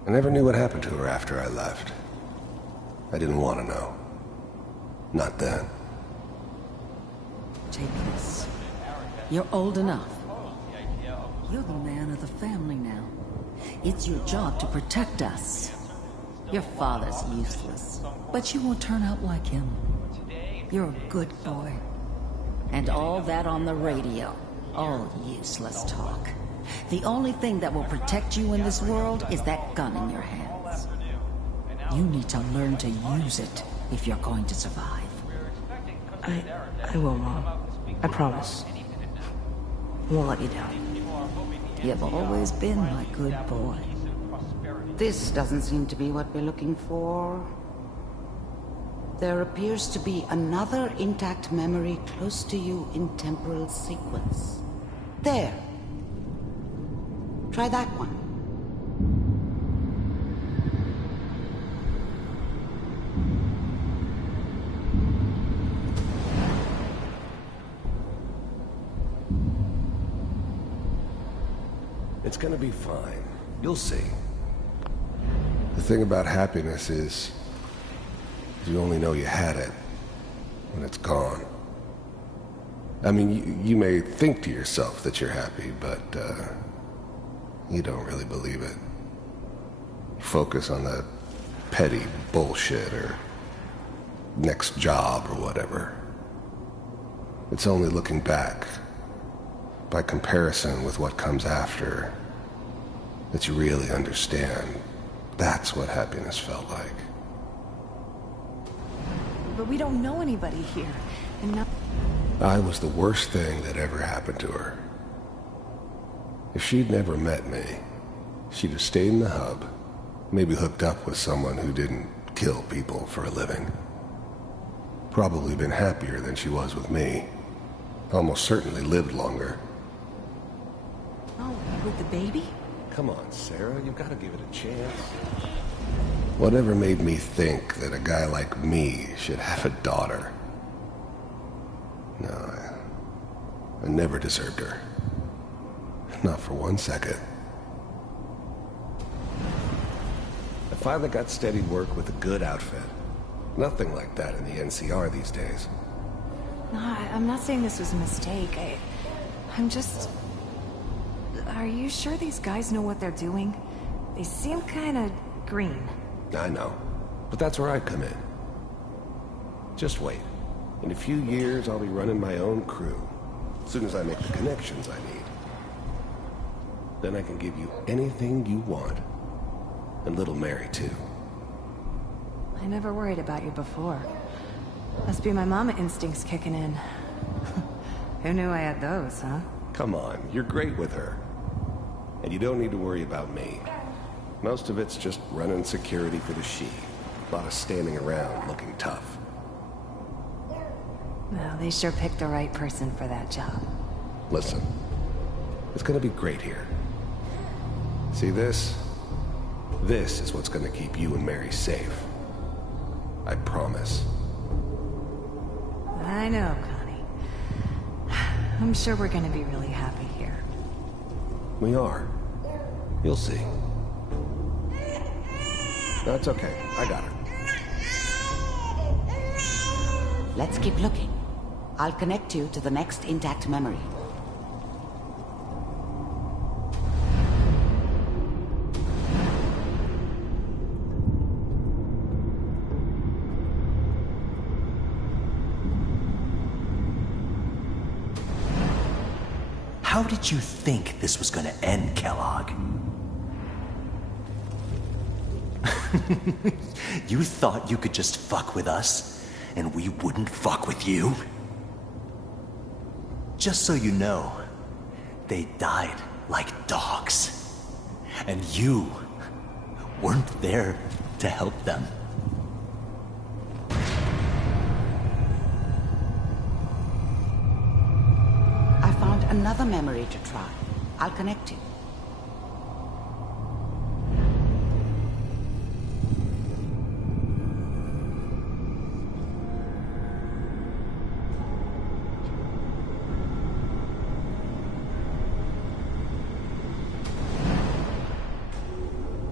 I never knew what happened to her after I left. I didn't want to know. Not then. Take this. You're old enough. You're the man of the family now. It's your job to protect us. Your father's useless, but you won't turn out like him. You're a good boy. And all that on the radio, all useless talk. The only thing that will protect you in this world is that gun in your hands. You need to learn to use it if you're going to survive. I will, Mom. I promise. I won't let you down. You've always been my good boy. This doesn't seem to be what we're looking for. There appears to be another intact memory close to you in temporal sequence. There. Try that one. It's gonna be fine. You'll see. The thing about happiness is you only know you had it when it's gone. I mean, you may think to yourself that you're happy, but you don't really believe it. Focus on the petty bullshit or next job or whatever. It's only looking back, by comparison with what comes after, that you really understand. That's what happiness felt like. But we don't know anybody here, and not... I was the worst thing that ever happened to her. If she'd never met me, she'd have stayed in the hub, maybe hooked up with someone who didn't kill people for a living. Probably been happier than she was with me. Almost certainly lived longer. Oh, with the baby? Come on, Sarah, you've got to give it a chance. Whatever made me think that a guy like me should have a daughter? No, I never deserved her. Not for 1 second. I finally got steady work with a good outfit. Nothing like that in the NCR these days. No, I'm not saying this was a mistake. I'm just... Are you sure these guys know what they're doing? They seem kinda green. I know, but that's where I come in. Just wait. In a few years, I'll be running my own crew. As soon as I make the connections I need. Then I can give you anything you want. And little Mary, too. I never worried about you before. Must be my mama instincts kicking in. Who knew I had those, huh? Come on, you're great with her. And you don't need to worry about me. Most of it's just running security for the she. A lot of standing around looking tough. Well, they sure picked the right person for that job. Listen, it's gonna be great here. See this? This is what's gonna keep you and Mary safe. I promise. I know, Connie. I'm sure we're gonna be really happy here. We are. You'll see. That's okay. I got her. Let's keep looking. I'll connect you to the next intact memory. How did you think this was gonna end, Kellogg? You thought you could just fuck with us, and we wouldn't fuck with you? Just so you know, they died like dogs. And you weren't there to help them. I found another memory to try. I'll connect you.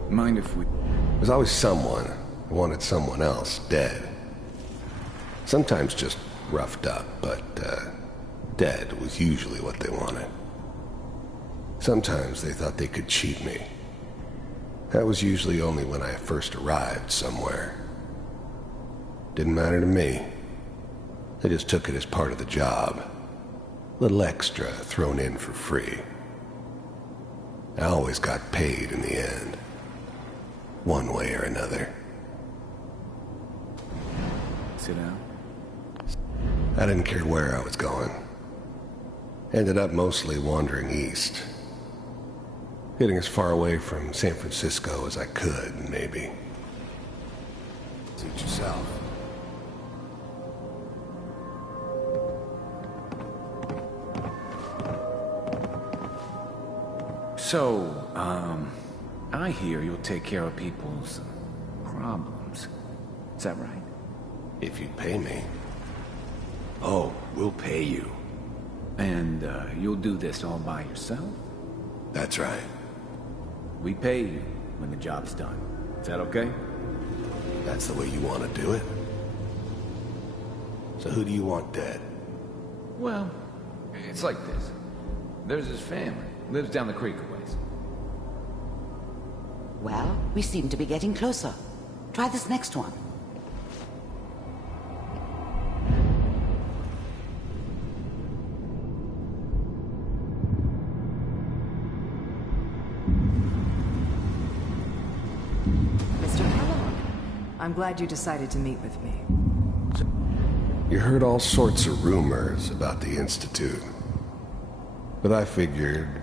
Mind if we... There's always someone who wanted someone else dead. Sometimes just roughed up, but dead was usually what they wanted. Sometimes they thought they could cheat me. That was usually only when I first arrived somewhere. Didn't matter to me. I just took it as part of the job. Little extra thrown in for free. I always got paid in the end. One way or another. Sit down. I didn't care where I was going. Ended up mostly wandering east. Getting as far away from San Francisco as I could, maybe. Suit yourself. So, I hear you'll take care of people's problems. Is that right? If you'd pay me. Oh, we'll pay you. And, you'll do this all by yourself? That's right. We pay you when the job's done. Is that okay? That's the way you want to do it? So who do you want dead? Well, it's like this. There's his family. Lives down the creek a ways. Well, we seem to be getting closer. Try this next one. Mr. Kellogg, I'm glad you decided to meet with me. You heard all sorts of rumors about the Institute. But I figured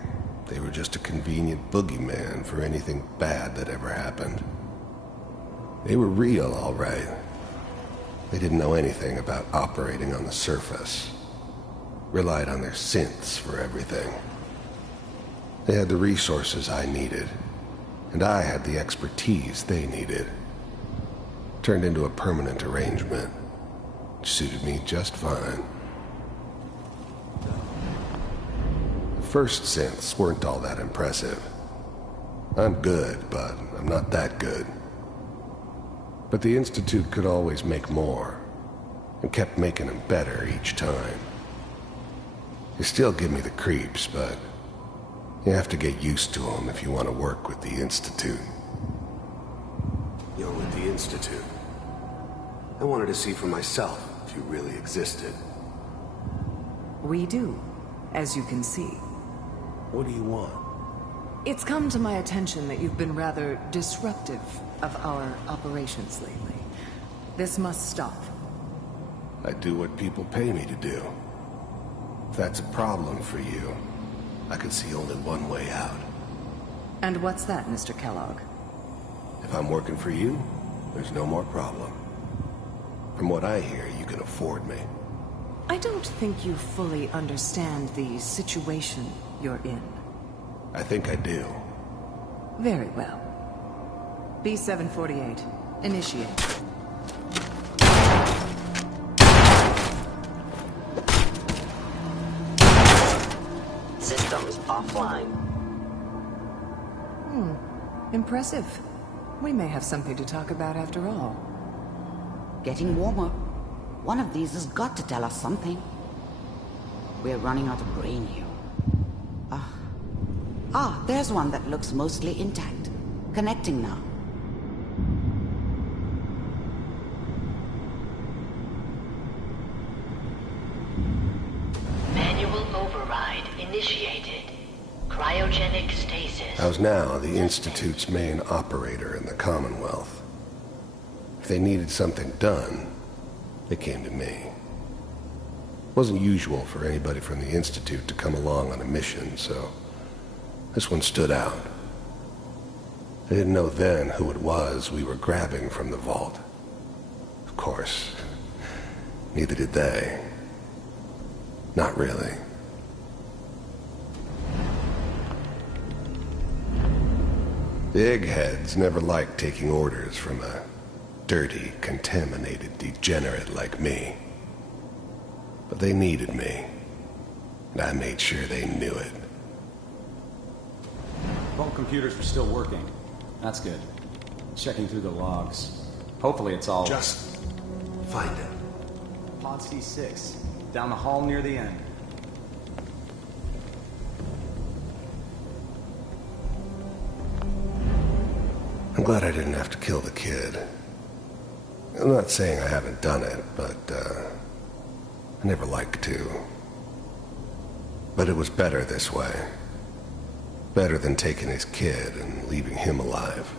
they were just a convenient boogeyman for anything bad that ever happened. They were real, all right. They didn't know anything about operating on the surface. Relied on their synths for everything. They had the resources I needed, and I had the expertise they needed. Turned into a permanent arrangement, which suited me just fine. First synths weren't all that impressive. I'm good, but I'm not that good. But the Institute could always make more, and kept making them better each time. They still give me the creeps, but you have to get used to them if you want to work with the Institute. You're with the Institute. I wanted to see for myself if you really existed. We do, as you can see. What do you want? It's come to my attention that you've been rather disruptive of our operations lately. This must stop. I do what people pay me to do. If that's a problem for you, I could see only one way out. And what's that, Mr. Kellogg? If I'm working for you, there's no more problem. From what I hear, you can afford me. I don't think you fully understand the situation you're in. I think I do. Very well. B-748, initiate. Systems offline. Impressive. We may have something to talk about after all. Getting warmer. One of these has got to tell us something. We're running out of brain here. There's one that looks mostly intact. Connecting now. Manual override initiated. Cryogenic stasis. I was now the Institute's main operator in the Commonwealth. If they needed something done, they came to me. It wasn't usual for anybody from the Institute to come along on a mission, so this one stood out. I didn't know then who it was we were grabbing from the vault. Of course, neither did they. Not really. The eggheads never liked taking orders from a dirty, contaminated degenerate like me. But they needed me, and I made sure they knew it. Vault computers are still working. That's good. Checking through the logs. Hopefully it's all... Just find it. Pod C6. Down the hall near the end. I'm glad I didn't have to kill the kid. I'm not saying I haven't done it, but, I never liked to. But it was better this way. Better than taking his kid and leaving him alive.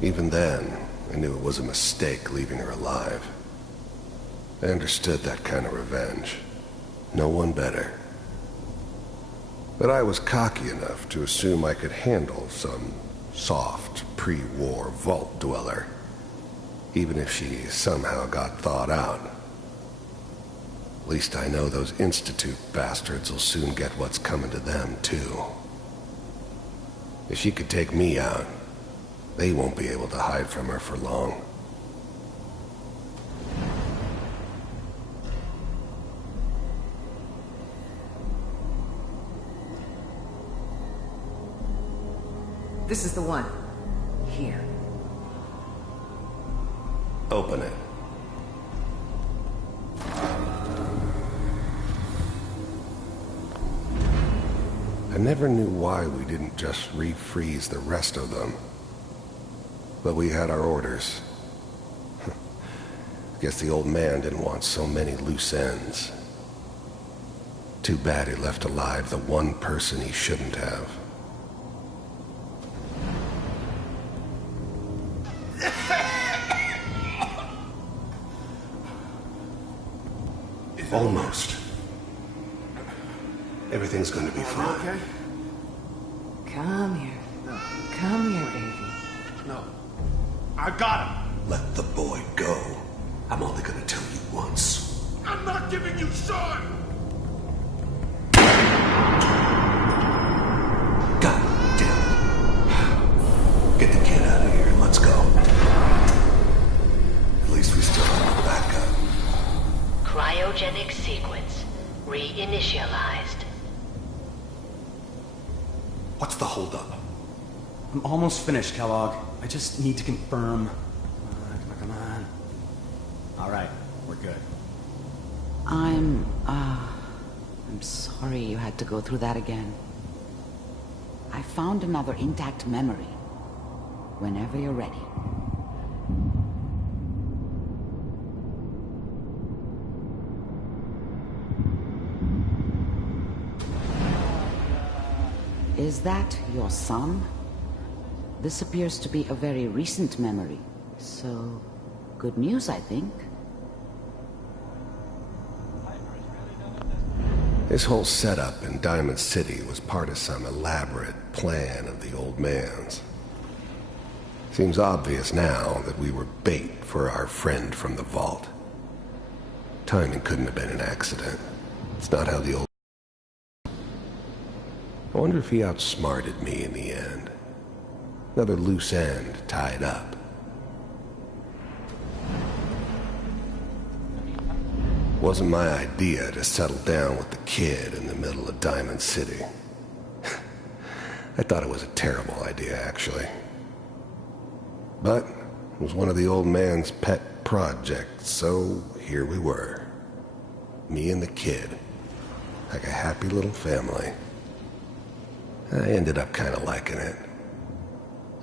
Even then, I knew it was a mistake leaving her alive. I understood that kind of revenge. No one better. But I was cocky enough to assume I could handle some soft, pre-war vault dweller, even if she somehow got thawed out. At least I know those Institute bastards will soon get what's coming to them, too. If she could take me out, they won't be able to hide from her for long. This is the one. Here. Open it. I never knew why we didn't just refreeze the rest of them. But we had our orders. Guess the old man didn't want so many loose ends. Too bad he left alive the one person he shouldn't have. Almost. Everything's going to be fine. Okay? Come here. No. Come here, baby. No. I got him. Let the boy go. I'm only going to tell you once. I'm not giving you Sean! God damn it. Get the kid out of here and let's go. At least we still have a backup. Cryogenic sequence reinitialized. What's the holdup? I'm almost finished, Kellogg. I just need to confirm. Come on. All right, we're good. I'm sorry you had to go through that again. I found another intact memory. Whenever you're ready. Is that your son? This appears to be a very recent memory. So, good news, I think. This whole setup in Diamond City was part of some elaborate plan of the old man's. Seems obvious now that we were bait for our friend from the vault. Timing couldn't have been an accident. It's not how the old... I wonder if he outsmarted me in the end. Another loose end tied up. Wasn't my idea to settle down with the kid in the middle of Diamond City. I thought it was a terrible idea, actually. But it was one of the old man's pet projects, so here we were. Me and the kid. Like a happy little family. I ended up kind of liking it.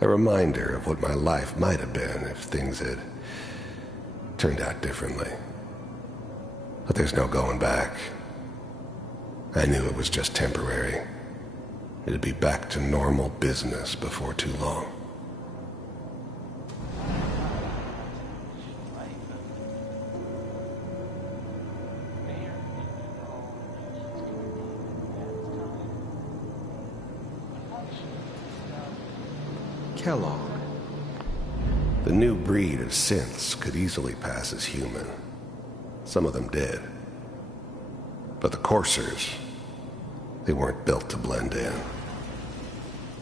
A reminder of what my life might have been if things had turned out differently. But there's no going back. I knew it was just temporary. It'd be back to normal business before too long. Kellogg. The new breed of synths could easily pass as human. Some of them did. But the coursers, they weren't built to blend in.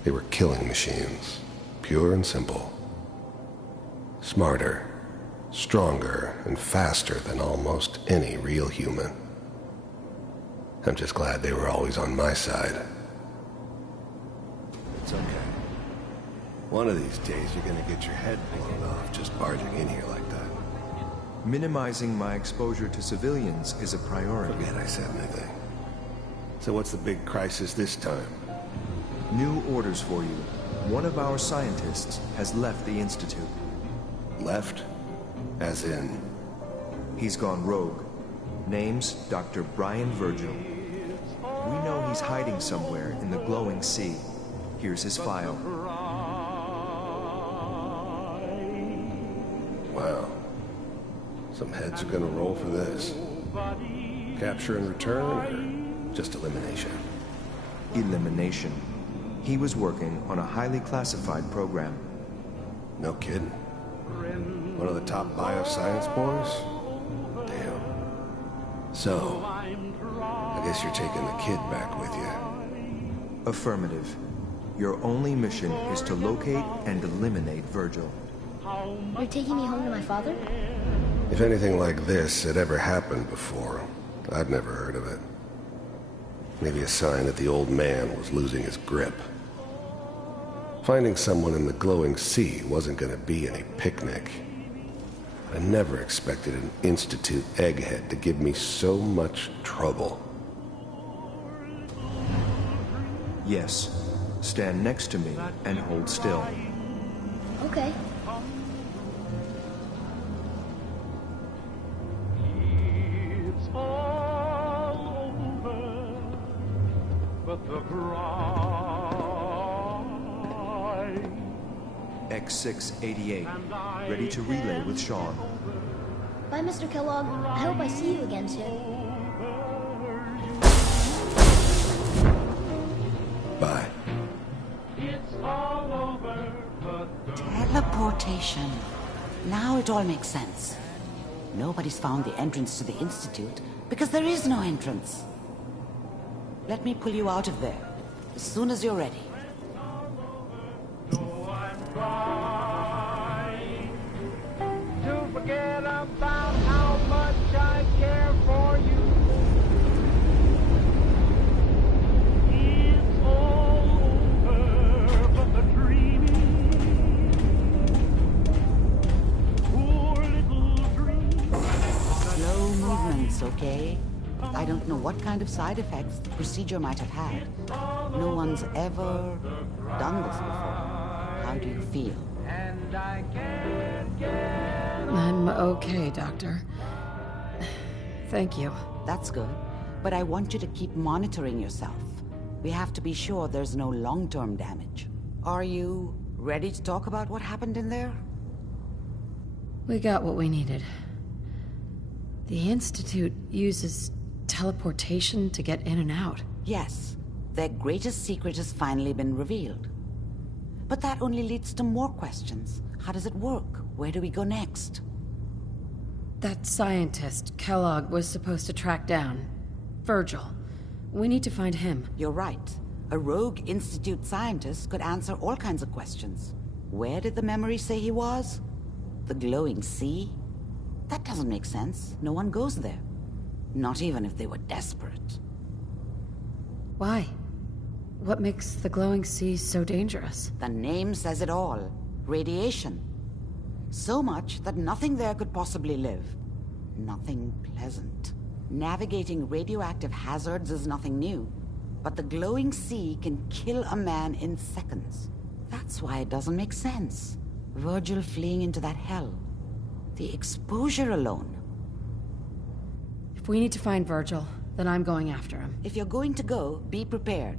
They were killing machines, pure and simple. Smarter, stronger, and faster than almost any real human. I'm just glad they were always on my side. It's okay. One of these days you're gonna get your head blown off just barging in here like that. Minimizing my exposure to civilians is a priority. Forget I said anything. So what's the big crisis this time? New orders for you. One of our scientists has left the Institute. Left? As in? He's gone rogue. Name's Dr. Brian Virgil. We know he's hiding somewhere in the glowing sea. Here's his file. Wow. Some heads are gonna roll for this. Capture and return, or just elimination? Elimination. He was working on a highly classified program. No kidding. One of the top bioscience boys? Damn. So, I guess you're taking the kid back with you. Affirmative. Your only mission is to locate and eliminate Virgil. You're taking me home to my father? If anything like this had ever happened before, I'd never heard of it. Maybe a sign that the old man was losing his grip. Finding someone in the glowing sea wasn't gonna be any picnic. I never expected an Institute egghead to give me so much trouble. Yes. Stand next to me and hold still. Okay. X688, ready to relay with Sean. Bye, Mr. Kellogg. I hope I see you again soon. Bye. Teleportation. Now it all makes sense. Nobody's found the entrance to the Institute because there is no entrance. Let me pull you out of there as soon as you're ready. To forget about how much I care for you. It's all over, but the dreaming. Poor little dream. Slow movements, okay? I don't know what kind of side effects the procedure might have had. No one's ever done this before. How do you feel? And I can't get I'm okay, Doctor. Thank you. That's good. But I want you to keep monitoring yourself. We have to be sure there's no long-term damage. Are you ready to talk about what happened in there? We got what we needed. The Institute uses teleportation to get in and out. Yes. Their greatest secret has finally been revealed. But that only leads to more questions. How does it work? Where do we go next? That scientist, Kellogg, was supposed to track down. Virgil. We need to find him. You're right. A rogue Institute scientist could answer all kinds of questions. Where did the memory say he was? The glowing sea? That doesn't make sense. No one goes there. Not even if they were desperate. Why? What makes the glowing sea so dangerous? The name says it all. Radiation. So much that nothing there could possibly live. Nothing pleasant. Navigating radioactive hazards is nothing new. But the glowing sea can kill a man in seconds. That's why it doesn't make sense. Virgil fleeing into that hell. The exposure alone. If we need to find Virgil, then I'm going after him. If you're going to go, be prepared.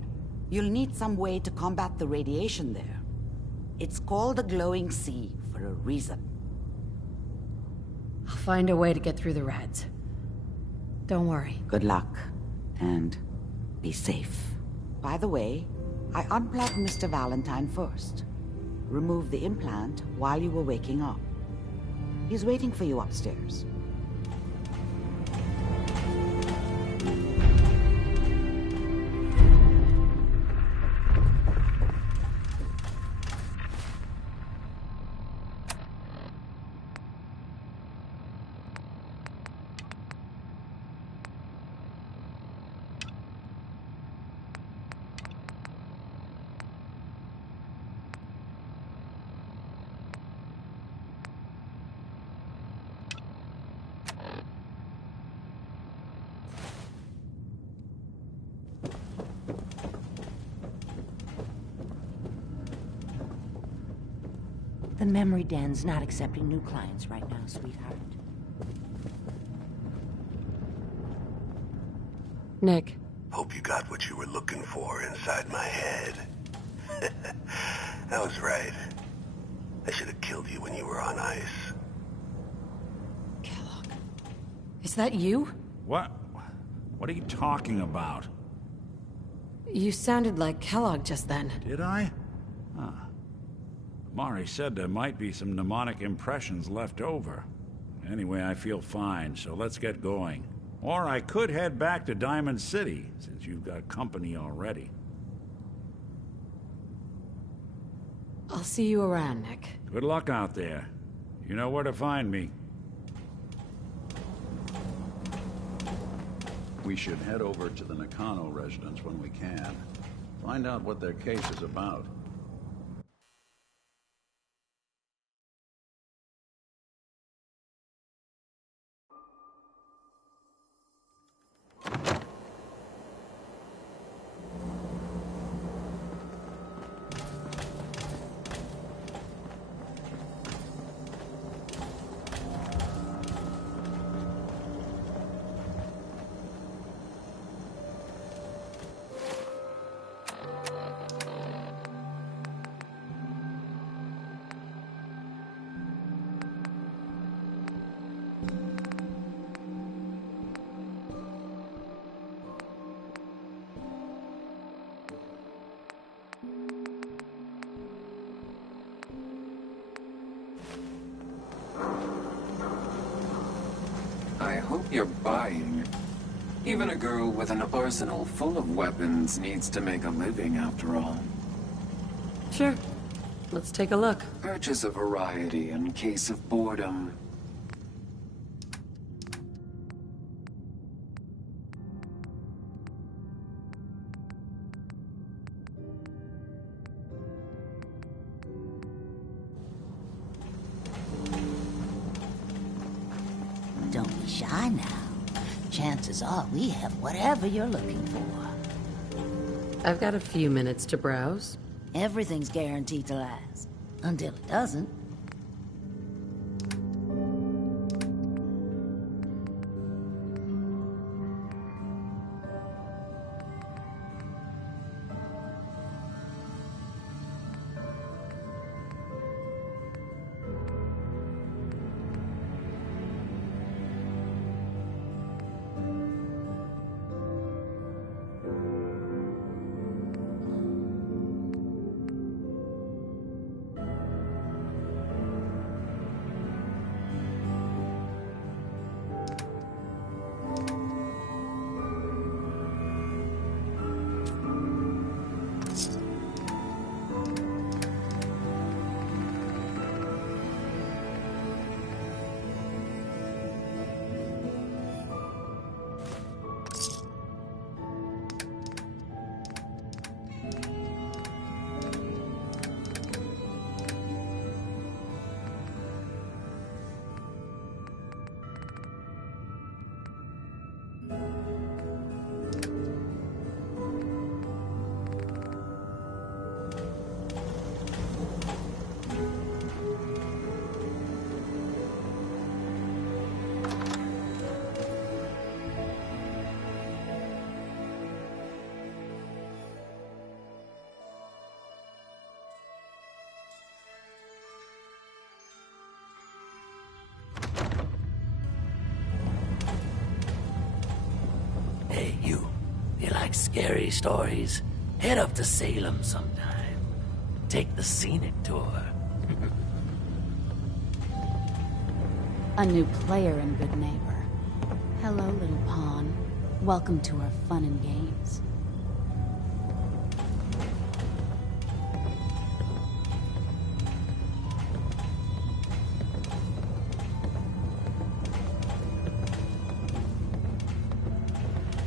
You'll need some way to combat the radiation there. It's called the glowing sea for a reason. I'll find a way to get through the rads. Don't worry. Good luck. And be safe. By the way, I unplugged Mr. Valentine first. Removed the implant while you were waking up. He's waiting for you upstairs. The memory den's not accepting new clients right now, sweetheart. Nick. Hope you got what you were looking for inside my head. I was right. I should have killed you when you were on ice. Kellogg. Is that you? What? What are you talking about? You sounded like Kellogg just then. Did I? Huh. Mari said there might be some mnemonic impressions left over. Anyway, I feel fine, so let's get going. Or I could head back to Diamond City, since you've got company already. I'll see you around, Nick. Good luck out there. You know where to find me. We should head over to the Nakano residence when we can. Find out what their case is about. I hope you're buying. Even a girl with an arsenal full of weapons needs to make a living after all. Sure. Let's take a look. Purchase a variety in case of boredom. Don't be shy now. Chances are we have whatever you're looking for. I've got a few minutes to browse. Everything's guaranteed to last. Until it doesn't. Hey, you like scary stories? Head up to Salem sometime. Take the scenic tour. A new player and good neighbor. Hello, little pawn. Welcome to our fun and games.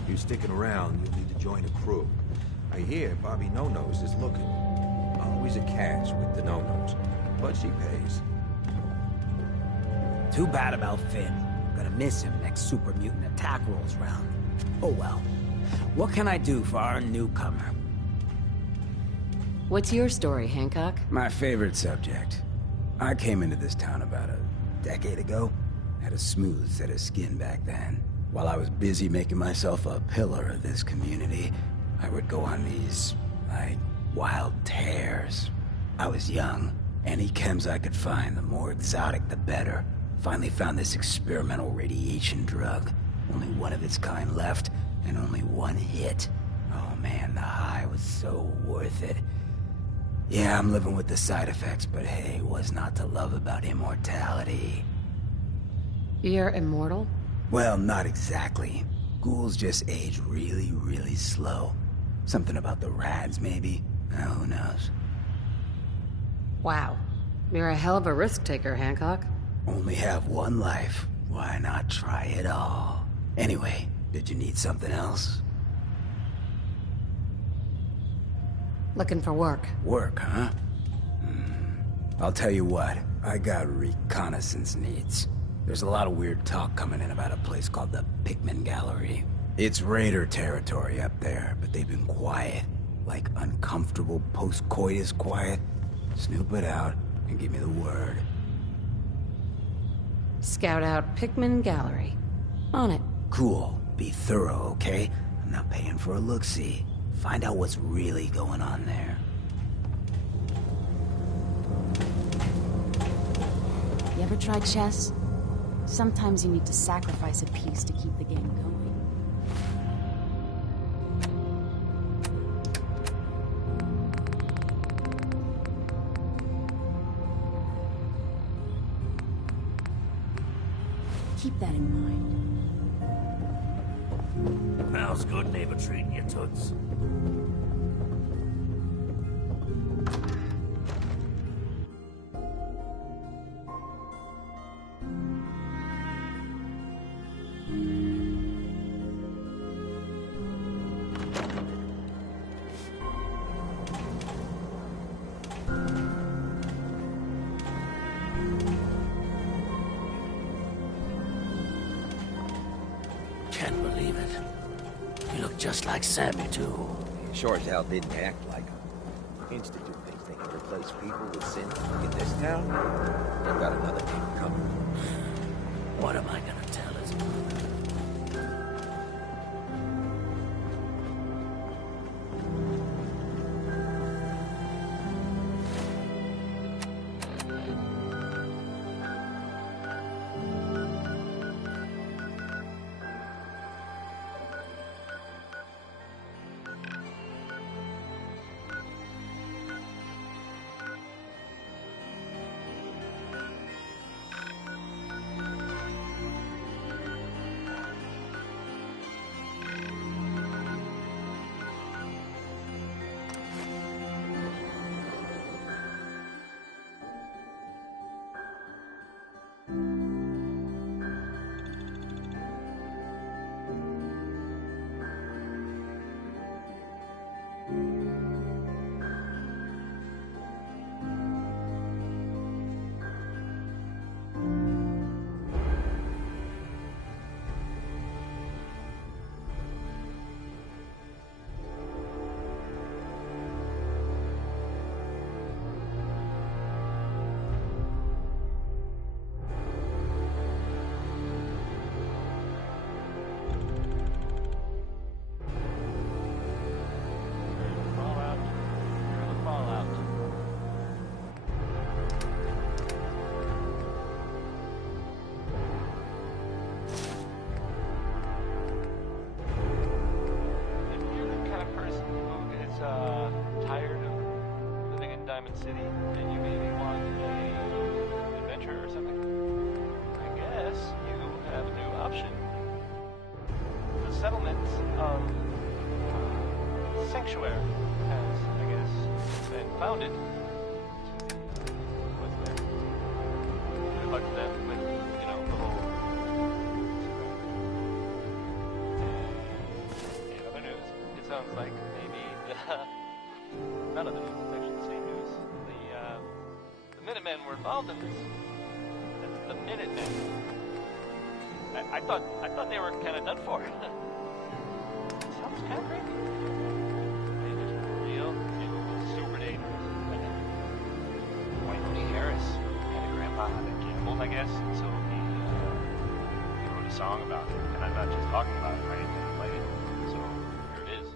You're sticking around, you'll need to join a crew. I hear Bobby No-Nose is looking. Always a catch with the No-Nose, but she pays. Too bad about Finn. Gonna miss him next Super Mutant attack rolls round. Oh well. What can I do for our newcomer? What's your story, Hancock? My favorite subject. I came into this town about a decade ago. Had a smooth set of skin back then. While I was busy making myself a pillar of this community, I would go on these, like, wild tears. I was young. Any chems I could find, the more exotic the better. Finally found this experimental radiation drug. Only one of its kind left, and only one hit. Oh man, the high was so worth it. Yeah, I'm living with the side effects, but hey, what's not to love about immortality? You're immortal? Well, not exactly. Ghouls just age really, really slow. Something about the rads, maybe? Who knows? Wow. You're a hell of a risk taker, Hancock. Only have one life. Why not try it all? Anyway, did you need something else? Looking for work. Work, huh? I'll tell you what, I got reconnaissance needs. There's a lot of weird talk coming in about a place called the Pikmin Gallery. It's raider territory up there, but they've been quiet. Like uncomfortable post-coitus quiet. Snoop it out and give me the word. Scout out Pikmin Gallery. On it. Cool. Be thorough, okay? I'm not paying for a look-see. Find out what's really going on there. You ever tried chess? Sometimes you need to sacrifice a piece to keep the game going. Keep that in mind. How's good neighbor treating you, Toots? Can't believe it. You look just like Sammy, too. Sure as hell didn't act like him. Institute thinks they can replace people with sin. In this town, they've got another thing coming. What am I gonna tell his mother? City, and you maybe want an adventure or something, I guess you have a new option. The settlement of Sanctuary has, I guess, been founded to the what's there. Good luck to them with, you know, the whole. In other news, it sounds like maybe none of the news is actually the same news. The Minutemen were involved in this. That's the Minutemen. I thought they were kind of done for. Sounds kind of crazy. They just real, super dangerous. White Harris. song about it, and I'm not just talking about it, right? I play it. So here it is.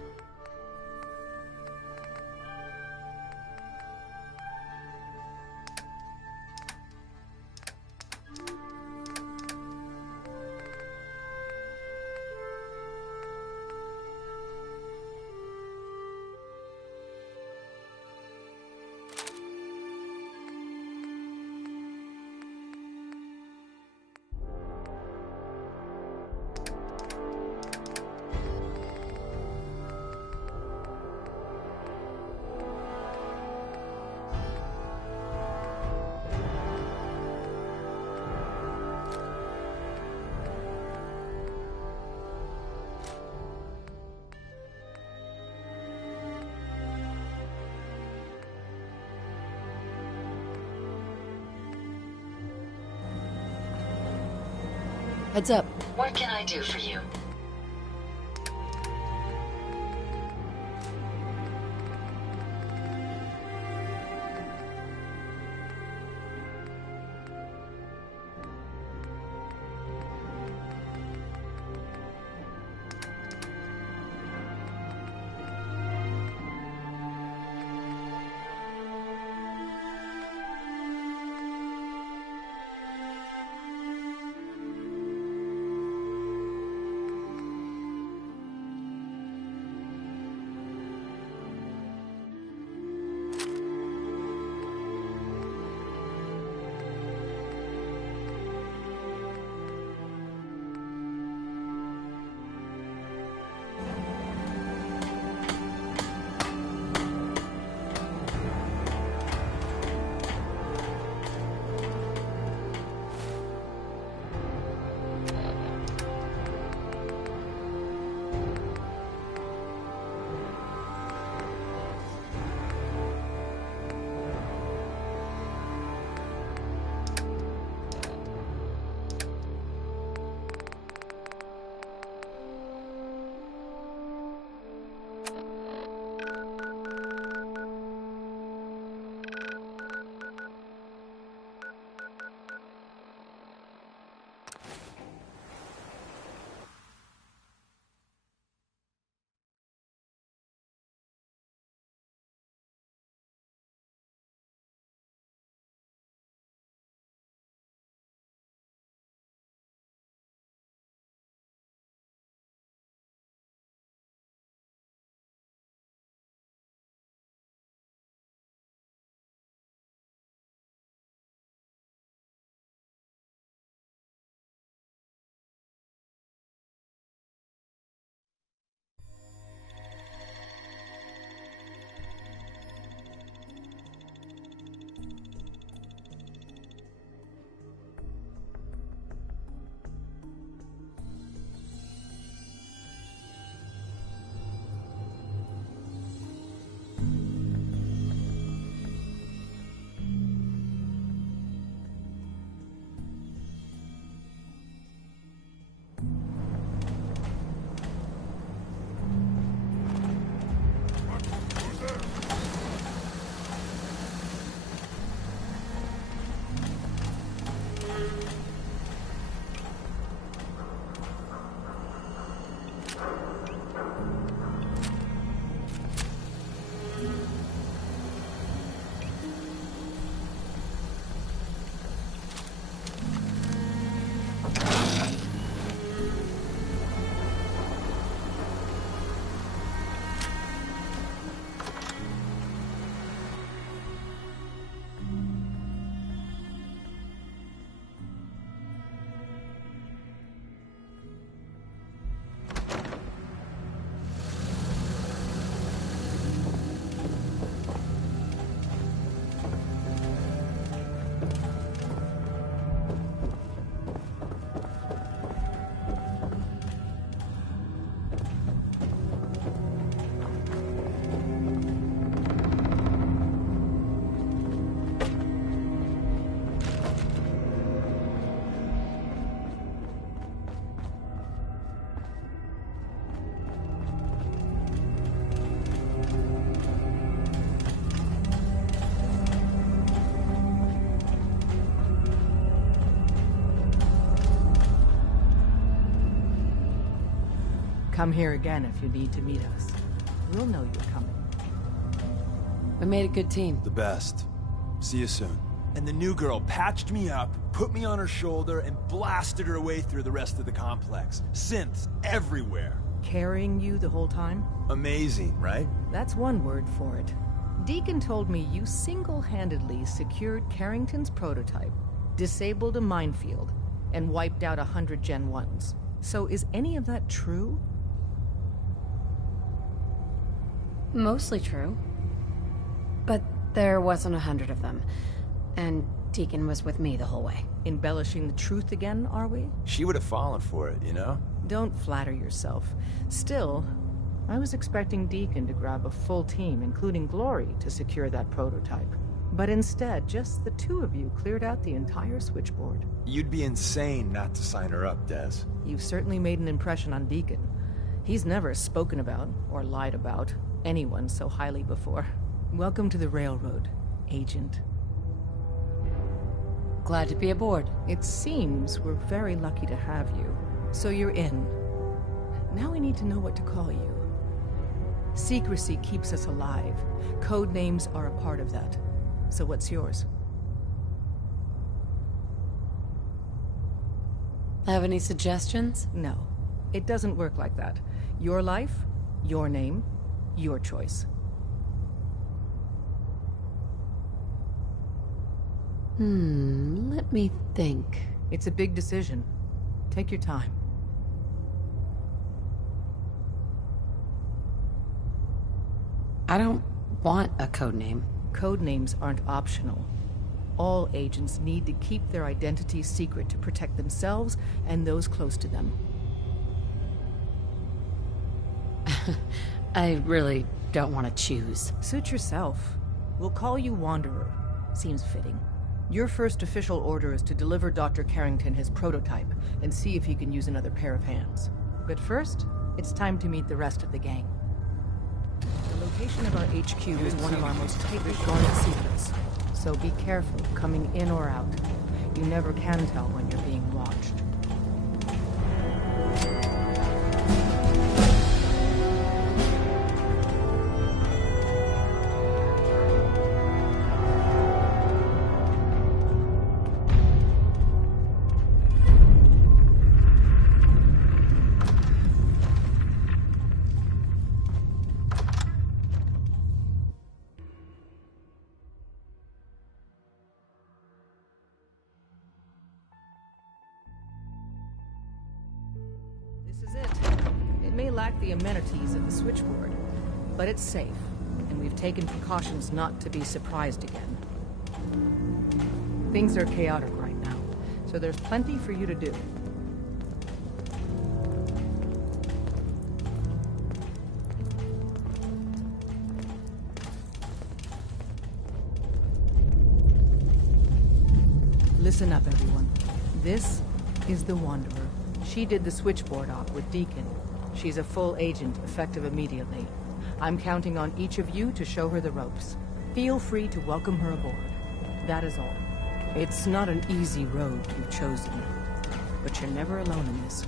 Heads up. What can I do for you? Come here again if you need to meet us. We'll know you're coming. We made a good team. The best. See you soon. And the new girl patched me up, put me on her shoulder, and blasted her way through the rest of the complex. Synths everywhere. Carrying you the whole time? Amazing, right? That's one word for it. Deacon told me you single-handedly secured Carrington's prototype, disabled a minefield, and wiped out 100 Gen 1s. So is any of that true? Mostly true. But there wasn't 100 of them. And Deacon was with me the whole way. Embellishing the truth again, are we? She would have fallen for it, you know? Don't flatter yourself. Still, I was expecting Deacon to grab a full team, including Glory, to secure that prototype. But instead, just the two of you cleared out the entire switchboard. You'd be insane not to sign her up, Des. You've certainly made an impression on Deacon. He's never spoken about, or lied about, anyone so highly before. Welcome to the Railroad, Agent. Glad to be aboard. It seems we're very lucky to have you. So you're in. Now we need to know what to call you. Secrecy keeps us alive. Code names are a part of that. So what's yours? Have any suggestions? No. It doesn't work like that. Your life, your name, your choice. Let me think. It's a big decision. Take your time. I don't want a code name. Code names aren't optional. All agents need to keep their identities secret to protect themselves and those close to them. I really don't want to choose. Suit yourself. We'll call you Wanderer. Seems fitting. Your first official order is to deliver Dr. Carrington his prototype and see if he can use another pair of hands. But first, it's time to meet the rest of the gang. The location of our HQ is one of our most tightly guarded secrets, so be careful coming in or out. You never can tell when you're being watched. The amenities of the switchboard, but it's safe, and we've taken precautions not to be surprised again. Things are chaotic right now, so there's plenty for you to do. Listen up, everyone. This is the Wanderer. She did the switchboard op with Deacon. She's a full agent, effective immediately. I'm counting on each of you to show her the ropes. Feel free to welcome her aboard. That is all. It's not an easy road you've chosen, but you're never alone in this.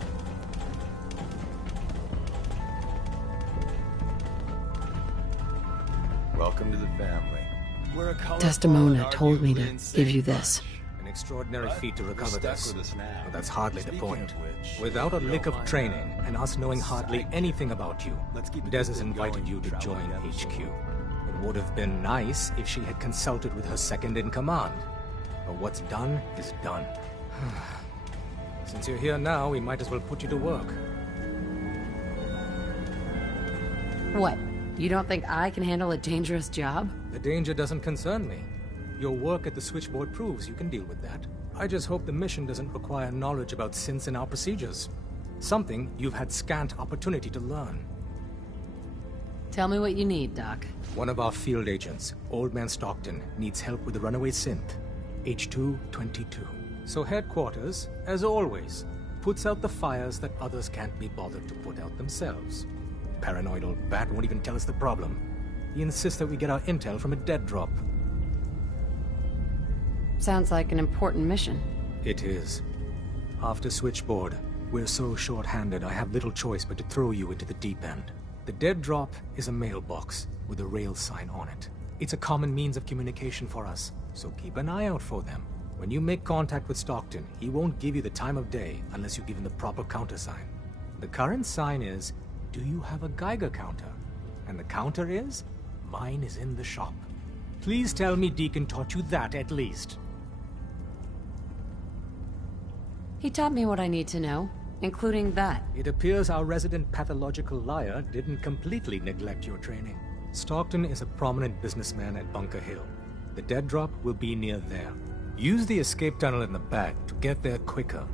Welcome to the family. We're a Desdemona told me to give you this. An extraordinary feat to recover this, but that's hardly the point. Without a lick of training, and us knowing hardly anything about you, Des has invited you to join HQ. It would have been nice if she had consulted with her second-in-command, but what's done is done. Since you're here now, we might as well put you to work. What? You don't think I can handle a dangerous job? The danger doesn't concern me. Your work at the switchboard proves you can deal with that. I just hope the mission doesn't require knowledge about synths and our procedures. Something you've had scant opportunity to learn. Tell me what you need, Doc. One of our field agents, Old Man Stockton, needs help with the runaway synth, H222. So headquarters, as always, puts out the fires that others can't be bothered to put out themselves. Paranoid old bat won't even tell us the problem. He insists that we get our intel from a dead drop. Sounds like an important mission. It is. After Switchboard, We're so short-handed, I have little choice but to throw you into the deep end. The dead drop is a mailbox with a rail sign on it. It's a common means of communication for us, so keep an eye out for them. When you make contact with Stockton, he won't give you the time of day unless you give him the proper countersign. The current sign is, do you have a Geiger counter? And the counter is, mine is in the shop. Please tell me Deacon taught you that at least. He taught me what I need to know, including that. It appears our resident pathological liar didn't completely neglect your training. Stockton is a prominent businessman at Bunker Hill. The dead drop will be near there. Use the escape tunnel in the back to get there quicker.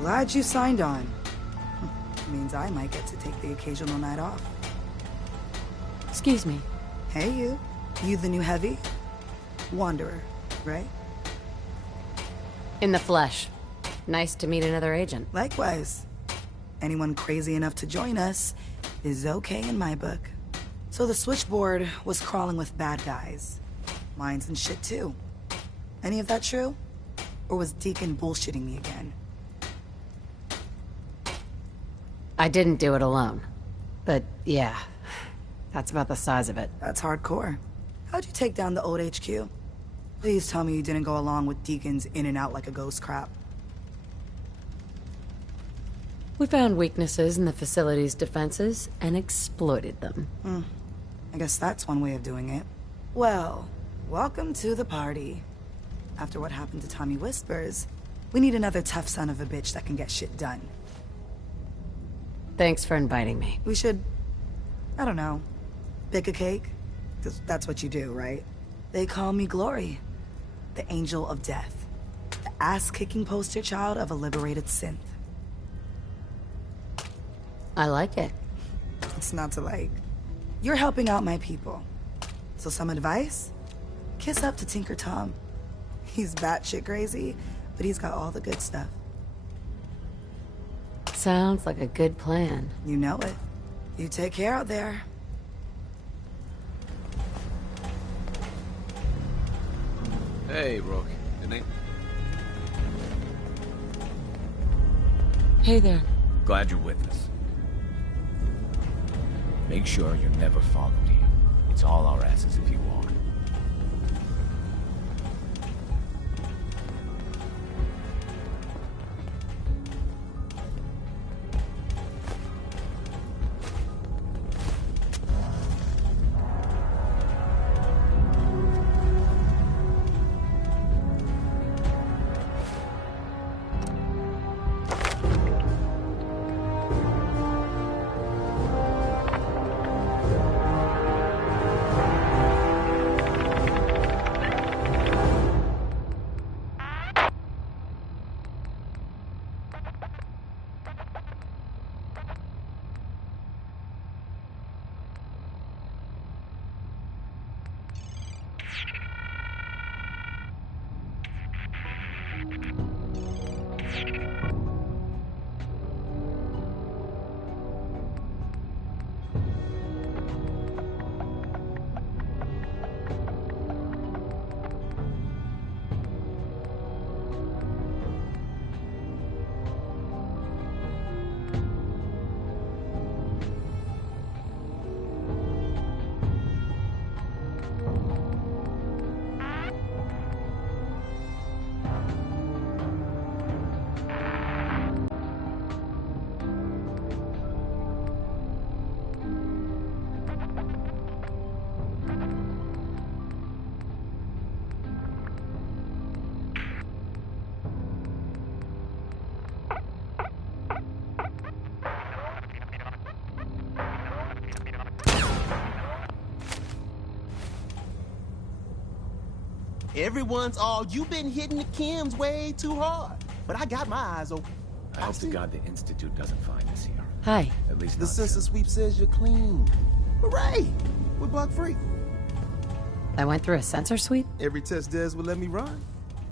Glad you signed on. Means I might get to take the occasional night off. Excuse me. Hey, you. You the new heavy? Wanderer, right? In the flesh. Nice to meet another agent. Likewise. Anyone crazy enough to join us is okay in my book. So the switchboard was crawling with bad guys. Mines and shit, too. Any of that true? Or was Deacon bullshitting me again? I didn't do it alone. But yeah, that's about the size of it. That's hardcore. How'd you take down the old HQ? Please tell me you didn't go along with Deacon's in and out like a ghost crap. We found weaknesses in the facility's defenses and exploited them. I guess that's one way of doing it. Well, welcome to the party. After what happened to Tommy Whispers, we need another tough son of a bitch that can get shit done. Thanks for inviting me. We should, I don't know, bake a cake? 'Cause that's what you do, right? They call me Glory, the Angel of Death, the ass-kicking poster child of a liberated synth. I like it. It's not to like. You're helping out my people. So some advice? Kiss up to Tinker Tom. He's batshit crazy, but he's got all the good stuff. Sounds like a good plan. You know it. You take care out there. Hey, Rook. Good night. Hey there. Glad you're with us. Make sure you're never followed here. It's all our asses if you are. Everyone's all, you've been hitting the chems way too hard. But I got my eyes open. I hope to God the Institute doesn't find us here. Hi. At least The not census soon. sweep says you're clean. Hooray! We're bug free. I went through a sensor sweep? Every test Des would let me run.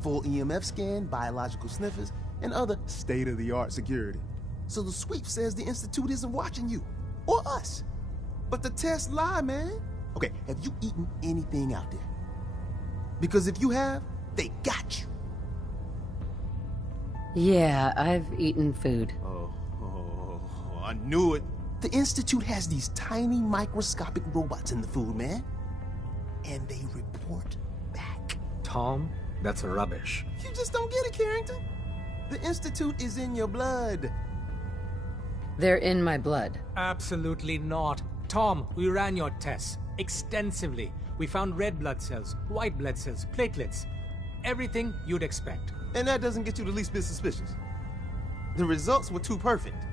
Full EMF scan, biological sniffers, and other state-of-the-art security. So the sweep says the Institute isn't watching you, or us. But the tests lie, man. Okay, have you eaten anything out there? Because if you have, they got you. Yeah, I've eaten food. Oh, I knew it. The Institute has these tiny microscopic robots in the food, man. And they report back. Tom, that's rubbish. You just don't get it, Carrington. The Institute is in your blood. They're in my blood. Absolutely not. Tom, we ran your tests extensively. We found red blood cells, white blood cells, platelets. Everything you'd expect. And that doesn't get you the least bit suspicious. The results were too perfect,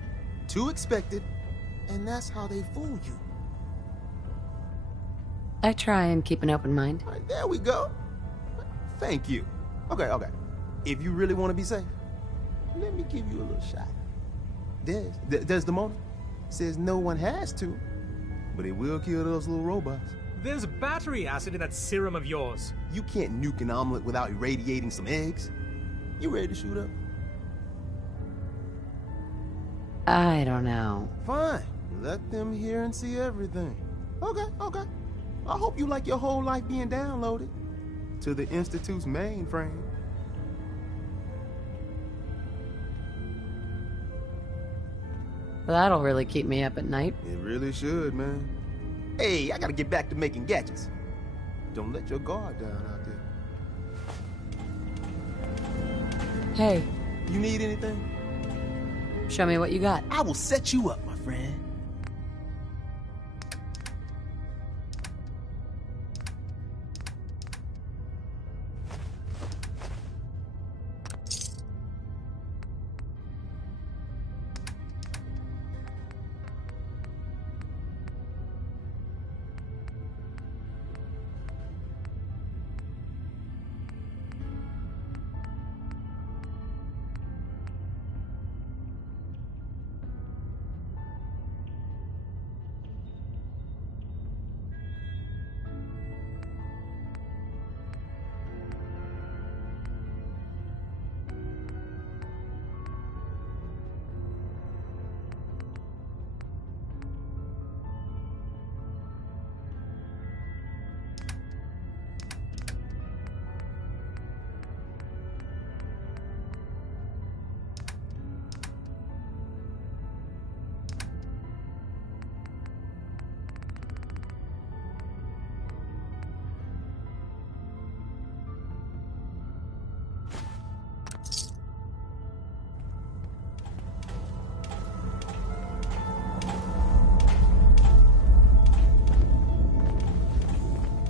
too expected, and that's how they fool you. I try and keep an open mind. Right, there we go. Thank you. Okay. If you really want to be safe, let me give you a little shot. Desdemona says no one has to, but it will kill those little robots. There's battery acid in that serum of yours. You can't nuke an omelet without irradiating some eggs. You ready to shoot up? I don't know. Fine. Let them hear and see everything. Okay. I hope you like your whole life being downloaded to the Institute's mainframe. That'll really keep me up at night. It really should, man. Hey, I gotta get back to making gadgets. Don't let your guard down out there. Hey. You need anything? Show me what you got. I will set you up, my friend.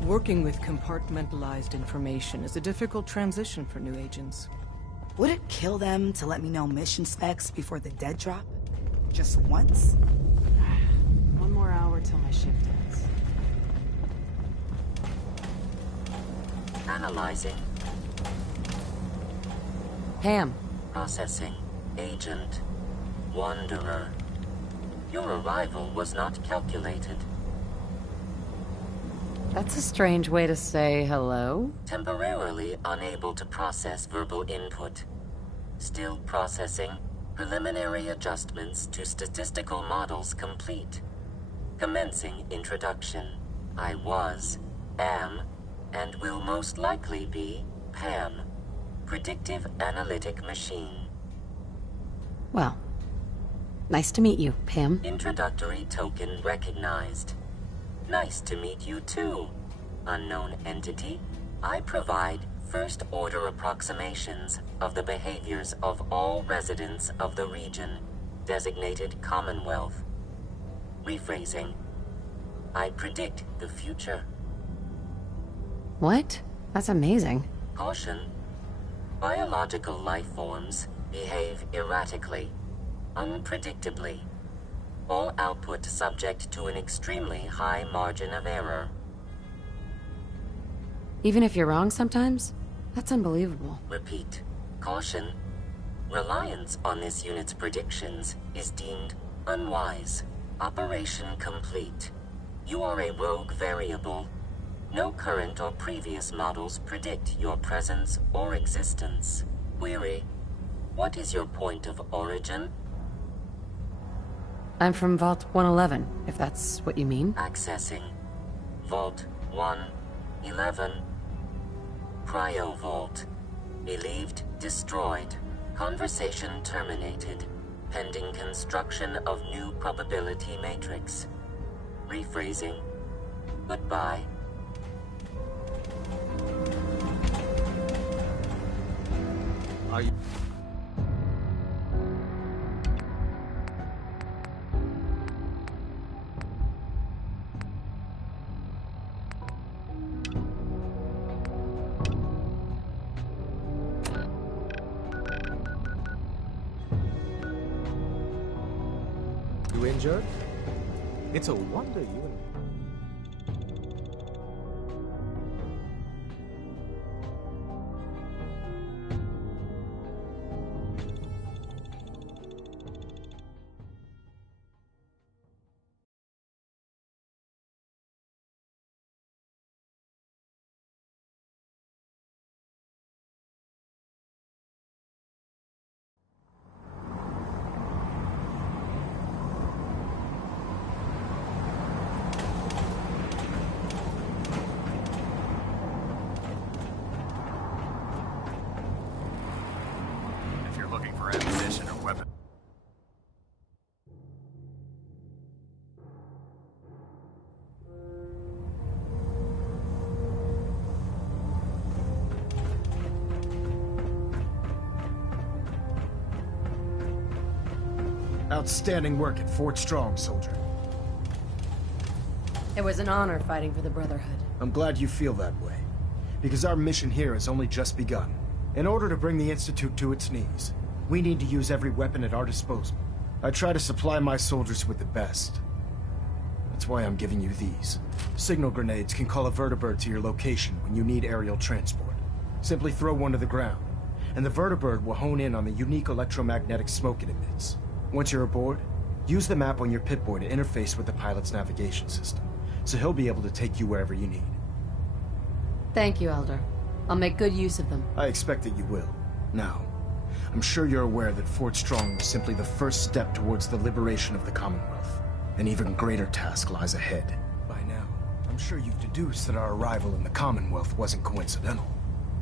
Working with compartmentalized information is a difficult transition for new agents. Would it kill them to let me know mission specs before the dead drop? Just once? 1 more hour till my shift ends. Analyzing. Pam. Processing. Agent. Wanderer. Your arrival was not calculated. That's a strange way to say hello. Temporarily unable to process verbal input. Still processing. Preliminary adjustments to statistical models complete. Commencing introduction. I was, am, and will most likely be Pam. Predictive analytic machine. Well, nice to meet you, Pam. Introductory token recognized. Nice to meet you too, unknown entity. I provide first-order approximations of the behaviors of all residents of the region, designated Commonwealth. Rephrasing. I predict the future. What? That's amazing. Caution. Biological life forms behave erratically, unpredictably. All output subject to an extremely high margin of error. Even if you're wrong sometimes? That's unbelievable. Repeat. Caution. Reliance on this unit's predictions is deemed unwise. Operation complete. You are a rogue variable. No current or previous models predict your presence or existence. Query, what is your point of origin? I'm from Vault 111, if that's what you mean. Accessing. Vault 111. Cryo Vault. Believed destroyed. Conversation terminated. Pending construction of new probability matrix. Rephrasing. Goodbye. Are you... You injured? It's a wonder you and... If you're looking for ammunition or weapons. Outstanding work at Fort Strong, soldier. It was an honor fighting for the Brotherhood. I'm glad you feel that way, because our mission here has only just begun. In order to bring the Institute to its knees, we need to use every weapon at our disposal. I try to supply my soldiers with the best. That's why I'm giving you these. Signal grenades can call a vertibird to your location when you need aerial transport. Simply throw one to the ground, and the vertibird will hone in on the unique electromagnetic smoke it emits. Once you're aboard, use the map on your Pip-Boy to interface with the pilot's navigation system, so he'll be able to take you wherever you need. Thank you, Elder. I'll make good use of them. I expect that you will. Now, I'm sure you're aware that Fort Strong was simply the first step towards the liberation of the Commonwealth. An even greater task lies ahead. By now, I'm sure you've deduced that our arrival in the Commonwealth wasn't coincidental.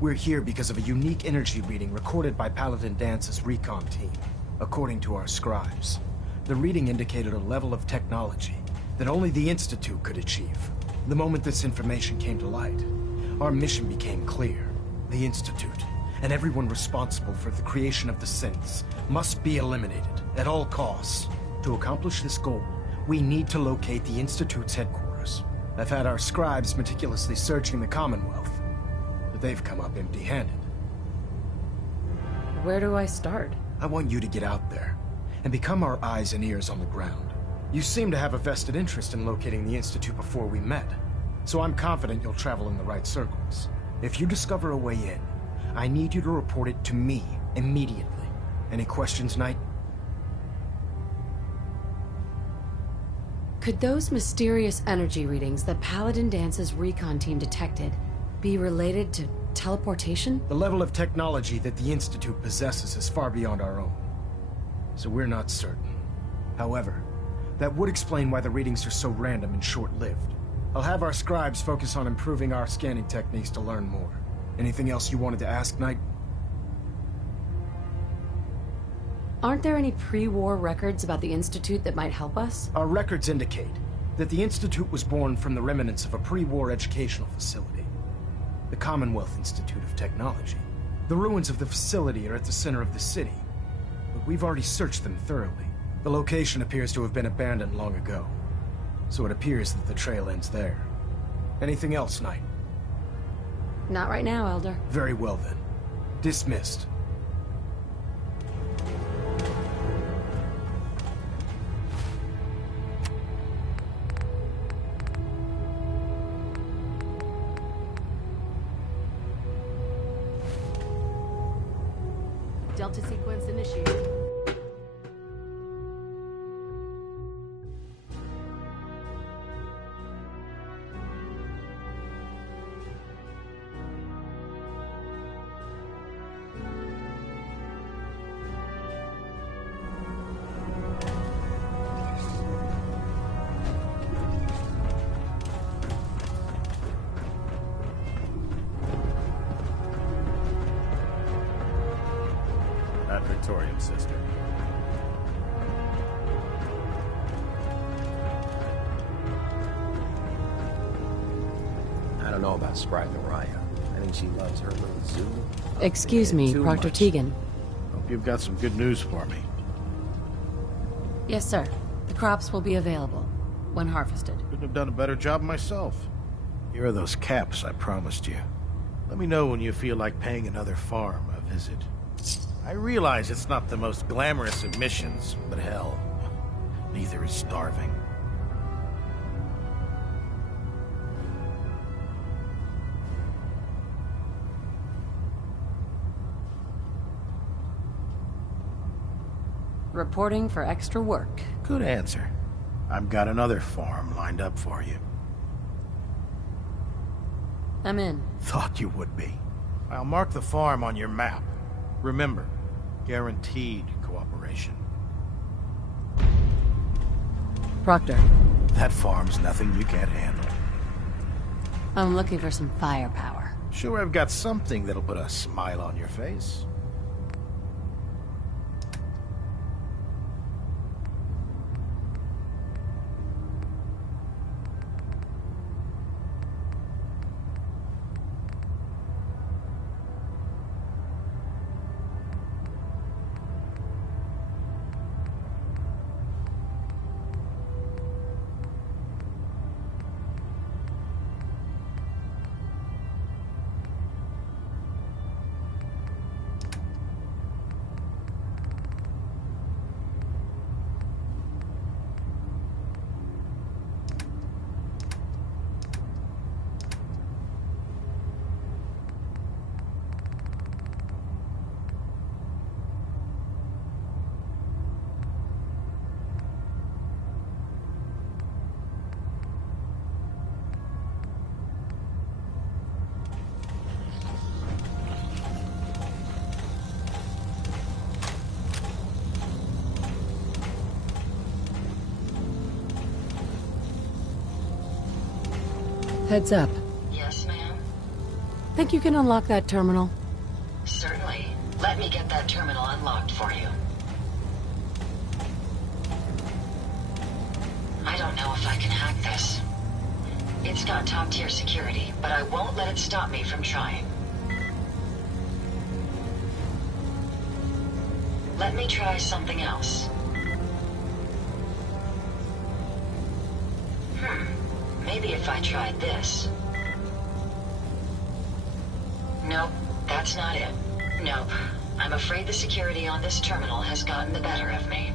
We're here because of a unique energy reading recorded by Paladin Dance's recon team. According to our scribes, the reading indicated a level of technology that only the Institute could achieve. The moment this information came to light, our mission became clear. The Institute, and everyone responsible for the creation of the synths, must be eliminated at all costs. To accomplish this goal, we need to locate the Institute's headquarters. I've had our scribes meticulously searching the Commonwealth, but they've come up empty-handed. Where do I start? I want you to get out there and become our eyes and ears on the ground. You seem to have a vested interest in locating the Institute before we met, so I'm confident you'll travel in the right circles. If you discover a way in, I need you to report it to me immediately. Any questions, Knight? Could those mysterious energy readings that Paladin Dance's recon team detected be related to teleportation? The level of technology that the Institute possesses is far beyond our own, so we're not certain. However, that would explain why the readings are so random and short-lived. I'll have our scribes focus on improving our scanning techniques to learn more. Anything else you wanted to ask, Knight? Aren't there any pre-war records about the Institute that might help us? Our records indicate that the Institute was born from the remnants of a pre-war educational facility, the Commonwealth Institute of Technology. The ruins of the facility are at the center of the city, but we've already searched them thoroughly. The location appears to have been abandoned long ago, so it appears that the trail ends there. Anything else, Knight? Not right now, Elder. Very well then. Dismissed. Delta sequence initiated. Victorium, sister. I don't know about Sprite Mariah. I think she loves her little zoo. Excuse me, Too Proctor much. Tegan. Hope you've got some good news for me. Yes, sir. The crops will be available when harvested. Couldn't have done a better job myself. Here are those caps I promised you. Let me know when you feel like paying another farm a visit. I realize it's not the most glamorous of missions, but hell, neither is starving. Reporting for extra work. Good answer. I've got another farm lined up for you. I'm in. Thought you would be. I'll mark the farm on your map. Remember, guaranteed cooperation. Proctor, That farm's nothing you can't handle. I'm looking for some firepower. Sure, I've got something that'll put a smile on your face. Heads up. Yes, ma'am? Think you can unlock that terminal? Certainly. Let me get that terminal unlocked for you. I don't know if I can hack this. It's got top-tier security, but I won't let it stop me from trying. Let me try something else. Maybe if I tried this. Nope, that's not it. Nope. I'm afraid the security on this terminal has gotten the better of me.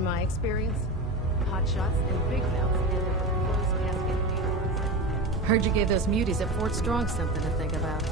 In my experience, hotshots and big mouths end up with closed casket funerals. Heard you gave those muties at Fort Strong something to think about.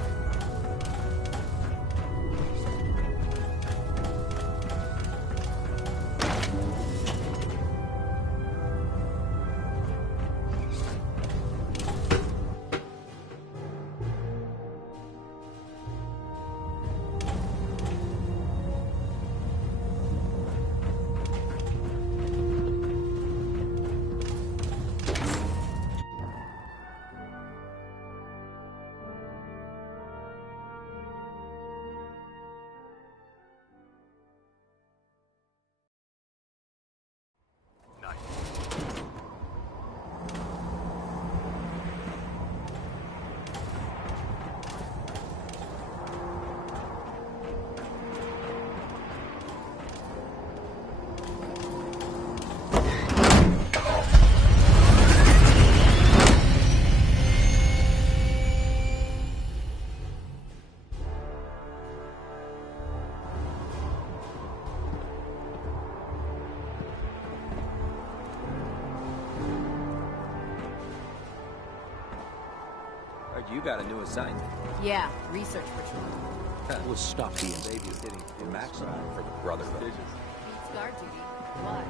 You got a new assignment. Yeah, research patrol. We'll stop being babies hitting the maximum for the Brotherhood. It's guard duty. Why?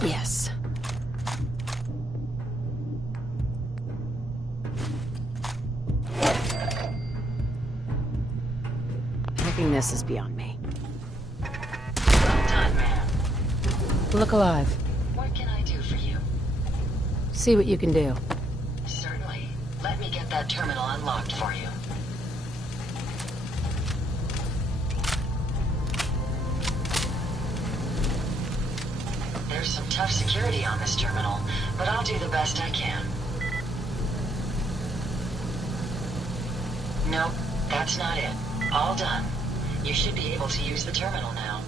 Yes. Hacking this is beyond me. Well done, man. Look alive. What can I do for you? See what you can do. Certainly. Let me get that terminal unlocked for you. There's some tough security on this terminal, but I'll do the best I can. Nope, that's not it. All done. You should be able to use the terminal now.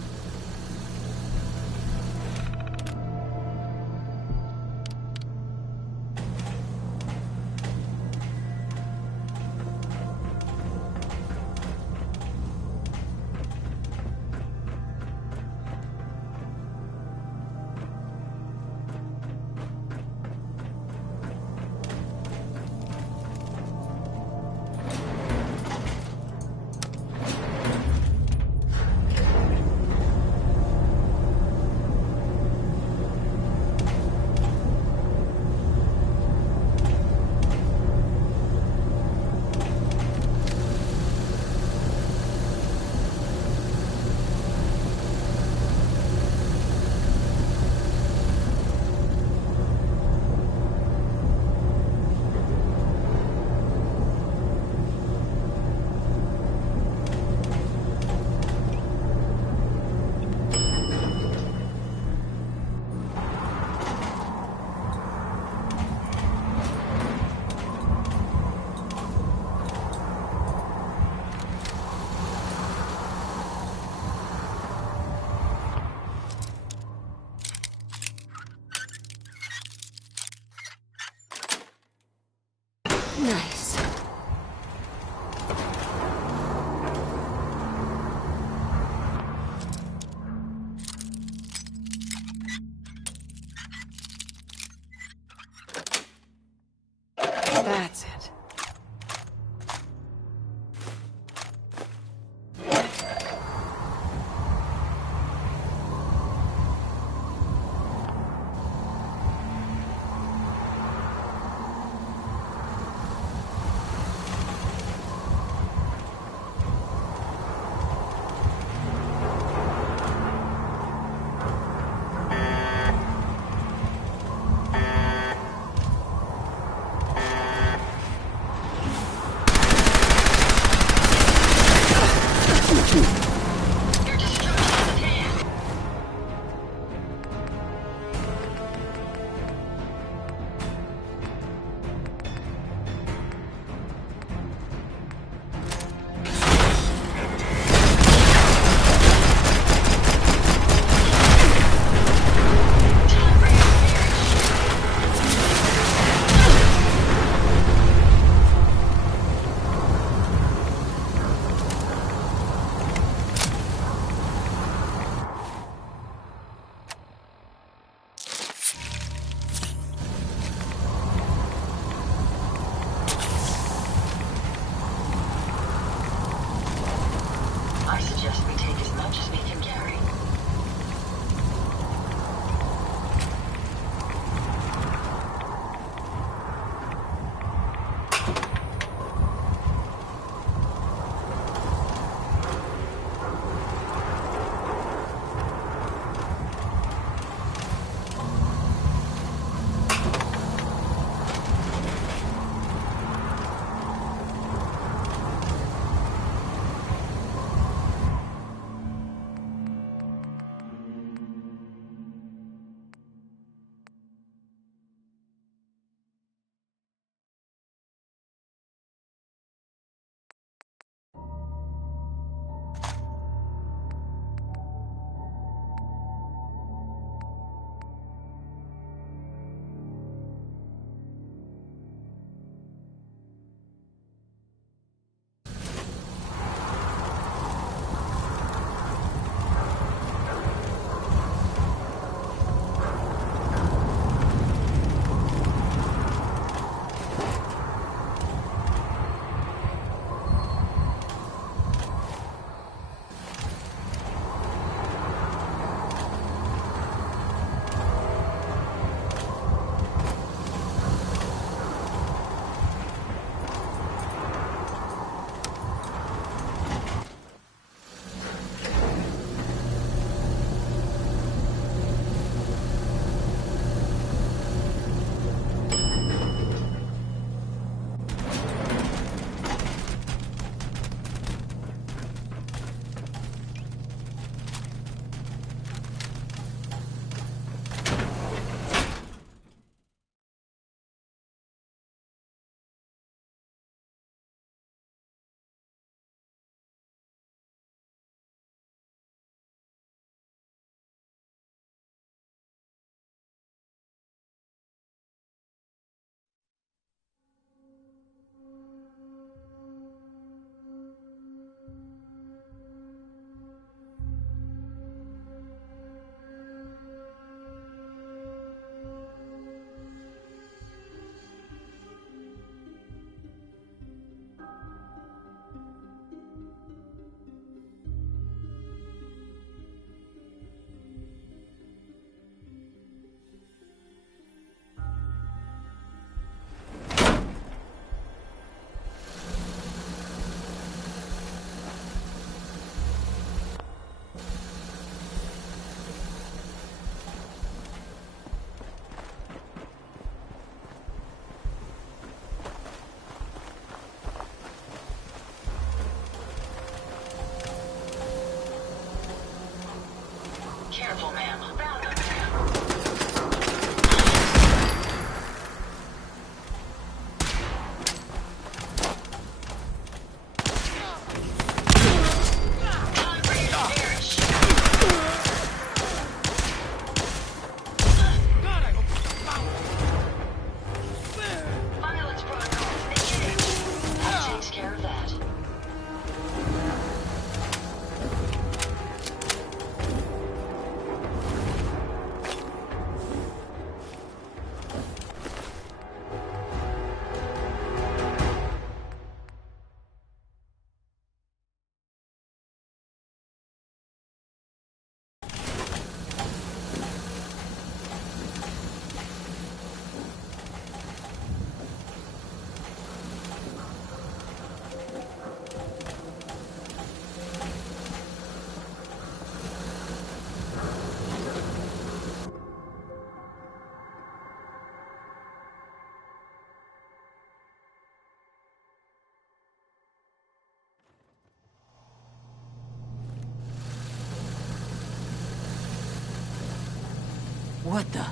What the?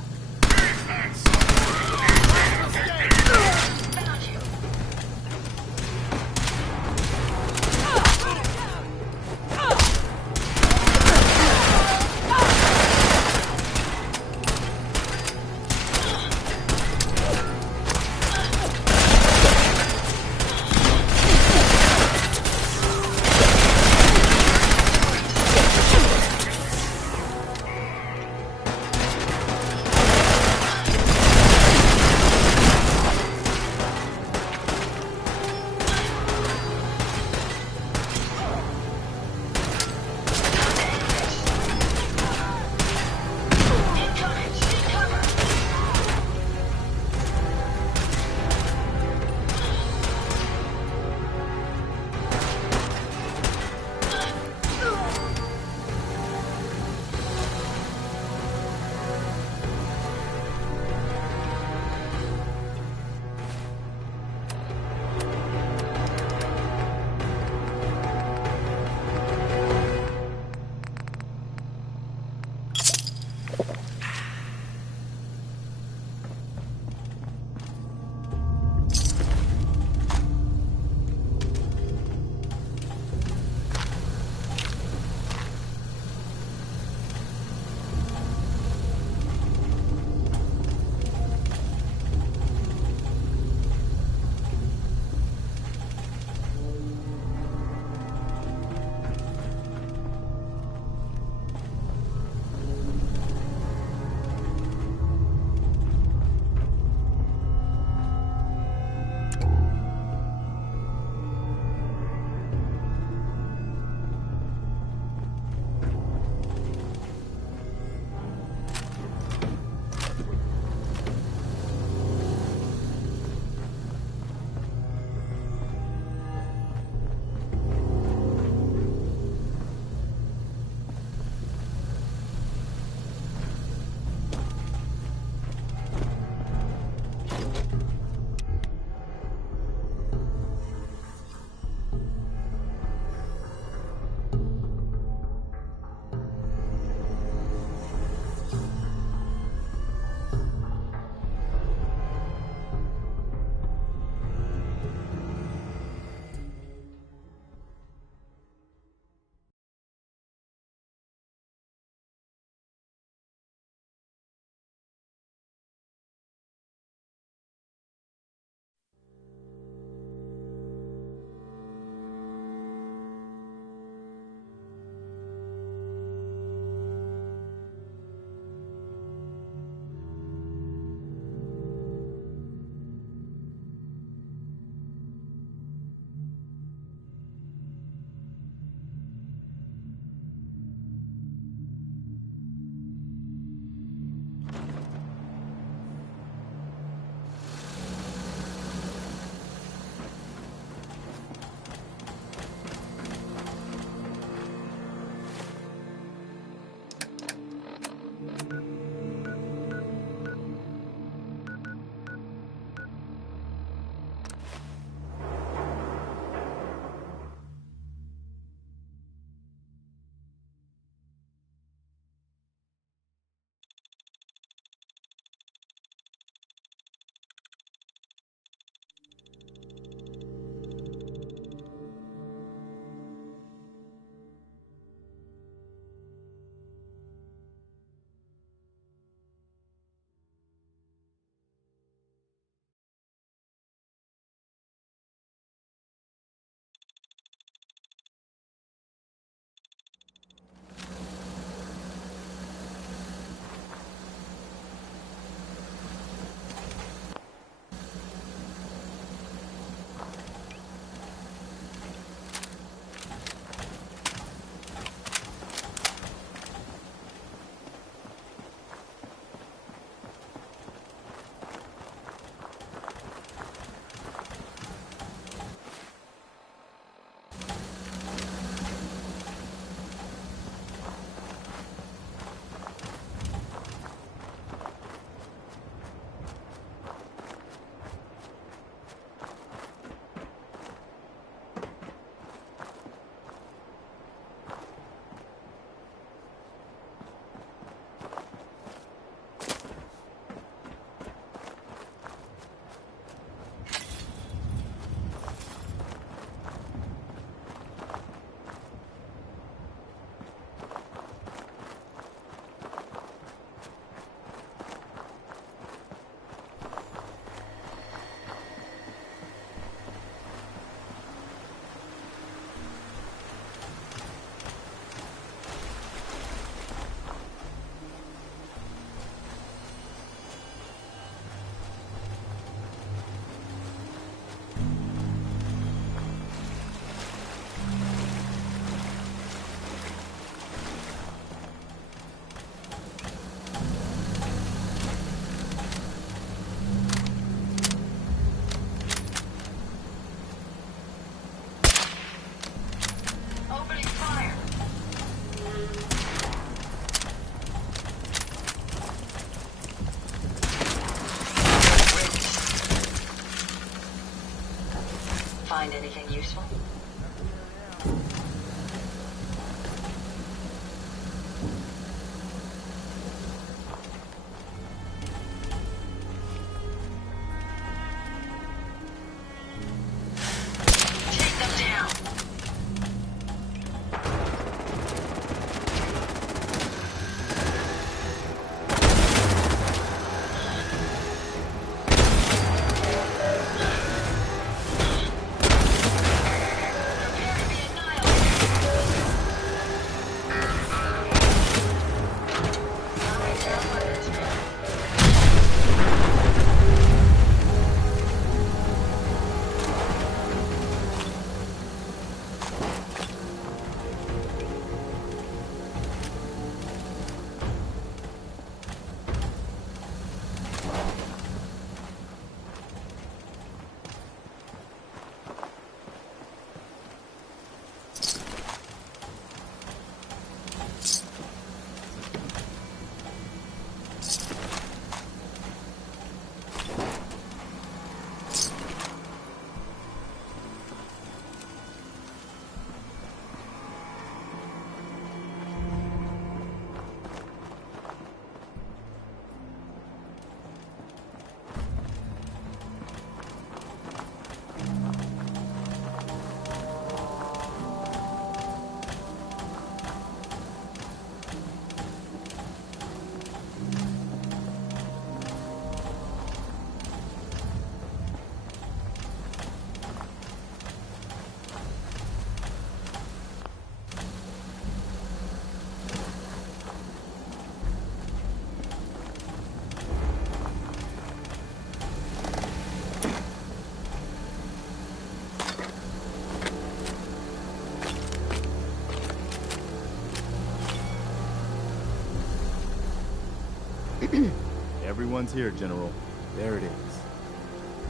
Everyone's here, General. There it is.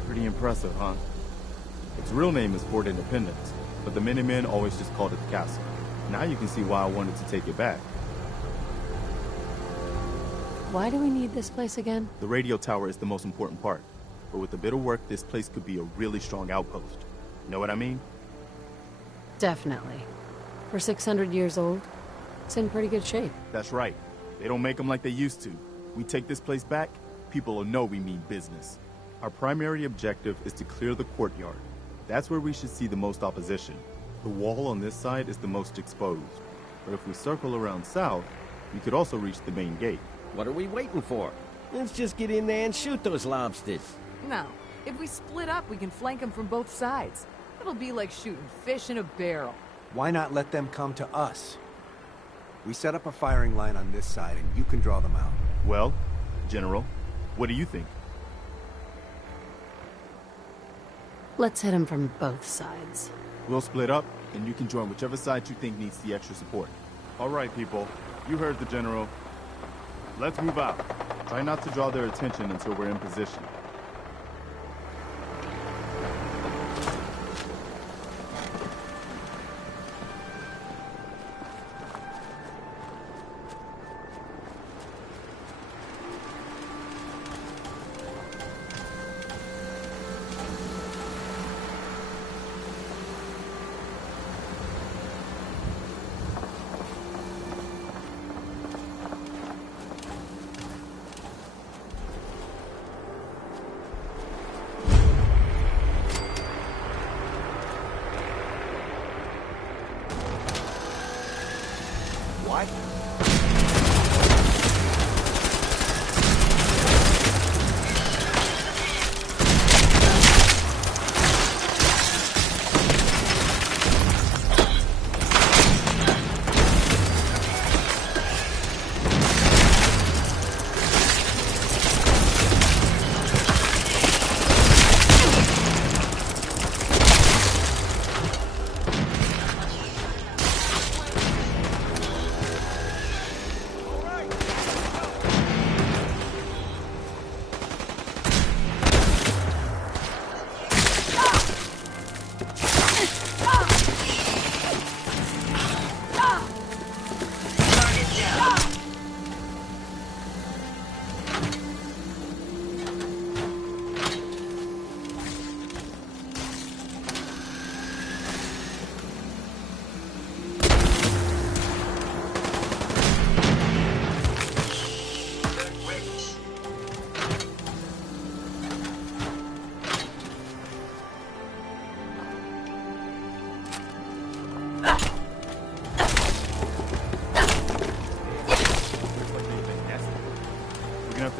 Pretty impressive, huh? Its real name is Fort Independence, but the Minutemen always just called it the castle. Now you can see why I wanted to take it back. Why do we need this place again? The radio tower is the most important part, but with a bit of work, this place could be a really strong outpost. Know what I mean? Definitely. For 600 years old, it's in pretty good shape. That's right. They don't make them like they used to. We take this place back, people will know we mean business. Our primary objective is to clear the courtyard. That's where we should see the most opposition. The wall on this side is the most exposed. But if we circle around south, we could also reach the main gate. What are we waiting for? Let's just get in there and shoot those lobsters. No. If we split up, we can flank them from both sides. It'll be like shooting fish in a barrel. Why not let them come to us? We set up a firing line on this side, and you can draw them out. Well, General, what do you think? Let's hit him from both sides. We'll split up, and you can join whichever side you think needs the extra support. All right, people. You heard the General. Let's move out. Try not to draw their attention until we're in position.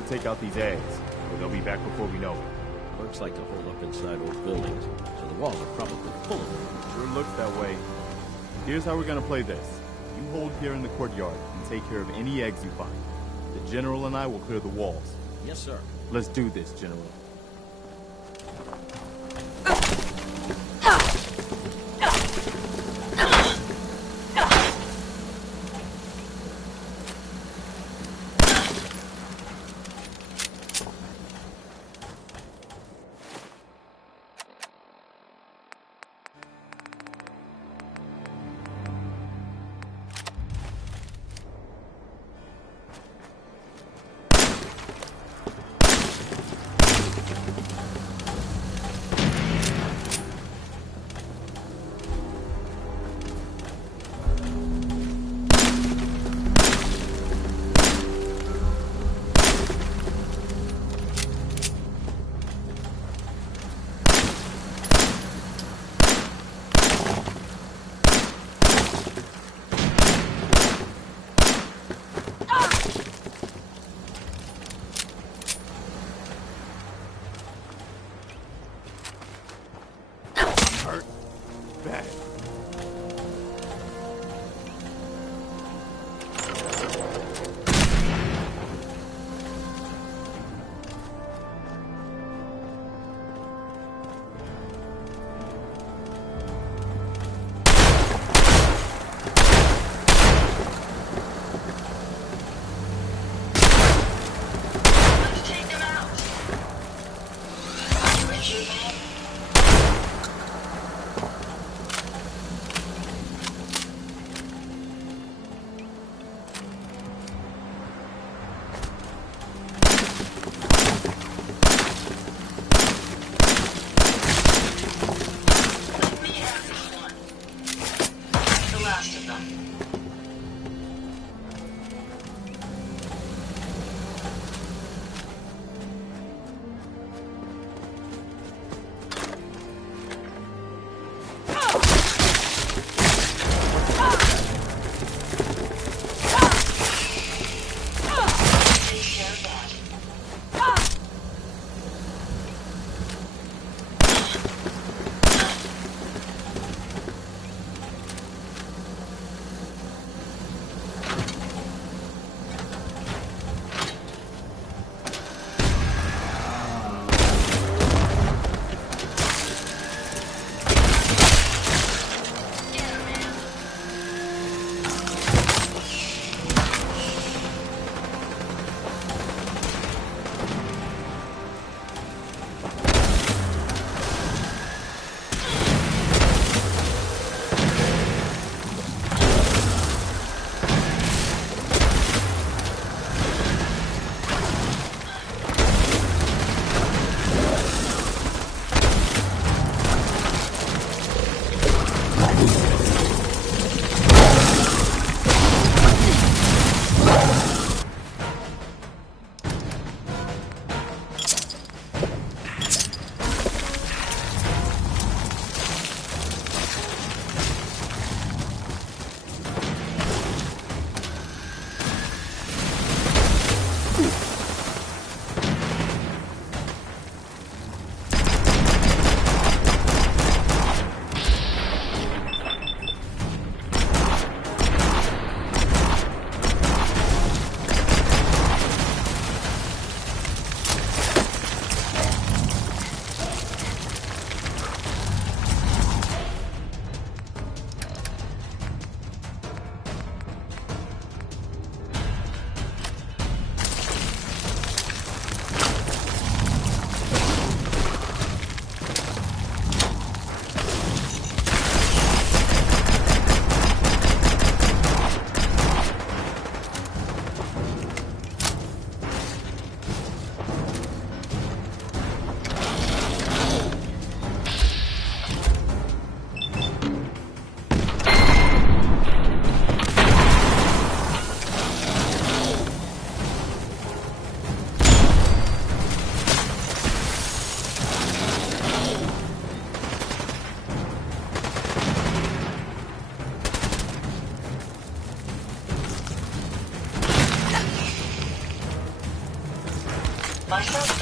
Take out these eggs, or they'll be back before we know it. Looks like to hold up inside old buildings, so the walls are probably full of them. Sure looks that way. Here's how we're gonna play this. You hold here in the courtyard and take care of any eggs you find. The General and I will clear the walls. Yes, sir. Let's do this, General.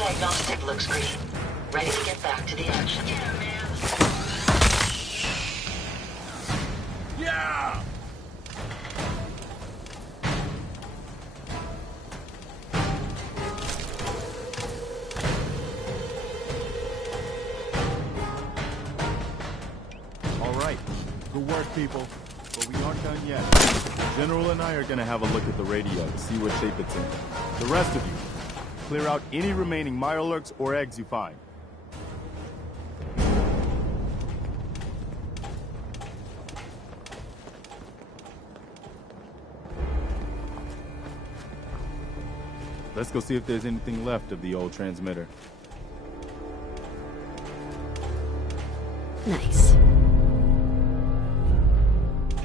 Diagnostic looks green. Ready to get back to the action. Yeah, man. Yeah! All right. Good work, people. But we aren't done yet. General and I are gonna have a look at the radio to see what shape it's in. The rest of you, clear out any remaining Mirelurks or eggs you find. Let's go see if there's anything left of the old transmitter. Nice.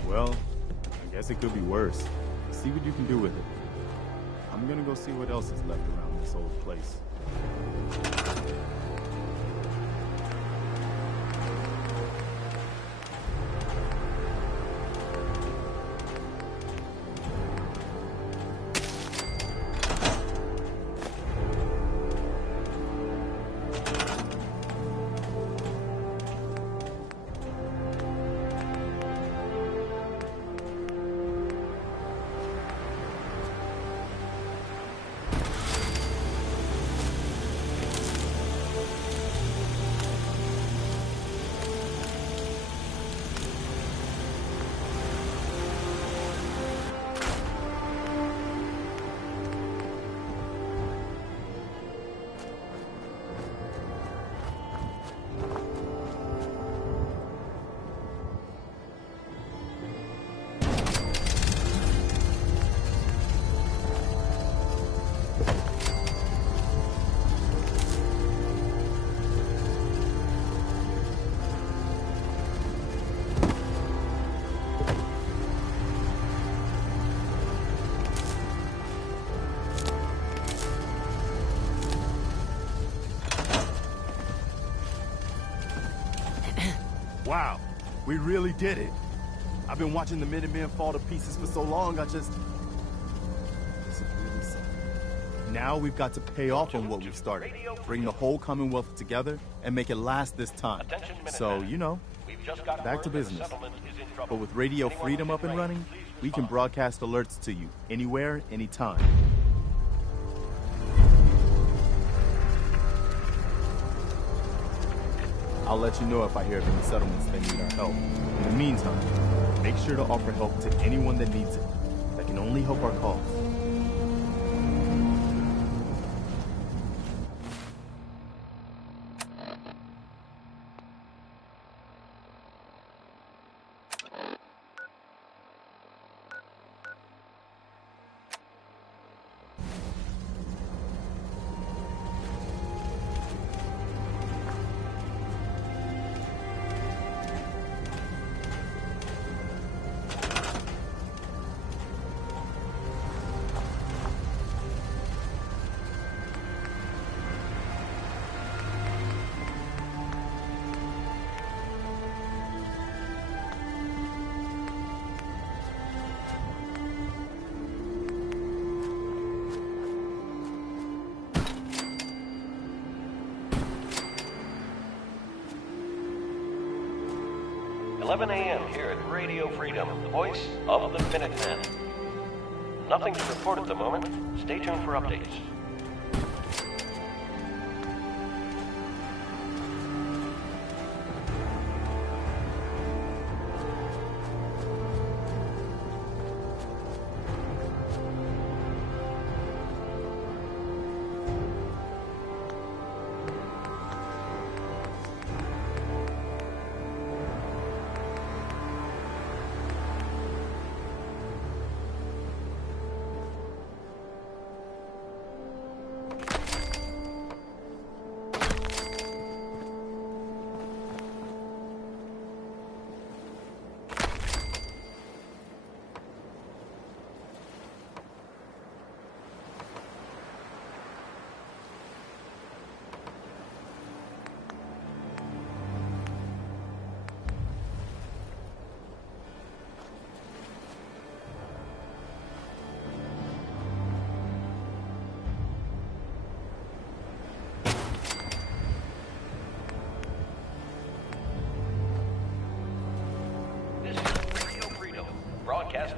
Well, I guess it could be worse. See what you can do with it. I'm gonna go see what else is left around this old place. Wow, we really did it. I've been watching the Minutemen fall to pieces for so long, This is really something. Now we've got to pay off on what we've started. Bring the whole Commonwealth together and make it last this time. So, you know, back to business. But with Radio Freedom up and running, we can broadcast alerts to you anywhere, anytime. I'll let you know if I hear of any settlements that need our help. In the meantime, make sure to offer help to anyone that needs it. That can only help our cause. A.m. here at Radio Freedom, the voice of the Minutemen. Nothing to report at the moment. Stay tuned for updates.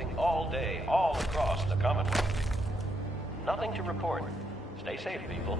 fighting all day, all across the Commonwealth. Nothing to report. Stay safe, people.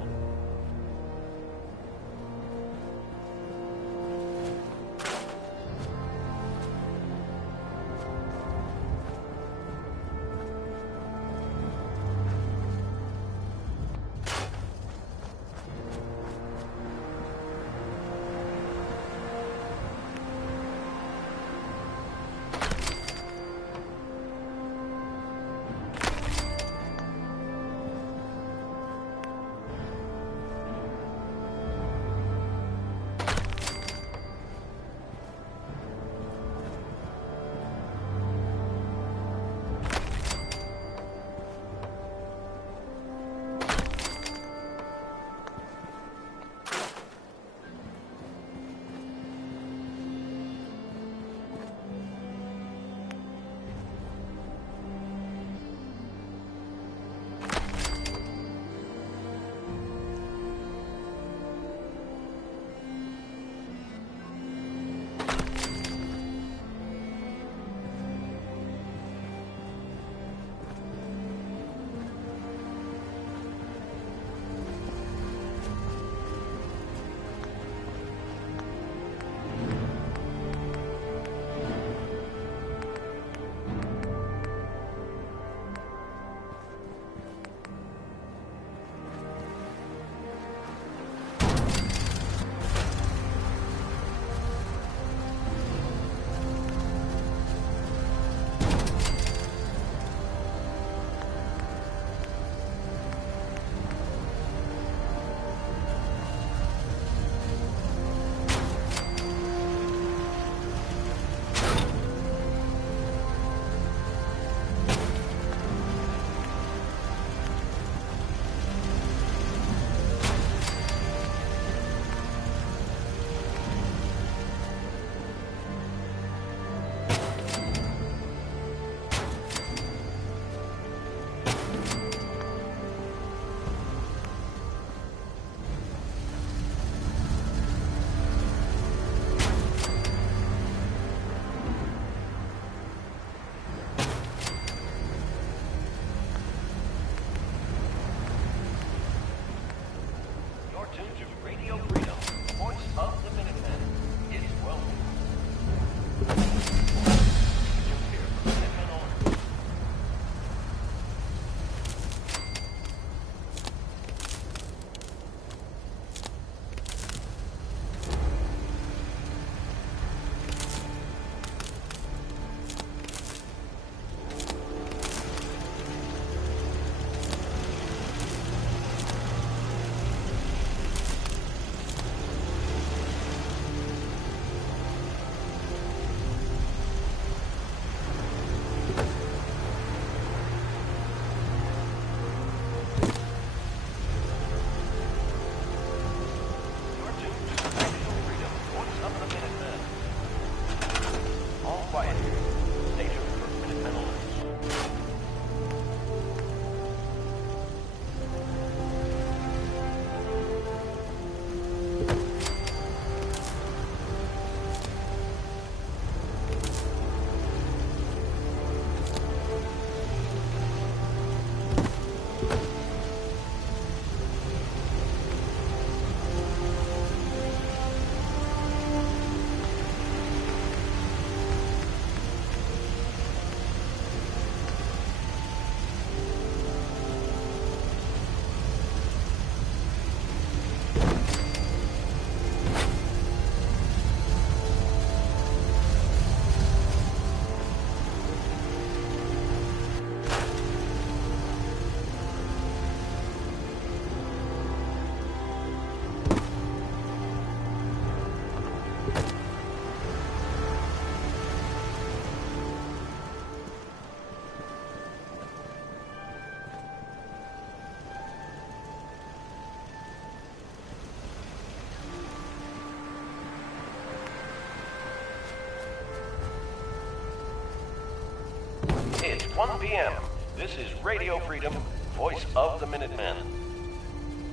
It's 1 p.m. This is Radio Freedom, voice of the Minutemen.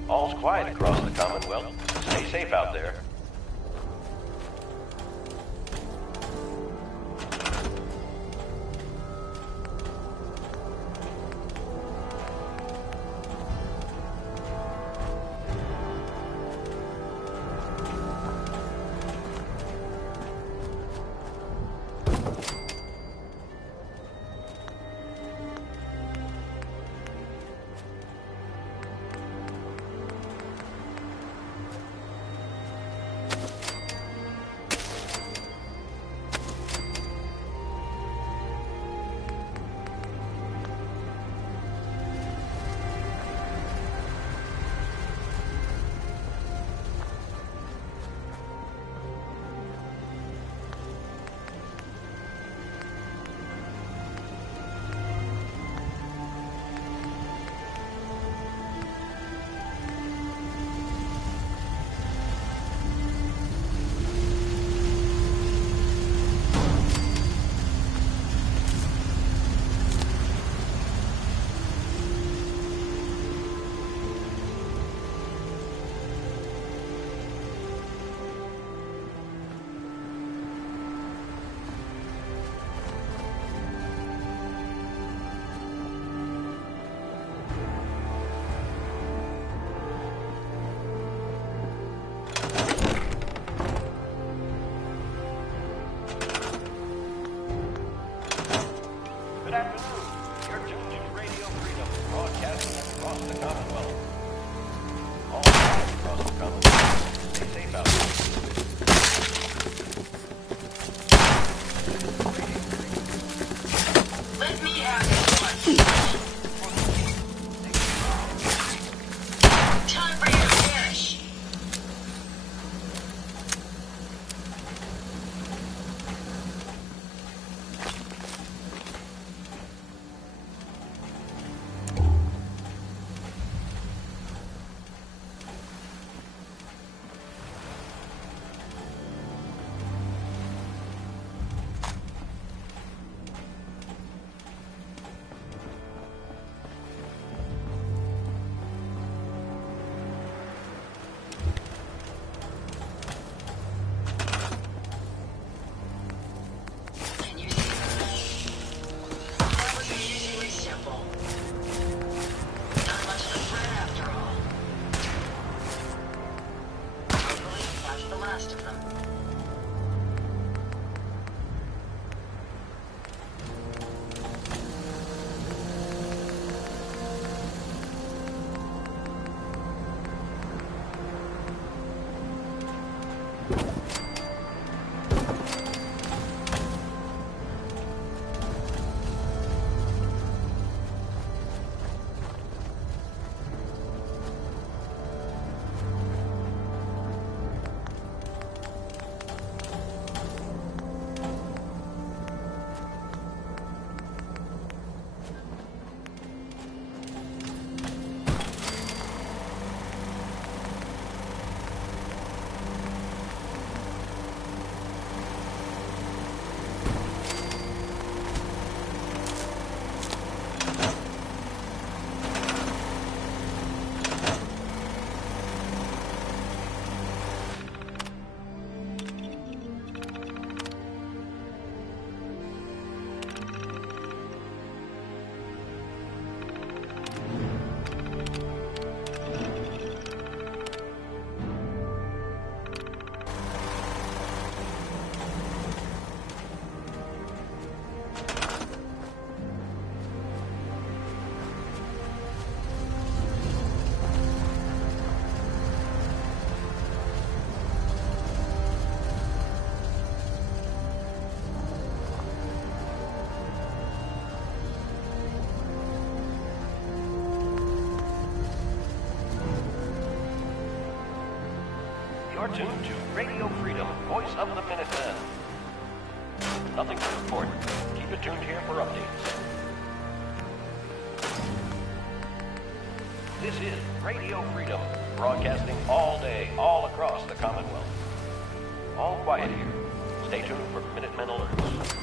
All's quiet across the Commonwealth. Stay safe out there. Good afternoon. You're tuned to Radio Freedom, broadcasting across the Commonwealth. All across the Commonwealth. Stay safe out there. Let me have this one. Time for you to vanish. You're tuned to Radio Freedom, voice of the Minutemen. Nothing to report. Keep it tuned here for updates. This is Radio Freedom, broadcasting all day, all across the Commonwealth. All quiet here. Stay tuned for Minutemen alerts.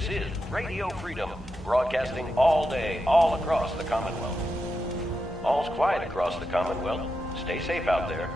This is Radio Freedom, broadcasting all day, all across the Commonwealth. All's quiet across the Commonwealth. Stay safe out there.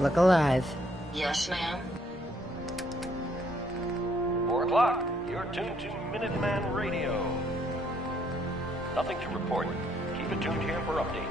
Look alive. Yes, ma'am. 4 o'clock. You're tuned to Minuteman Radio. Nothing to report. Keep it tuned here for updates.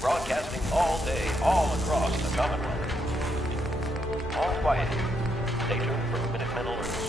Broadcasting all day, all across the Commonwealth. All quiet here. Stay tuned for Minutemen alerts.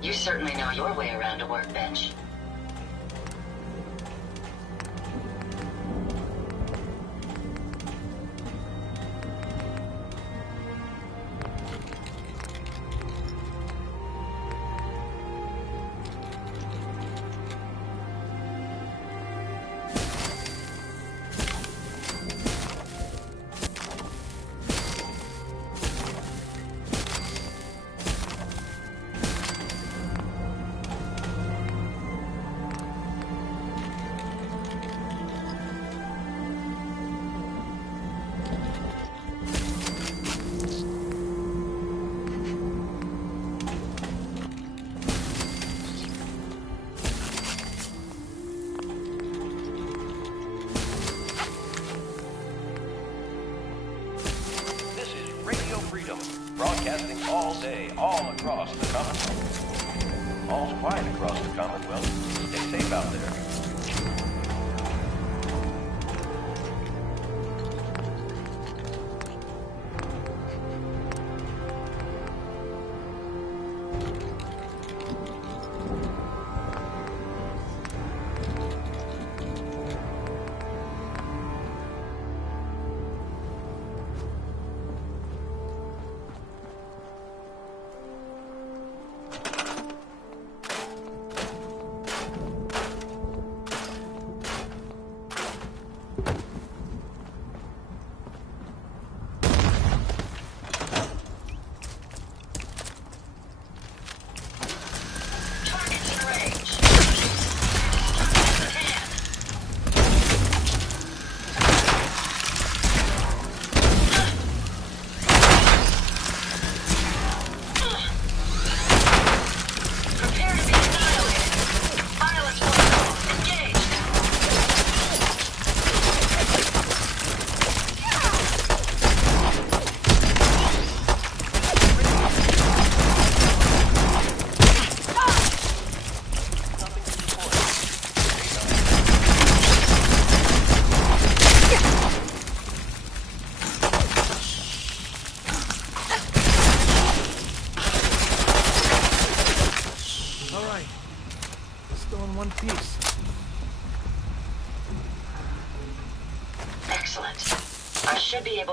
You certainly know your way around a workbench. Broadcasting all day, all across the Commonwealth. All's quiet across the Commonwealth. Stay safe out there.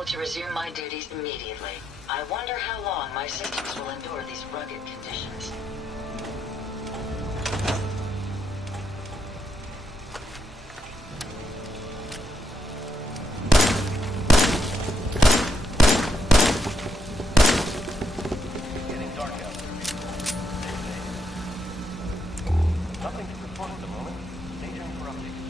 To resume my duties immediately. I wonder how long my systems will endure these rugged conditions. It's getting dark out there. Stay safe. Nothing to report at the moment. Stay tuned for updates.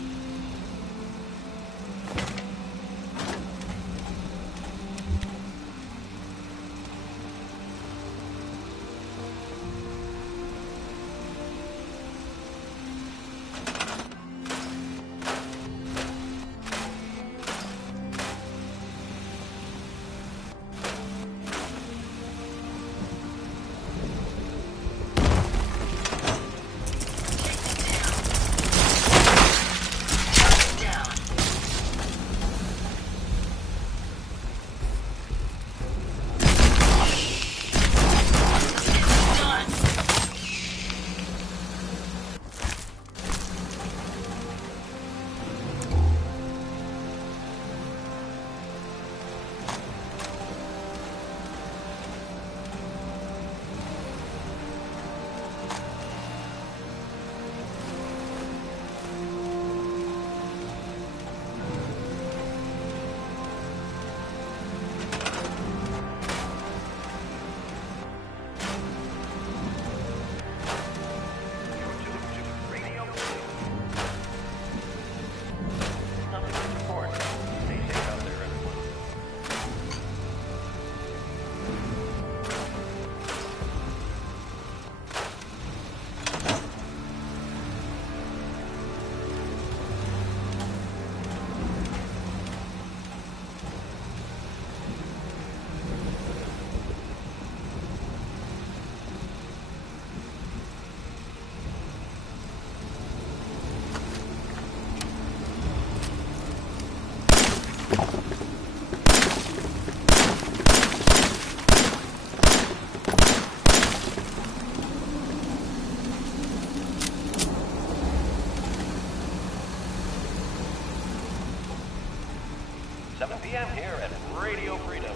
PM here at Radio Freedom.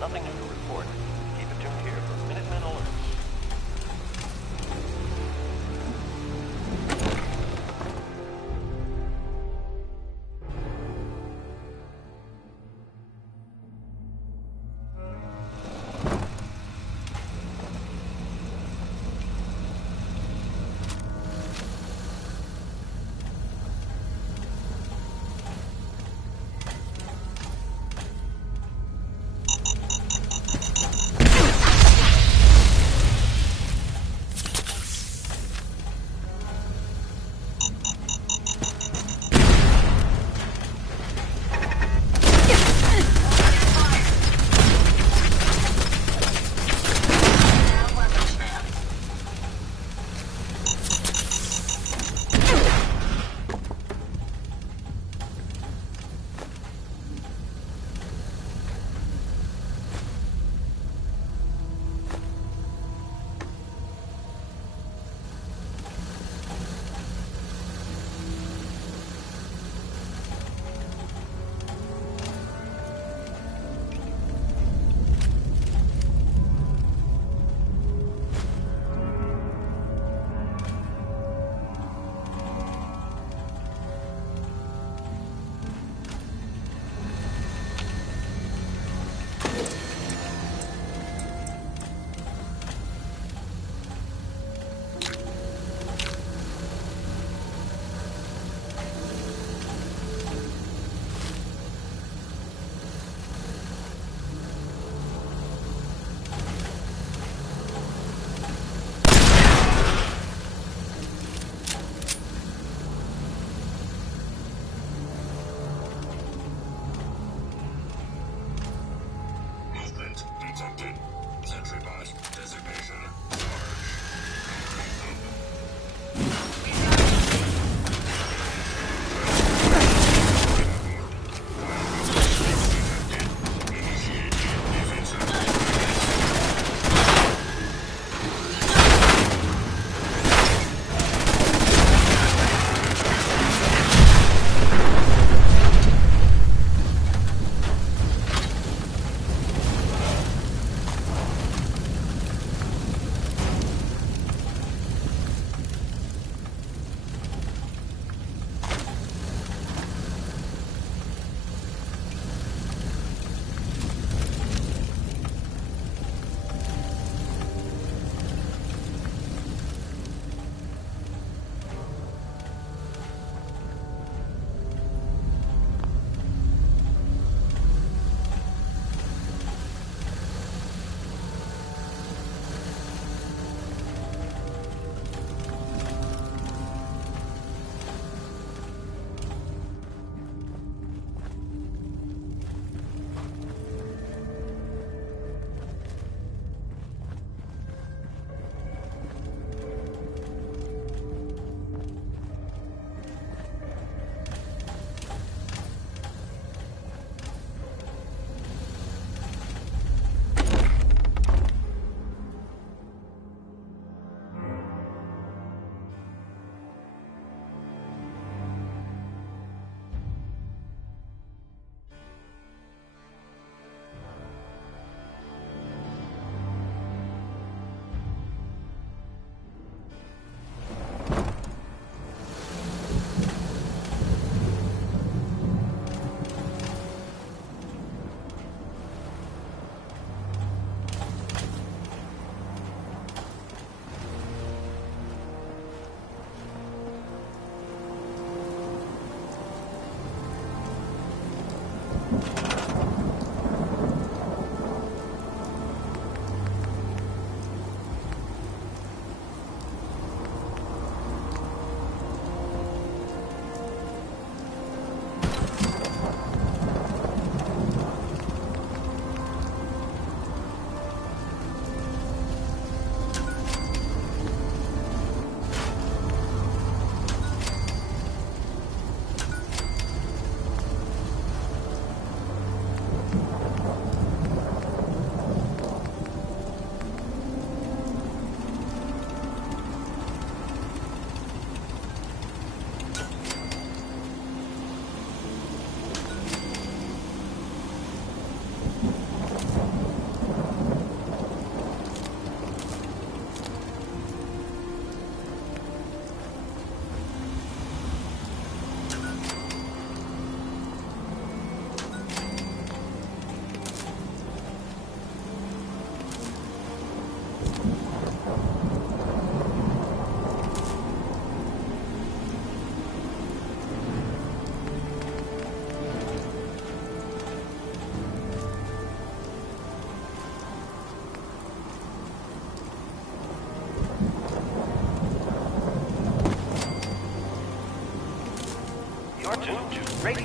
Nothing new to report. Keep it tuned here for Minutemen alerts.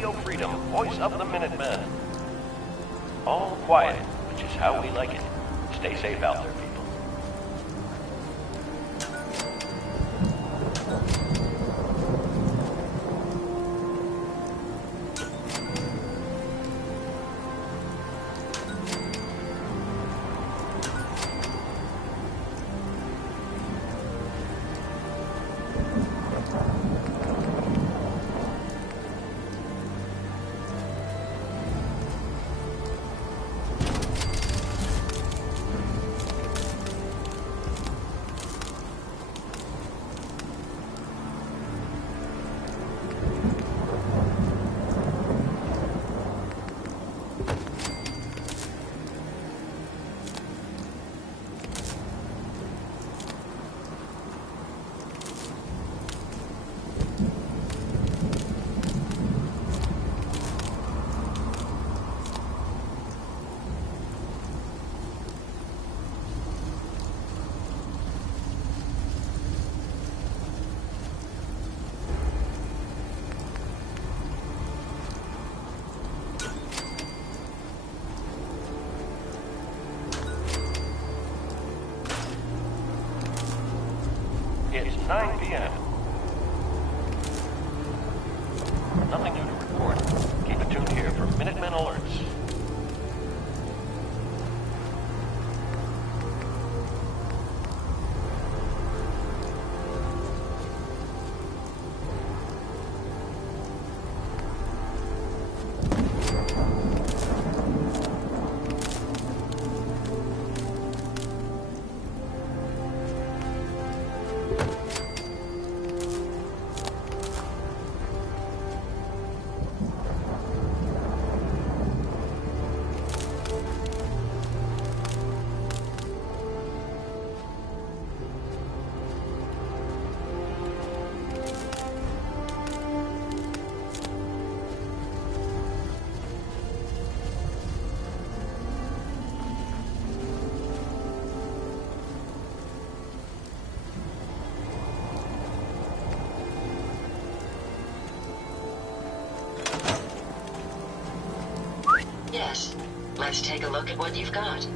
Radio Freedom, voice of the Minutemen. All quiet, which is how we like it. Stay safe out there, people. It's 9 p.m. Nothing new to report. Keep it tuned here for Minutemen alerts. Yes. Let's take a look at what you've got.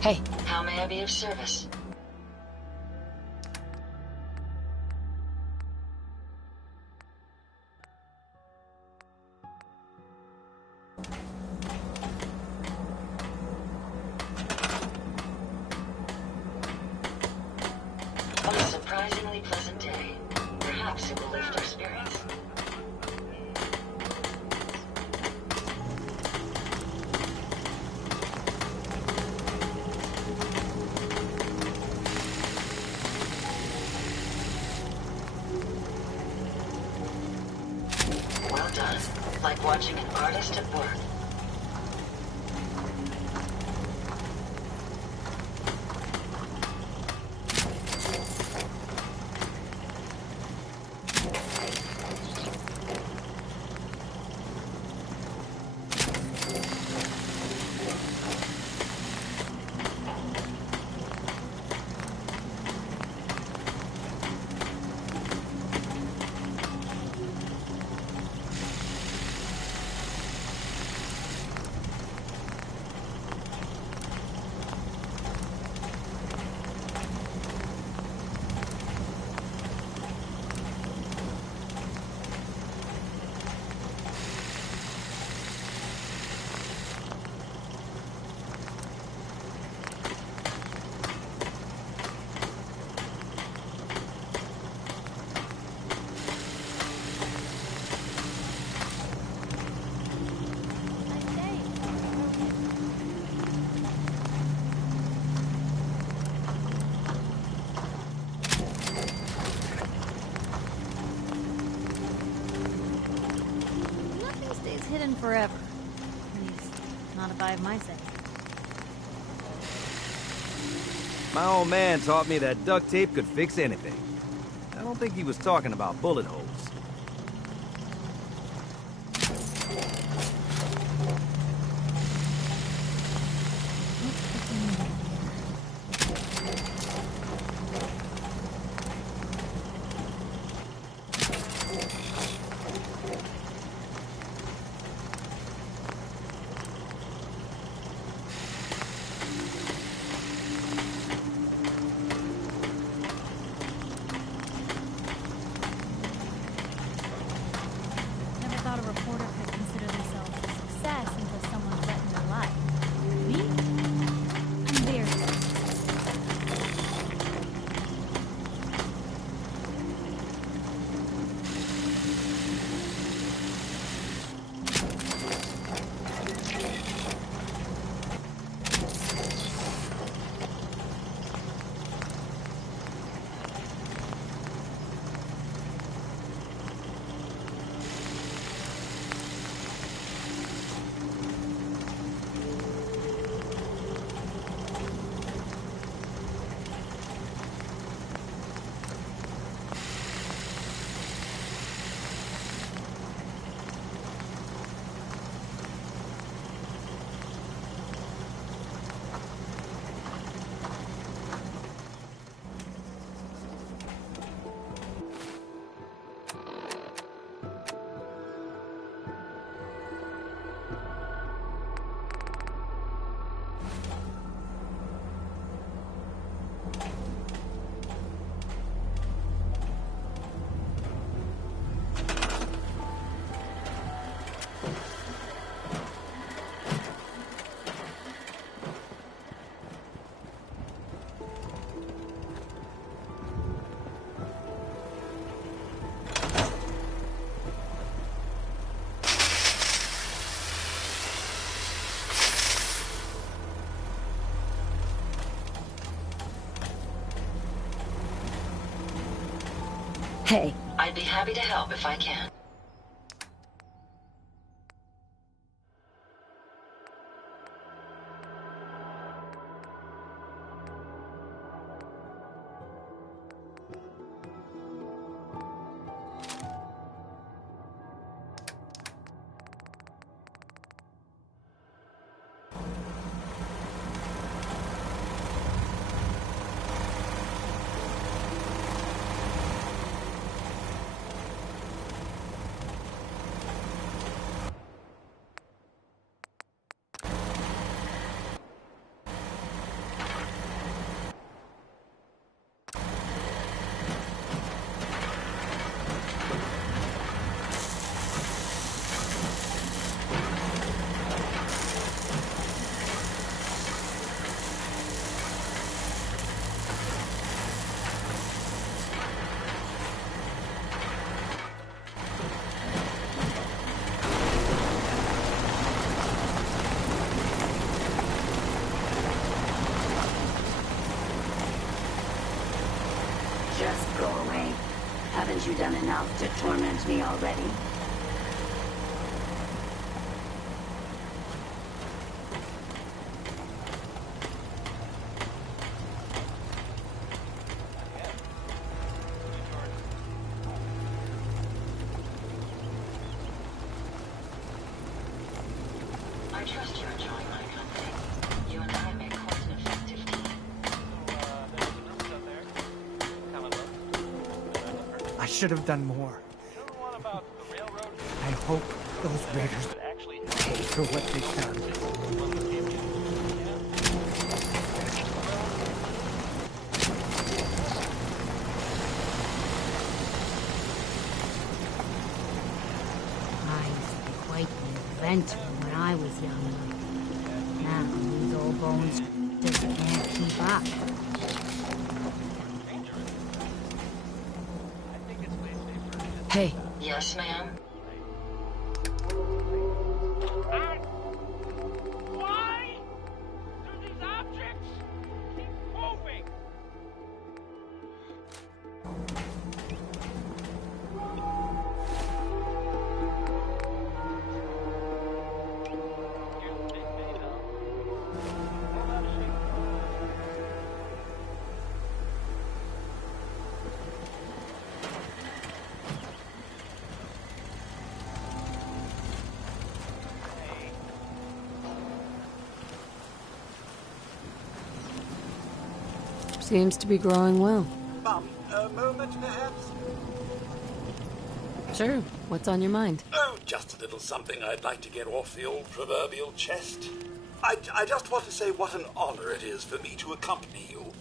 Hey. How may I be of service? A surprisingly pleasant day. Perhaps it will lift our spirits. Well done. Like watching an artist at work. Nothing stays hidden forever. At least, not if I have my say. My old man taught me that duct tape could fix anything. I don't think he was talking about bullet holes. Never thought a reporter could consider themselves a success until someone threatened their life. Me? I'm very successful. Hey. I'd be happy to help if I can. Haven't you done enough to torment me already? I trust you enjoy my company. You and I make quite an effective team. I should have done more. I hope those raiders pay for what they've done. I used to be quite the inventor when I was young. Now these old bones just can't keep up. Hey. Yes, ma'am? Why do these objects keep moving? Seems to be growing well. Mum, a moment perhaps? Sure. What's on your mind? Oh, just a little something I'd like to get off the old proverbial chest. I just want to say what an honor it is for me to accompany you.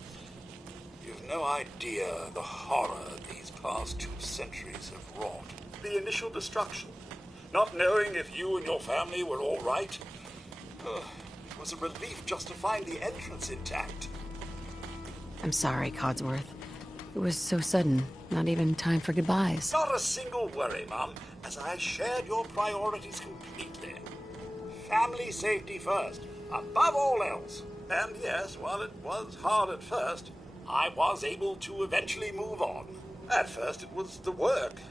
You've no idea the horror these past 2 centuries have wrought. The initial destruction. Not knowing if you and your family were all right. It was a relief just to find the entrance intact. I'm sorry, Codsworth. It was so sudden. Not even time for goodbyes. Not a single worry, Mum, as I shared your priorities completely. Family safety first, above all else. And yes, while it was hard at first, I was able to eventually move on. At first it was the work,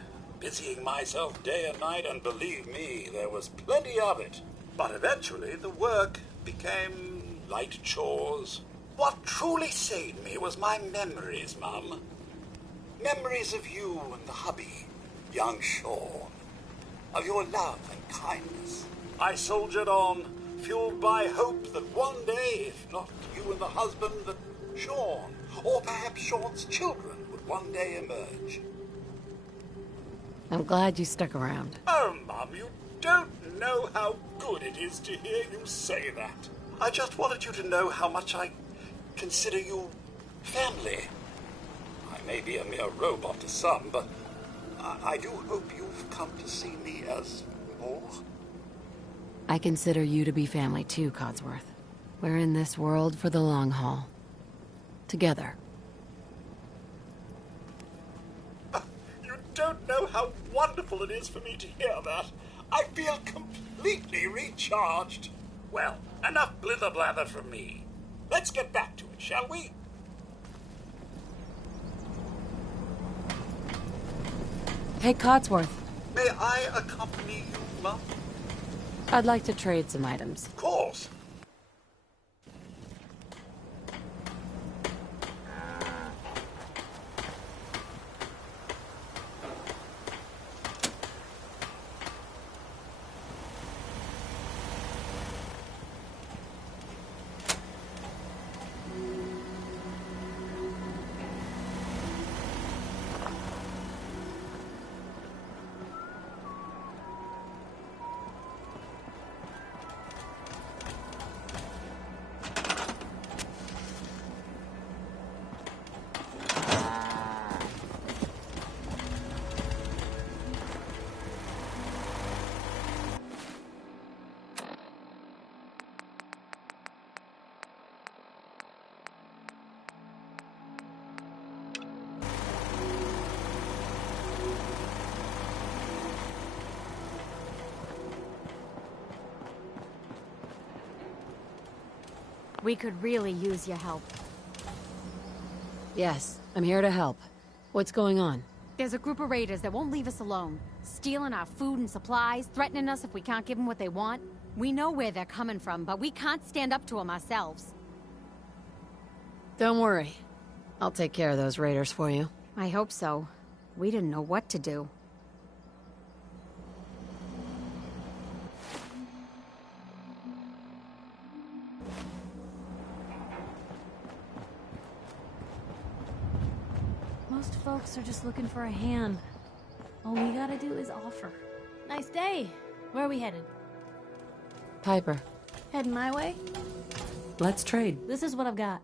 busying myself day and night, and believe me, there was plenty of it. But eventually the work became light chores. What truly saved me was my memories, Mum. Memories of you and the hubby, young Sean. Of your love and kindness. I soldiered on, fueled by hope that one day, if not you and the husband, that Sean, or perhaps Sean's children, would one day emerge. I'm glad you stuck around. Oh, Mum, you don't know how good it is to hear you say that. I just wanted you to know how much I consider you family. I may be a mere robot to some, but I do hope you've come to see me as more. I consider you to be family too, Codsworth. We're in this world for the long haul. Together. You don't know how wonderful it is for me to hear that. I feel completely recharged. Well, enough blither-blather from me. Let's get back to it, shall we? Hey, Codsworth. May I accompany you, Mum? I'd like to trade some items. Of course. We could really use your help. Yes, I'm here to help. What's going on? There's a group of raiders that won't leave us alone. Stealing our food and supplies, threatening us if we can't give them what they want. We know where they're coming from, but we can't stand up to them ourselves. Don't worry. I'll take care of those raiders for you. I hope so. We didn't know what to do. Most folks are just looking for a hand. All we gotta do is offer. Nice day. Where are we headed? Piper, Heading my way? let's trade. This is what I've got.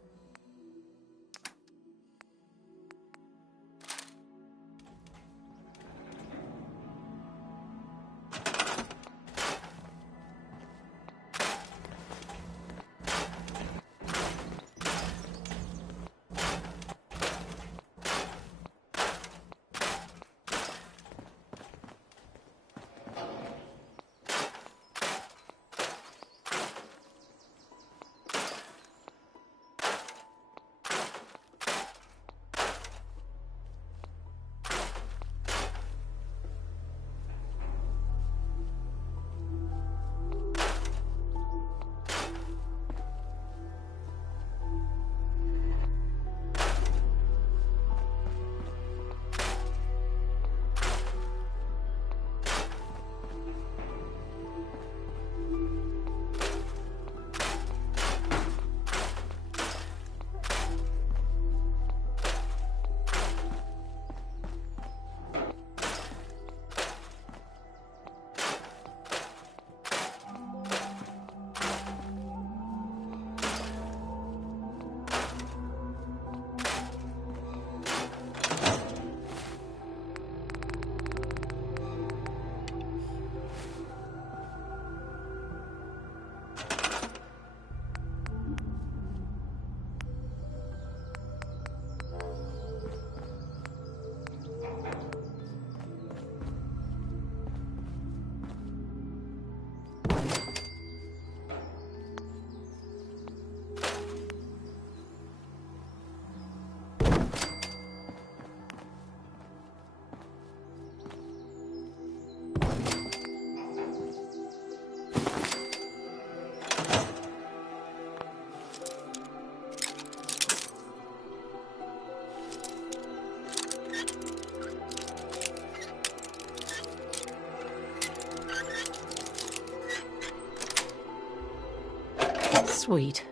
Sweet.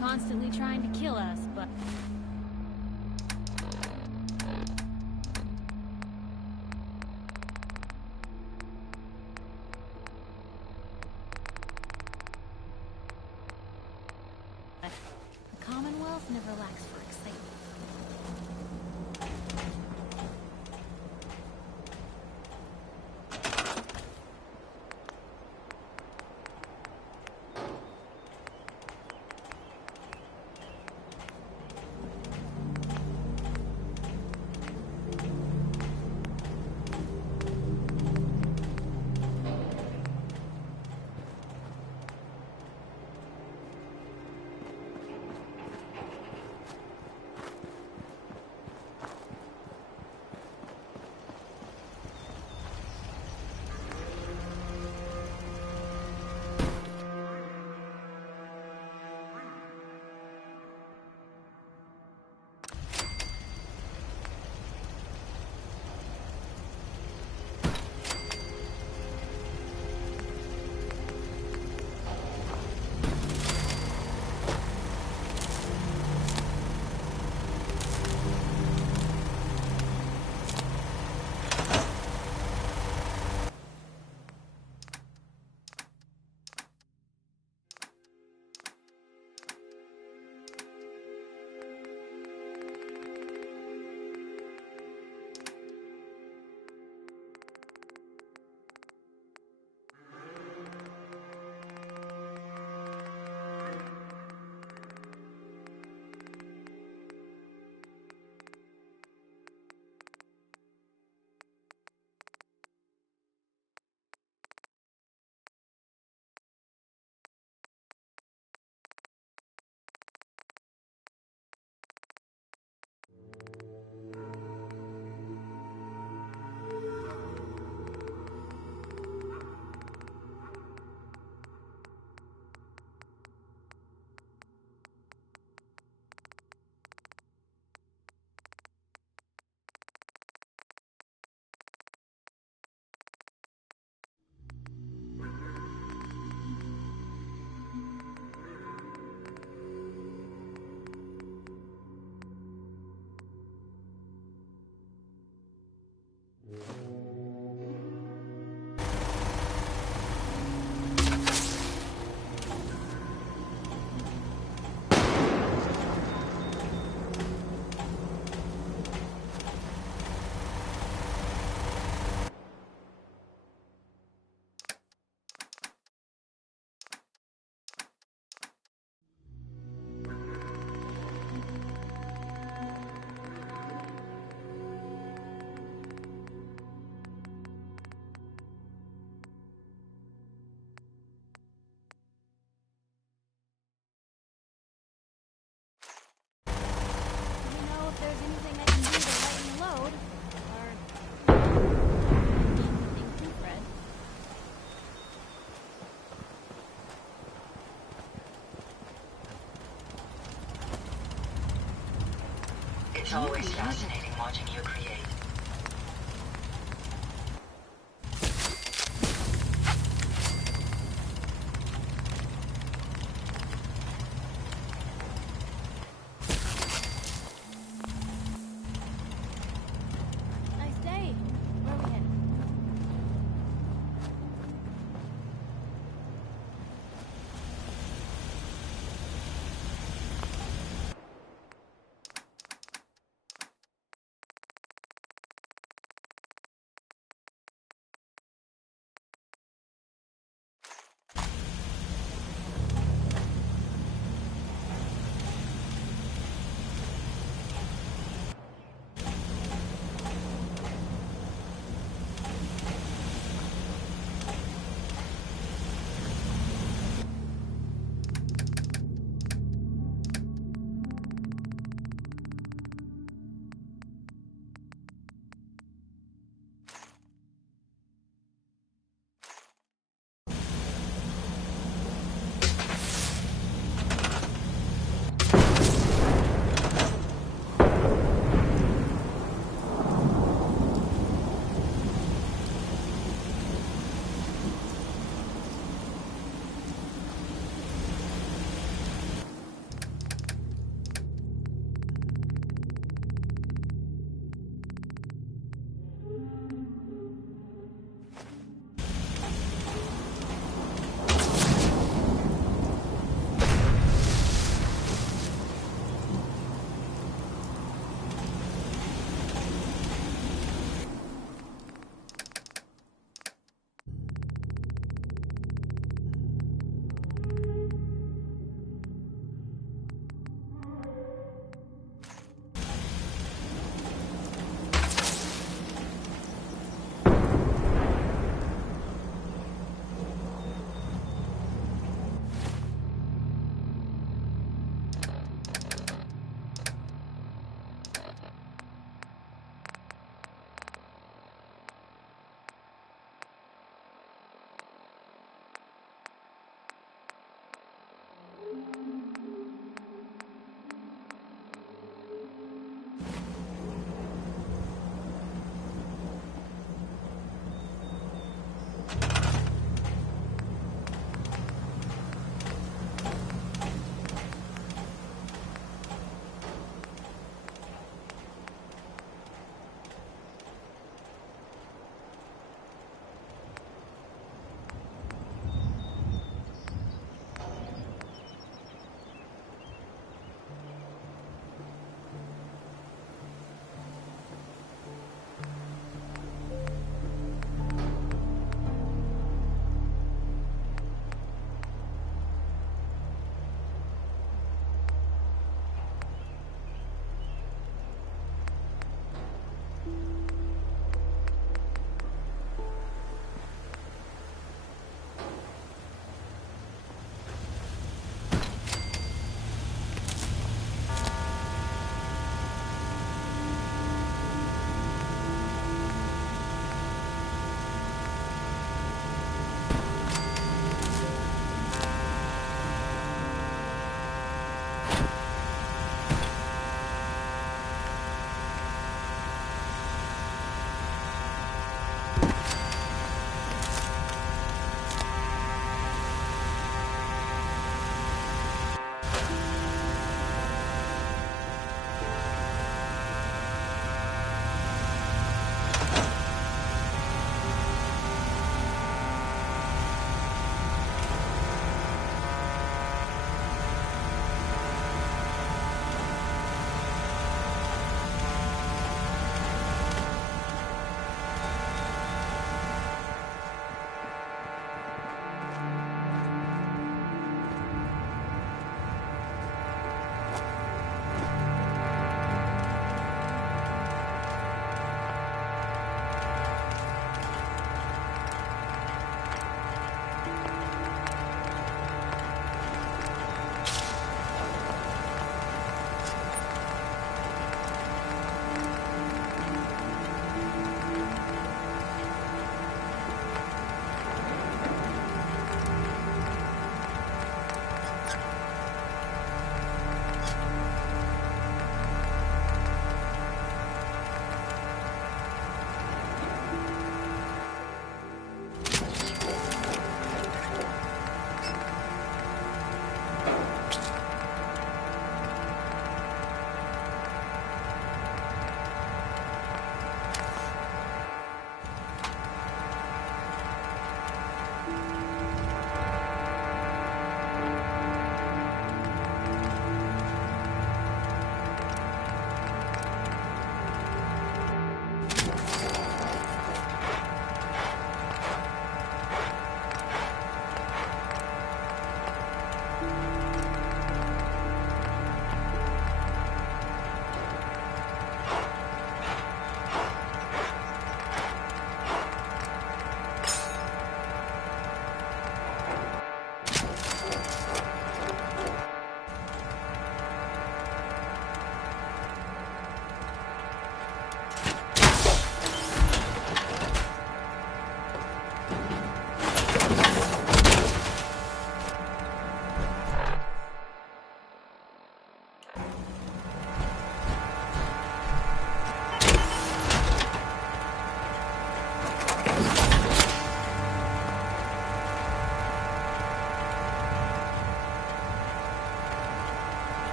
constantly trying to kill us, but... The Commonwealth never lacks for excitement. If there's anything I can do to lighten the load, or keep the thing proofread. It's always fascinating watching you create.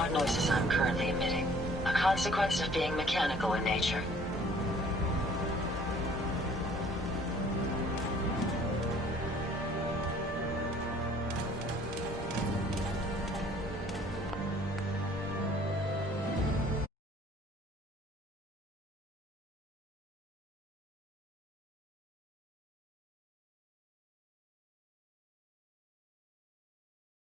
loud noises I'm currently emitting. A consequence of being mechanical in nature.